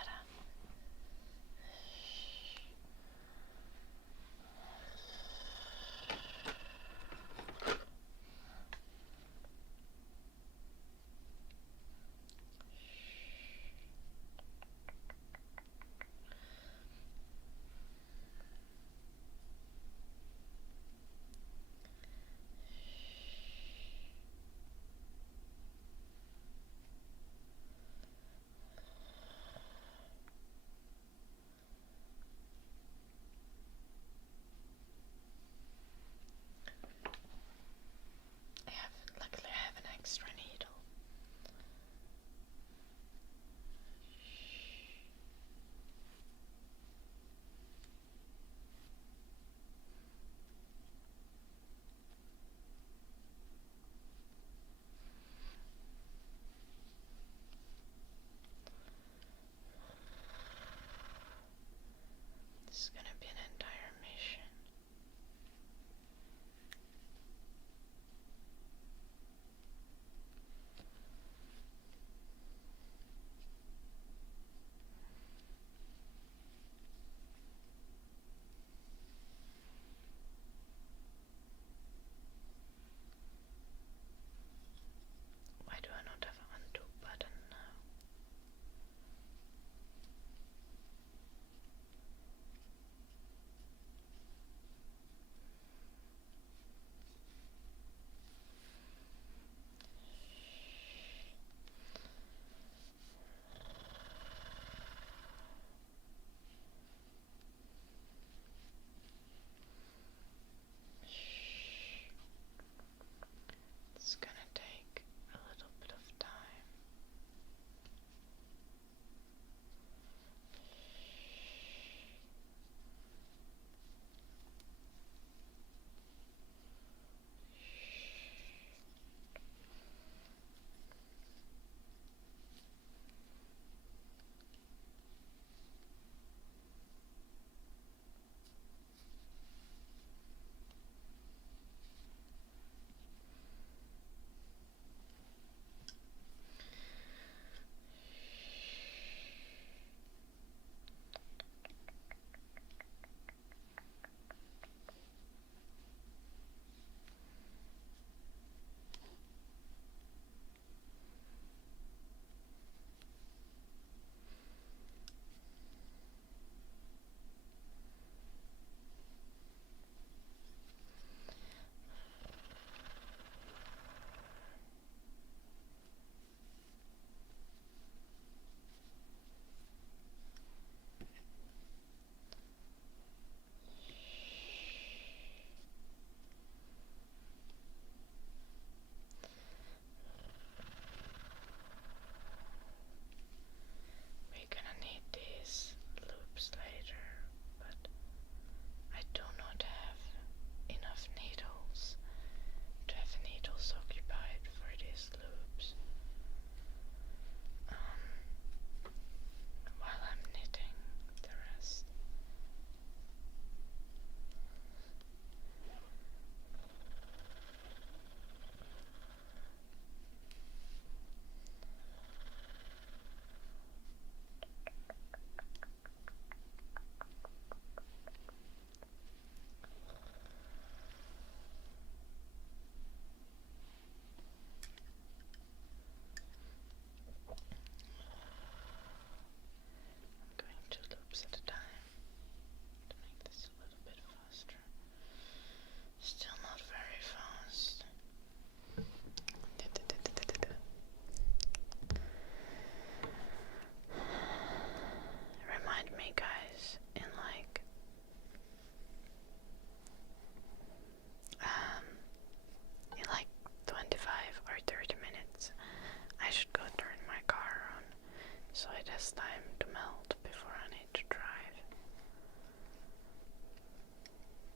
melt before I need to drive.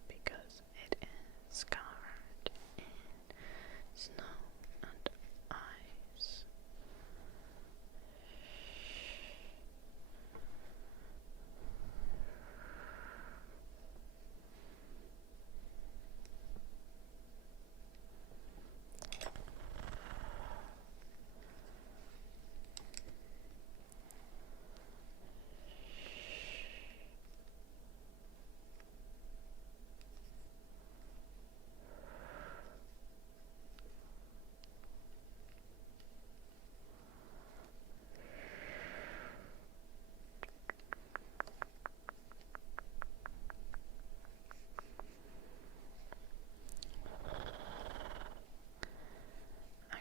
Because it is covered in snow and ice.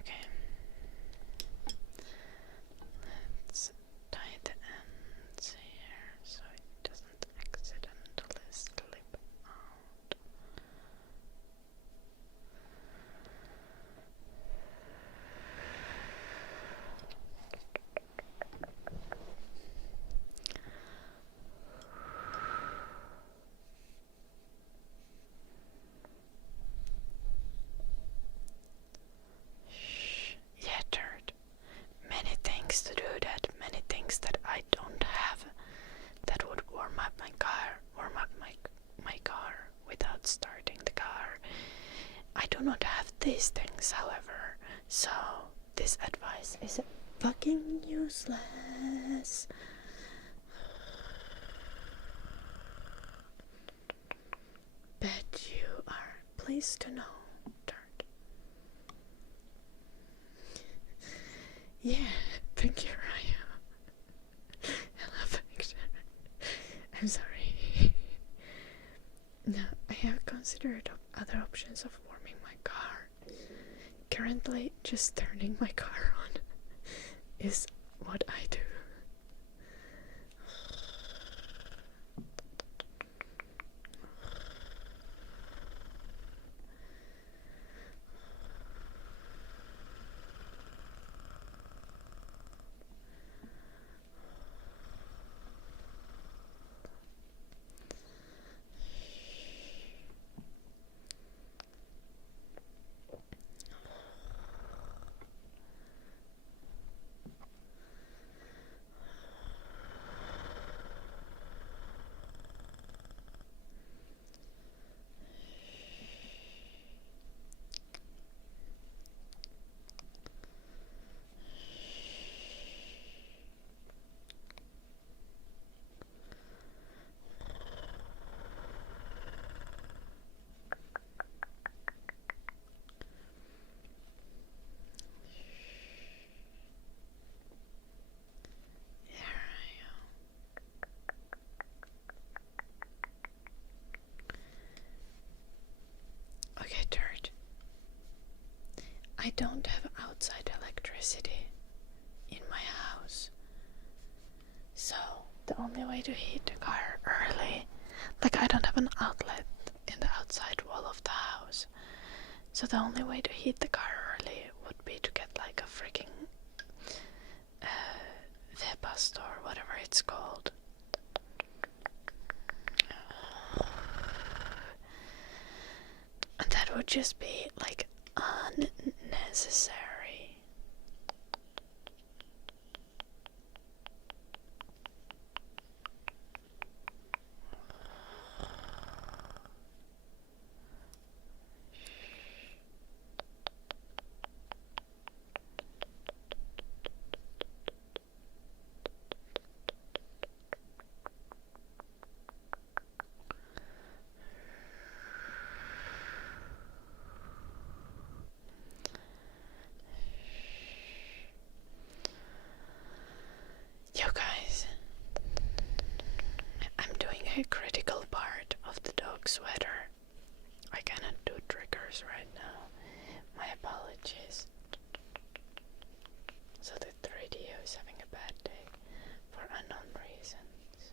Okay. Let's tie the ends here so it doesn't accidentally slip out. Yeah, Turd. Many things to do that, many things that I don't have that would warm up my car without starting the car. I do not have these things, however, so this advice is fucking useless. Bet you are pleased to know, Turd. Yeah, thank you, Raya. Hello, Victor. I'm sorry. No, I have considered other options of warming my car. Currently, just turning my car on is what I do. Okay, Turd. I don't have outside electricity in my house. So, the only way to heat the car early, like I don't have an outlet in the outside wall of the house. So the only way to heat the car early would be to get like a freaking Webasto or whatever it's called. And that would just be like unnecessary. You guys, I'm doing a critical part of the dog sweater. I cannot do triggers right now. My apologies. So the 3DO is having a bad day for unknown reasons.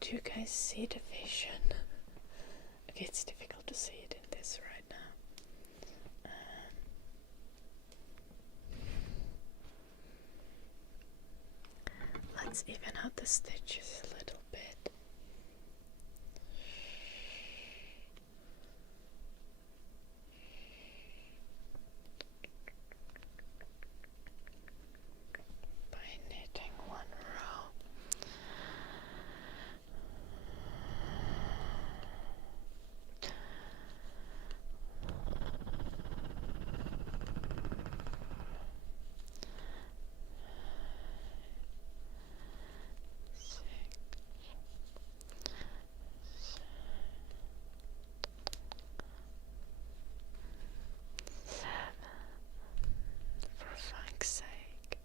Do you guys see the vision? Okay, it's difficult to see it in this right now. Let's even out the stitches a little bit. By knitting one row. For fuck's sake.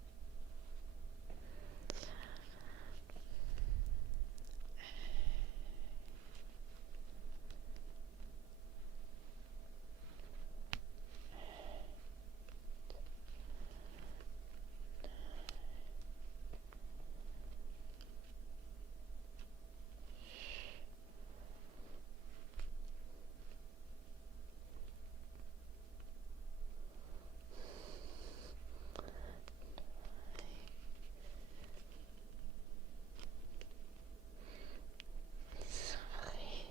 Sorry.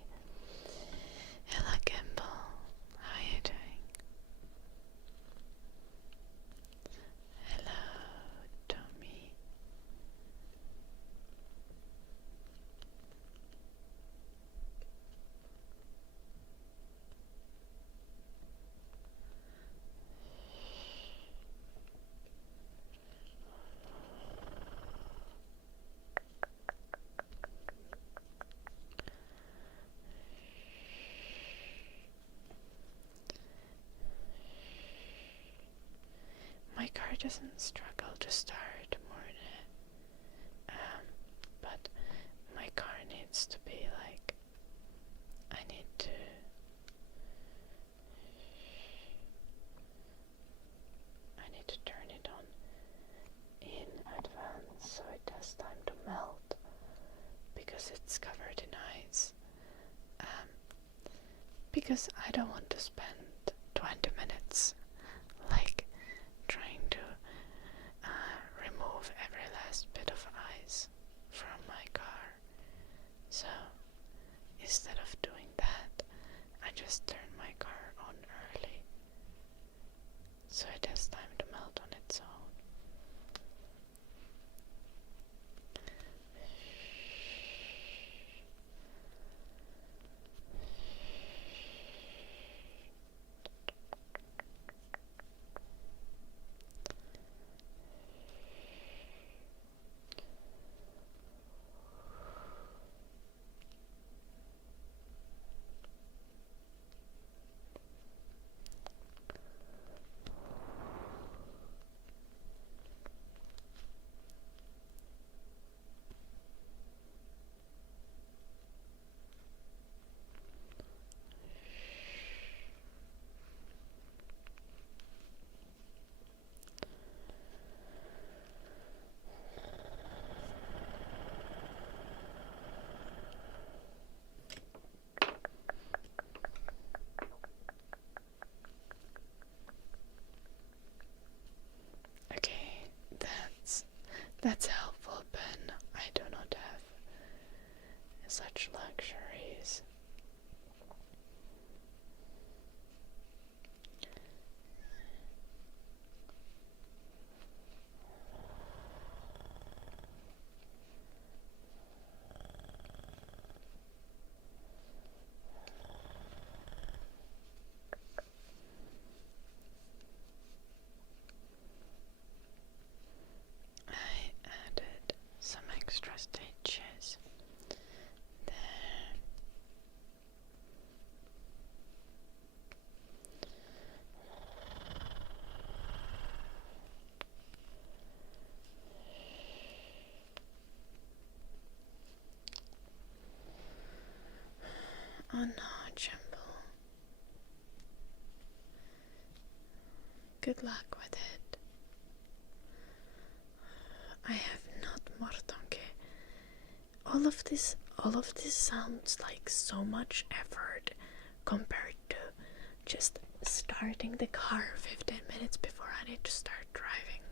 Hello, Gimbal. How are you doing? Hello, Tommy. My car doesn't struggle to start more but my car needs to be like, I need to turn it on in advance so it has time to melt because it's covered in ice. Because I don't want to spend 20 minutes like trying to remove every last bit of ice from my car. So instead of doing that, I just turn my car on early so it has time to melt on its own. Okay, that's helpful, Ben. I do not have such luxuries. I added some extra stitches there. Oh no, Jumbo. Good luck with it. I have not more donkey. All of this all of this sounds like so much effort compared to just starting the car 15 minutes before I need to start driving.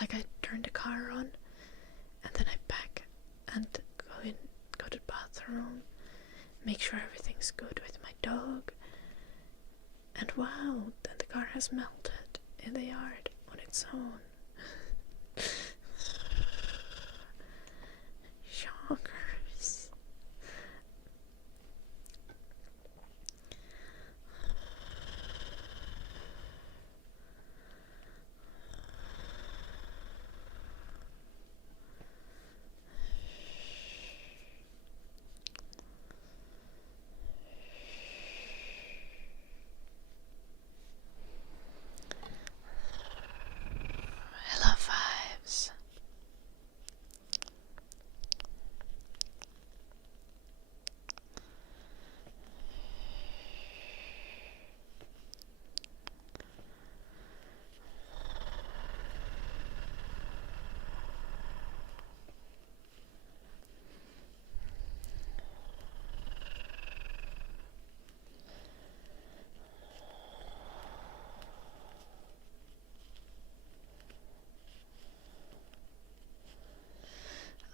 Like, I turn the car on and then I pack and go to the bathroom, make sure everything's good with my dog, and wow, then the car has melted in the yard on its own. Shockers. Hello, Fives.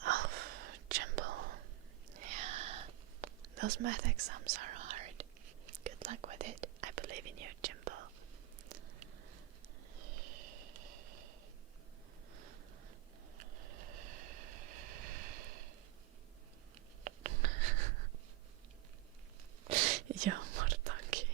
Oh, Jimbo. Yeah, those math exams are hard. Good luck with it. I believe in you, Jimbo. Joo, Mortankin.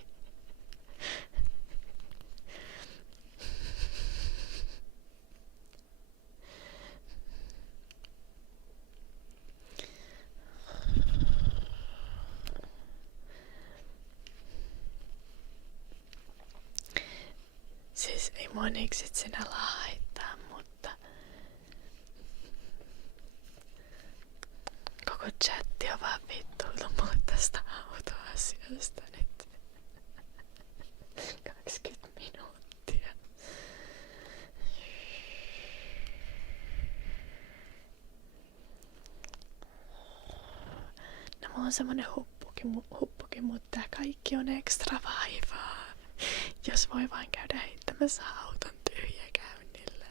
Siis ei moniksit sinä haittaa, mutta koko chatti on vaan vittuiltu mulle tästä autoasiasta nyt 20 minuuttia. No mulla on semmonen huppukin, mutta tää kaikki on ekstra vaivaa. Jos voi vain käydä heittämässä auton tyhjäkäynnillä.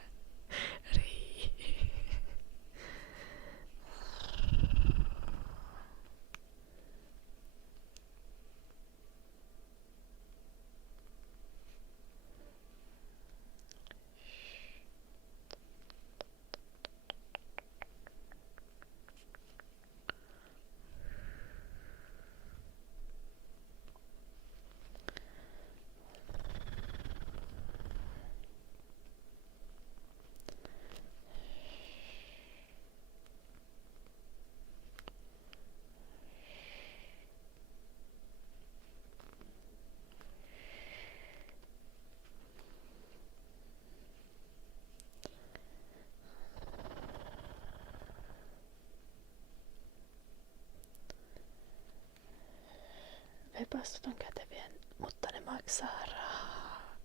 Vepastot on käteviä, mutta ne maksaa rahaa.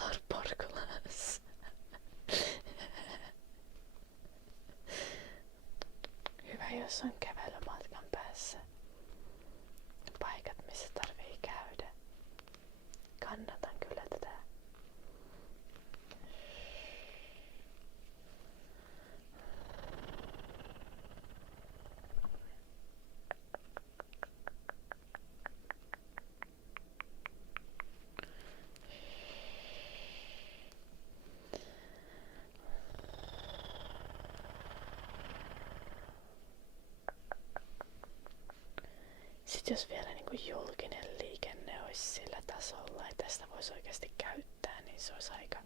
Lord Porkulas. Hyvä, jos on kävelymatkan päässä paikat, missä tarvii käydä. Kannatan kyllä tätä. Sitten jos vielä niin kuin julkinen liikenne olisi sillä tasolla, että tästä voisi oikeasti käyttää, niin se olisi aika...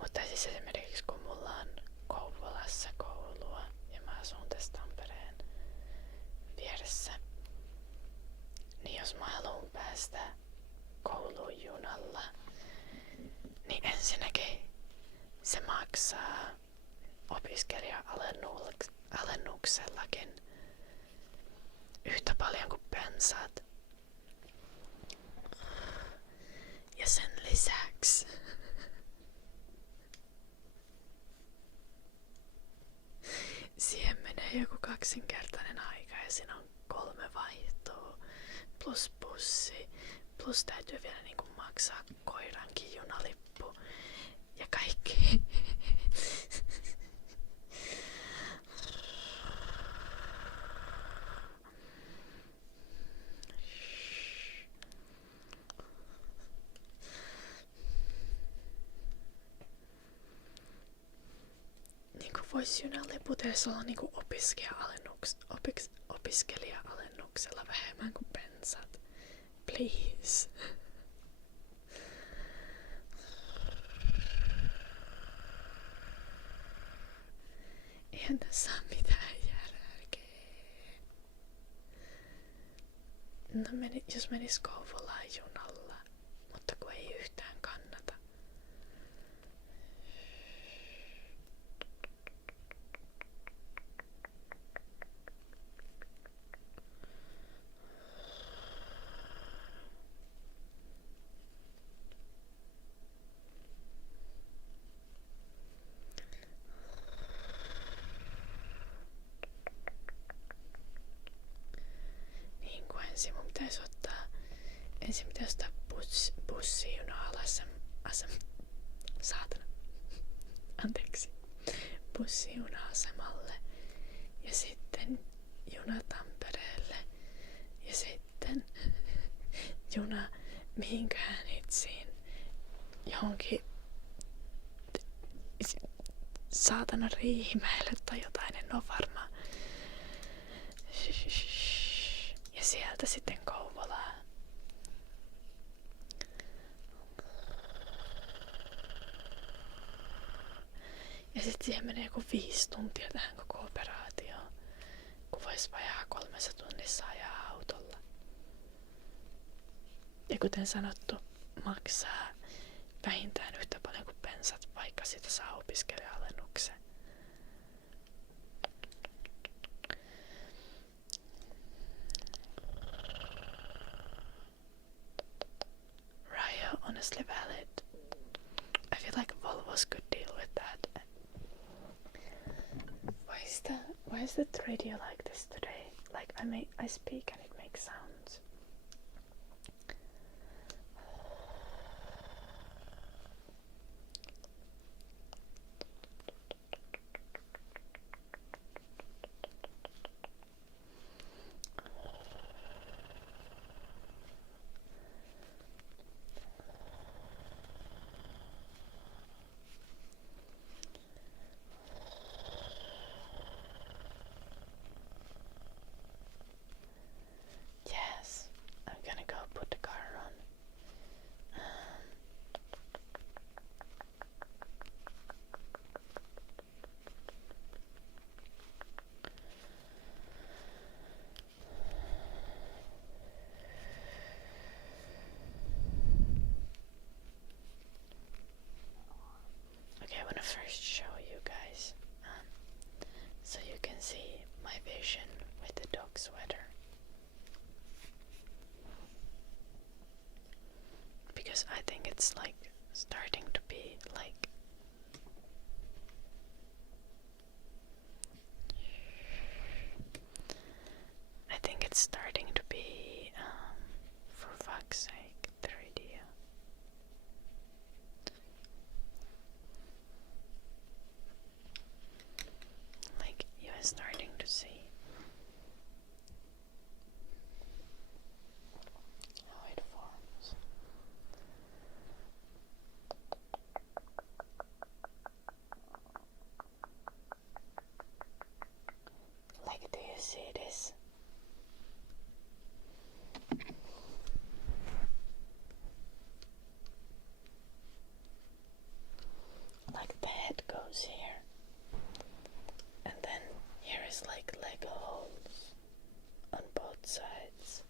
Mutta siis esimerkiksi kun mulla on Kouvolassa koulua ja mä asun tässä Tampereen vieressä alla, niin ensinnäkin se maksaa opiskelija-alennuksellakin yhtä paljon kuin bensaat. Ja sen lisäksi siihen menee joku kaksinkertainen aika ja siinä on 3 vaihtoa plus bussi plus täytyy vielä niinku maksaa koirankin junalippu ja kaikki. Niinku vois junaliput edes olla niinku opiskelija-alennuksella vähemmän kuin bensat. Please. Eihän tässä ole mitään järkeä. No jos menis Kouvolaan junalla, mutta kun ei yhtään kannata. Niin kuin ensin mun pitäisi ottaa bussijuna bussijuna-asemalle ja sitten juna Tampereelle ja sitten juna mihinkään itsiin johonkin saatana Riihimäelle tai jotain, en oo varma. Ja sieltä sitten Kouvolaan. Ja sit siihen menee joku 5 tuntia tähän koko operaatioon, kun vois vajaa 3 tunnissa ajaa autolla. Ja kuten sanottu, maksaa vähintään yhtä paljon kuin bensat, vaikka sitä saa opiskelija-alennuksen. Rio, honestly valid. I feel like Volvos could deal with that. Why is the radio like this today? Like I speak and it makes sounds. Yes, I'm gonna go put the car on. Okay, I wanna first show you guys so you can see my vision with the dog sweater. Because I think it's like starting to be like for fuck's sake 3D. Like you are starting to see how it forms. Like, do you see this? Like the head goes here, and then here is like Lego holes on both sides.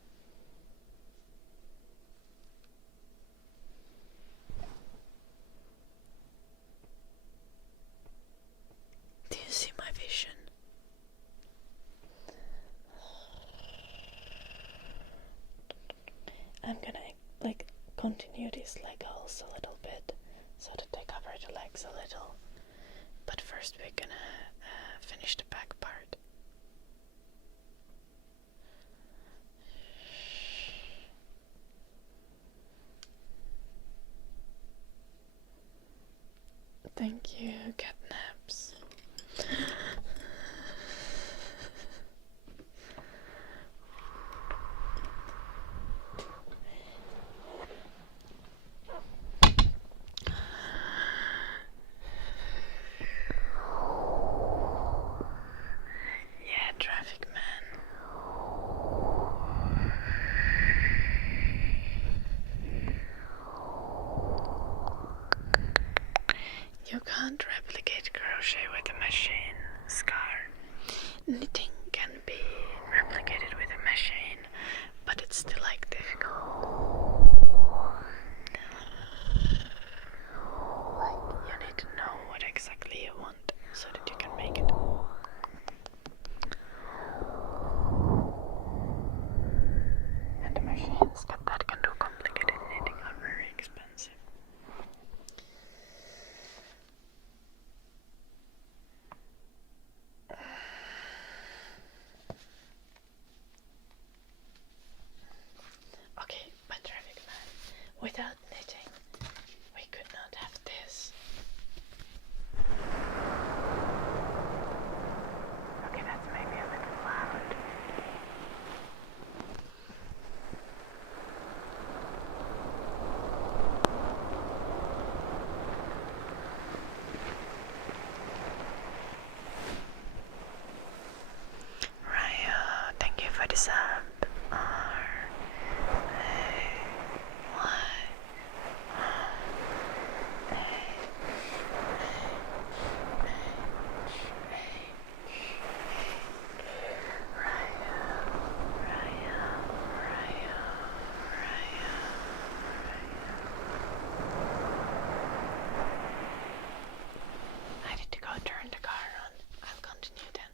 I'm gonna like continue these leg holes a little bit so that they cover the legs a little. But first we're gonna finish the back part. Thank you, catnaps. Yeah, traffic man. You can't replicate crochet with a machine, Scar. Knitting can be replicated with a machine, but it's still like difficult. Like, you need to know what exactly you want so that you can make it. And the machines that can do complicated knitting are very expensive. Okay, but traffic man, without knitting, we could not have this. Okay, that's maybe a little loud. Ryo, thank you for the sub. I need to go turn the car on. I'll continue then.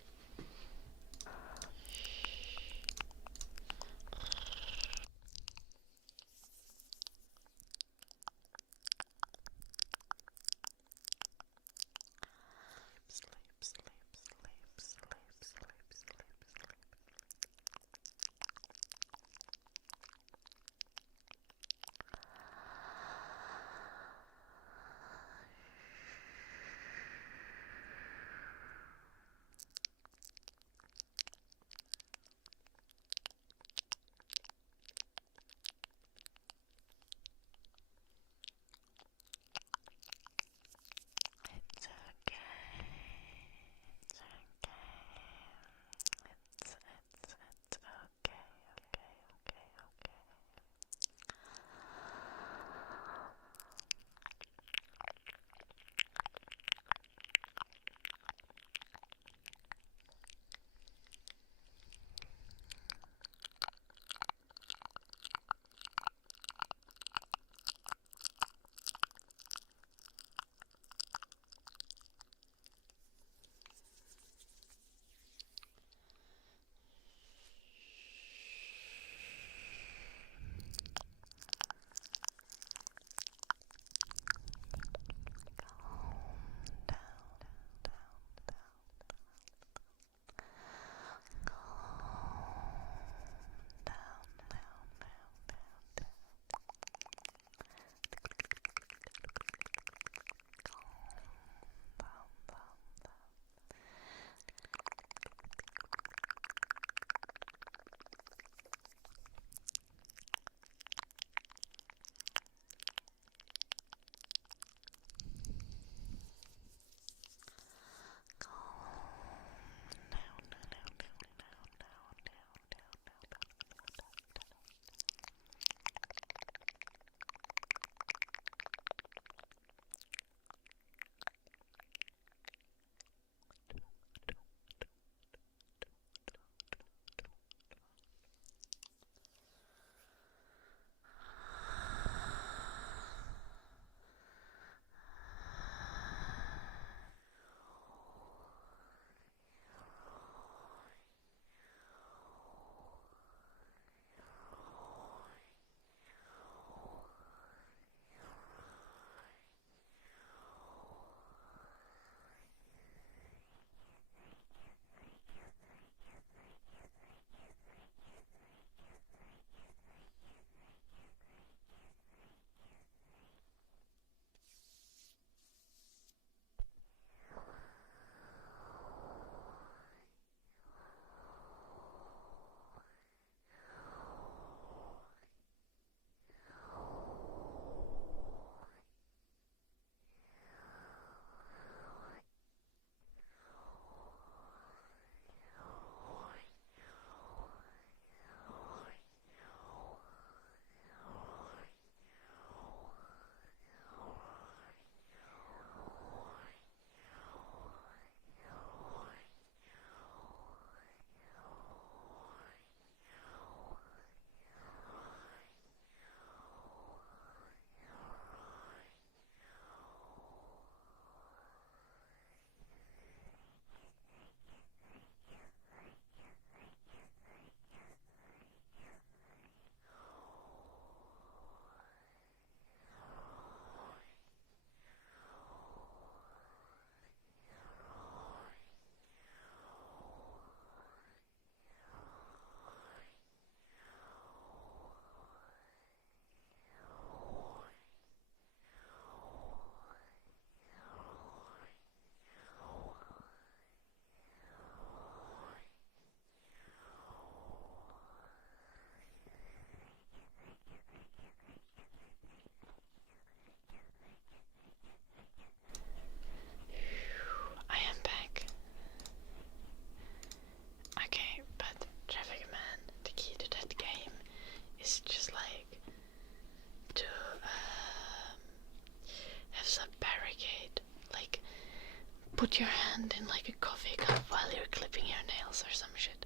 put your hand in like a coffee cup while you're clipping your nails or some shit.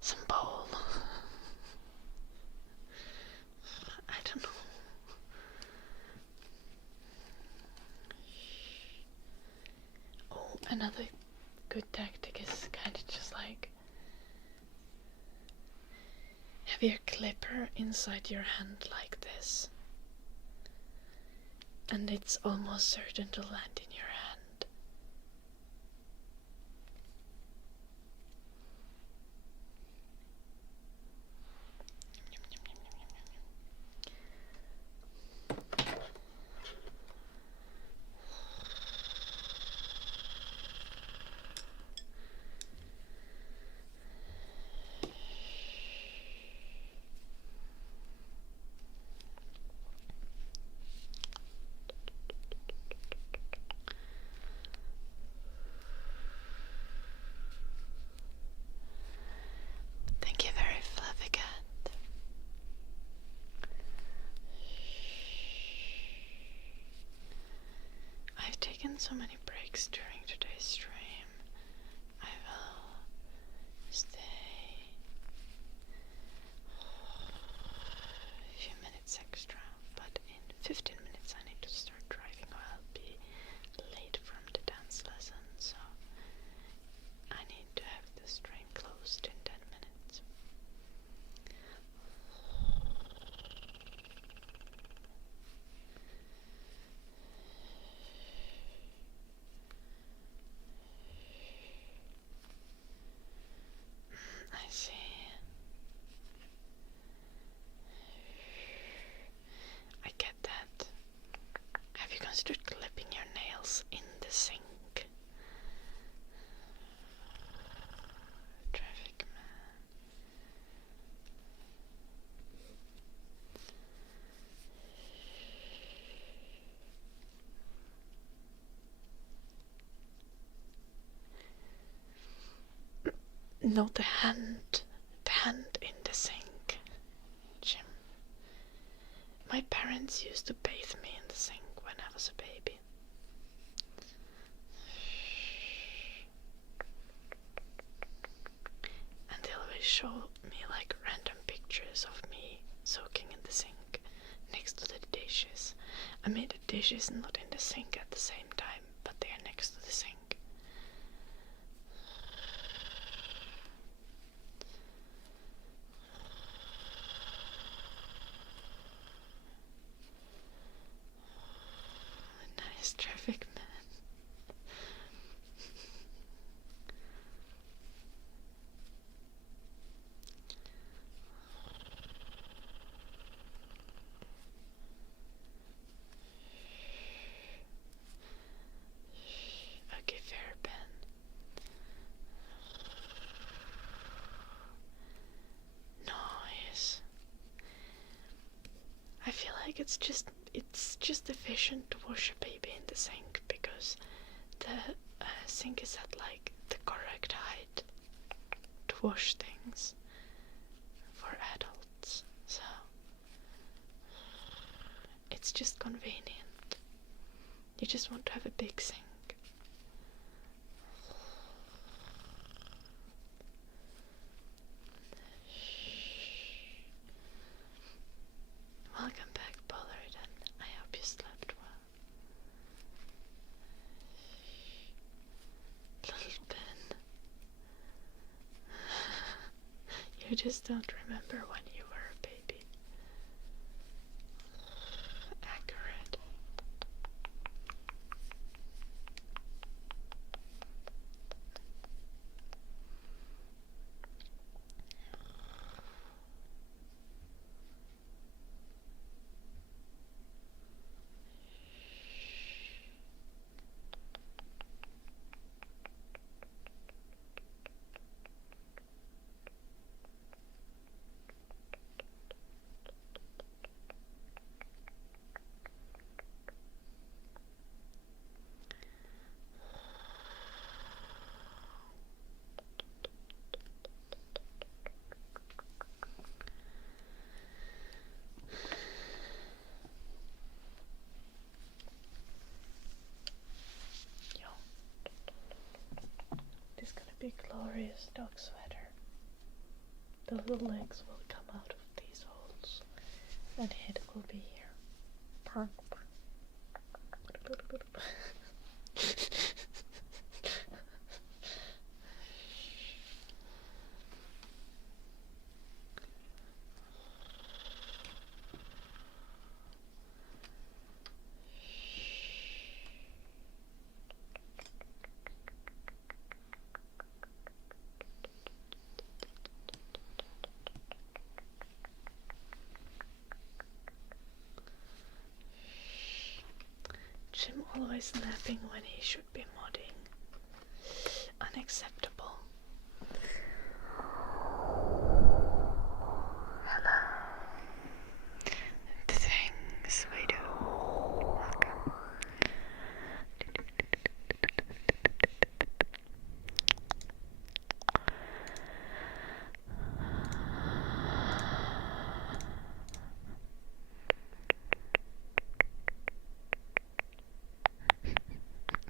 Some bowl. I don't know. Oh, another good tactic is kind of just like have your clipper inside your hand like this, and it's almost certain to land in your hand. Thank you very fluffy cat. I've taken so many breaks during today's stream. I will stay a few minutes extra, but in 15 minutes I need to start driving or I'll be late from the dance lesson, so I need to have the stream closed in 10 minutes. I see. I get that. Have you considered clipping your nails in the sink? Traffic man. No, the hand in the sink, Jim. My parents used to bathe me in the sink when I was a baby. And they always show me like random pictures of me soaking in the sink next to the dishes. I mean the dishes not in the sink at the same time, but they are next to the sink. Nice traffic man. Okay, fair Ben. Nice. I feel like it's just efficient to wash a baby in the sink because the sink is at like the correct height to wash things for adults, so it's just convenient. You just want to have a big sink. Welcome back, Pollard, and I hope you slept well. Little Ben. You just don't remember when you were a baby. Accurate. be glorious dog sweater. The little legs will come out of these holes, and head will be here. Purr. Jim always napping when he should be modding. Unacceptable. Hello. The things we do. Welcome.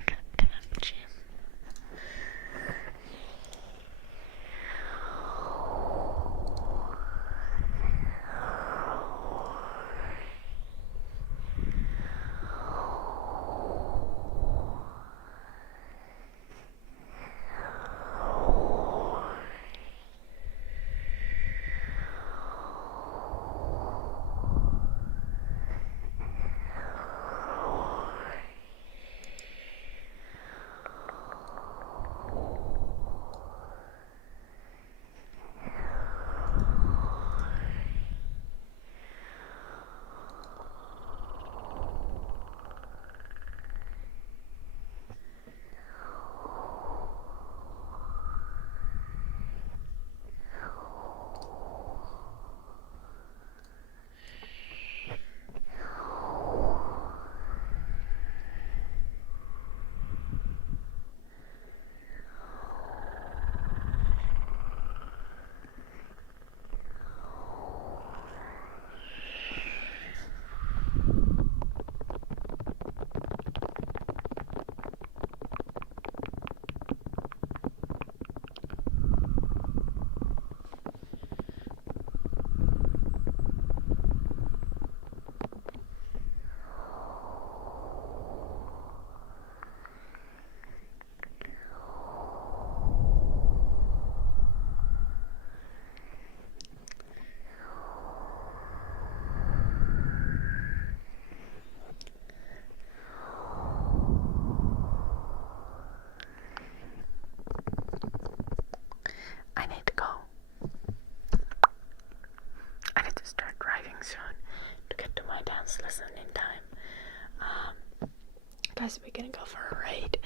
Goddamn Jim. I need to go. I need to start driving soon to get to my dance lesson in time. Guys, we're gonna go for a raid.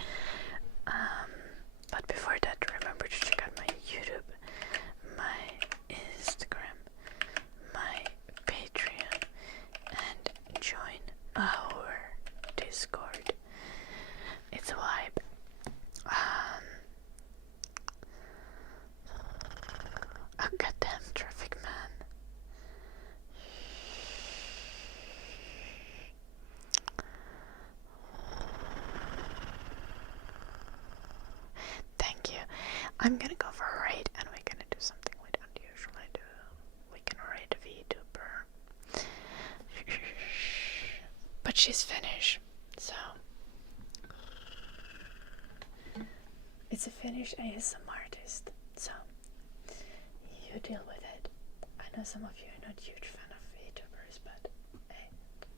But before that, remember to check out my YouTube, my Instagram, my Patreon, and join our Discord. It's a vibe. Oh, goddamn traffic man. Thank you. I'm gonna go for a raid and we're gonna do something we don't usually do. We can raid a VTuber. But she's Finnish, so it's a Finnish ASM artist, so you deal with it. I know some of you are not huge fan of VTubers, but hey,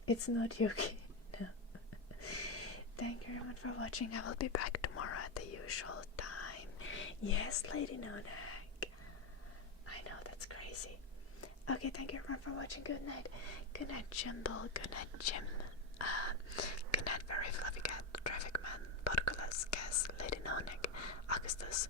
it's not Yuki. No. Thank you everyone for watching. I will be back tomorrow at the usual time. Yes, Lady Nonak. I know, that's crazy. Okay, thank you everyone for watching. Good night. Good night, Jimble. Good night, Jim. Good night, Very Fluffy Cat, Traffic Man, Podculus, Cass, Lady Nonak, Augustus,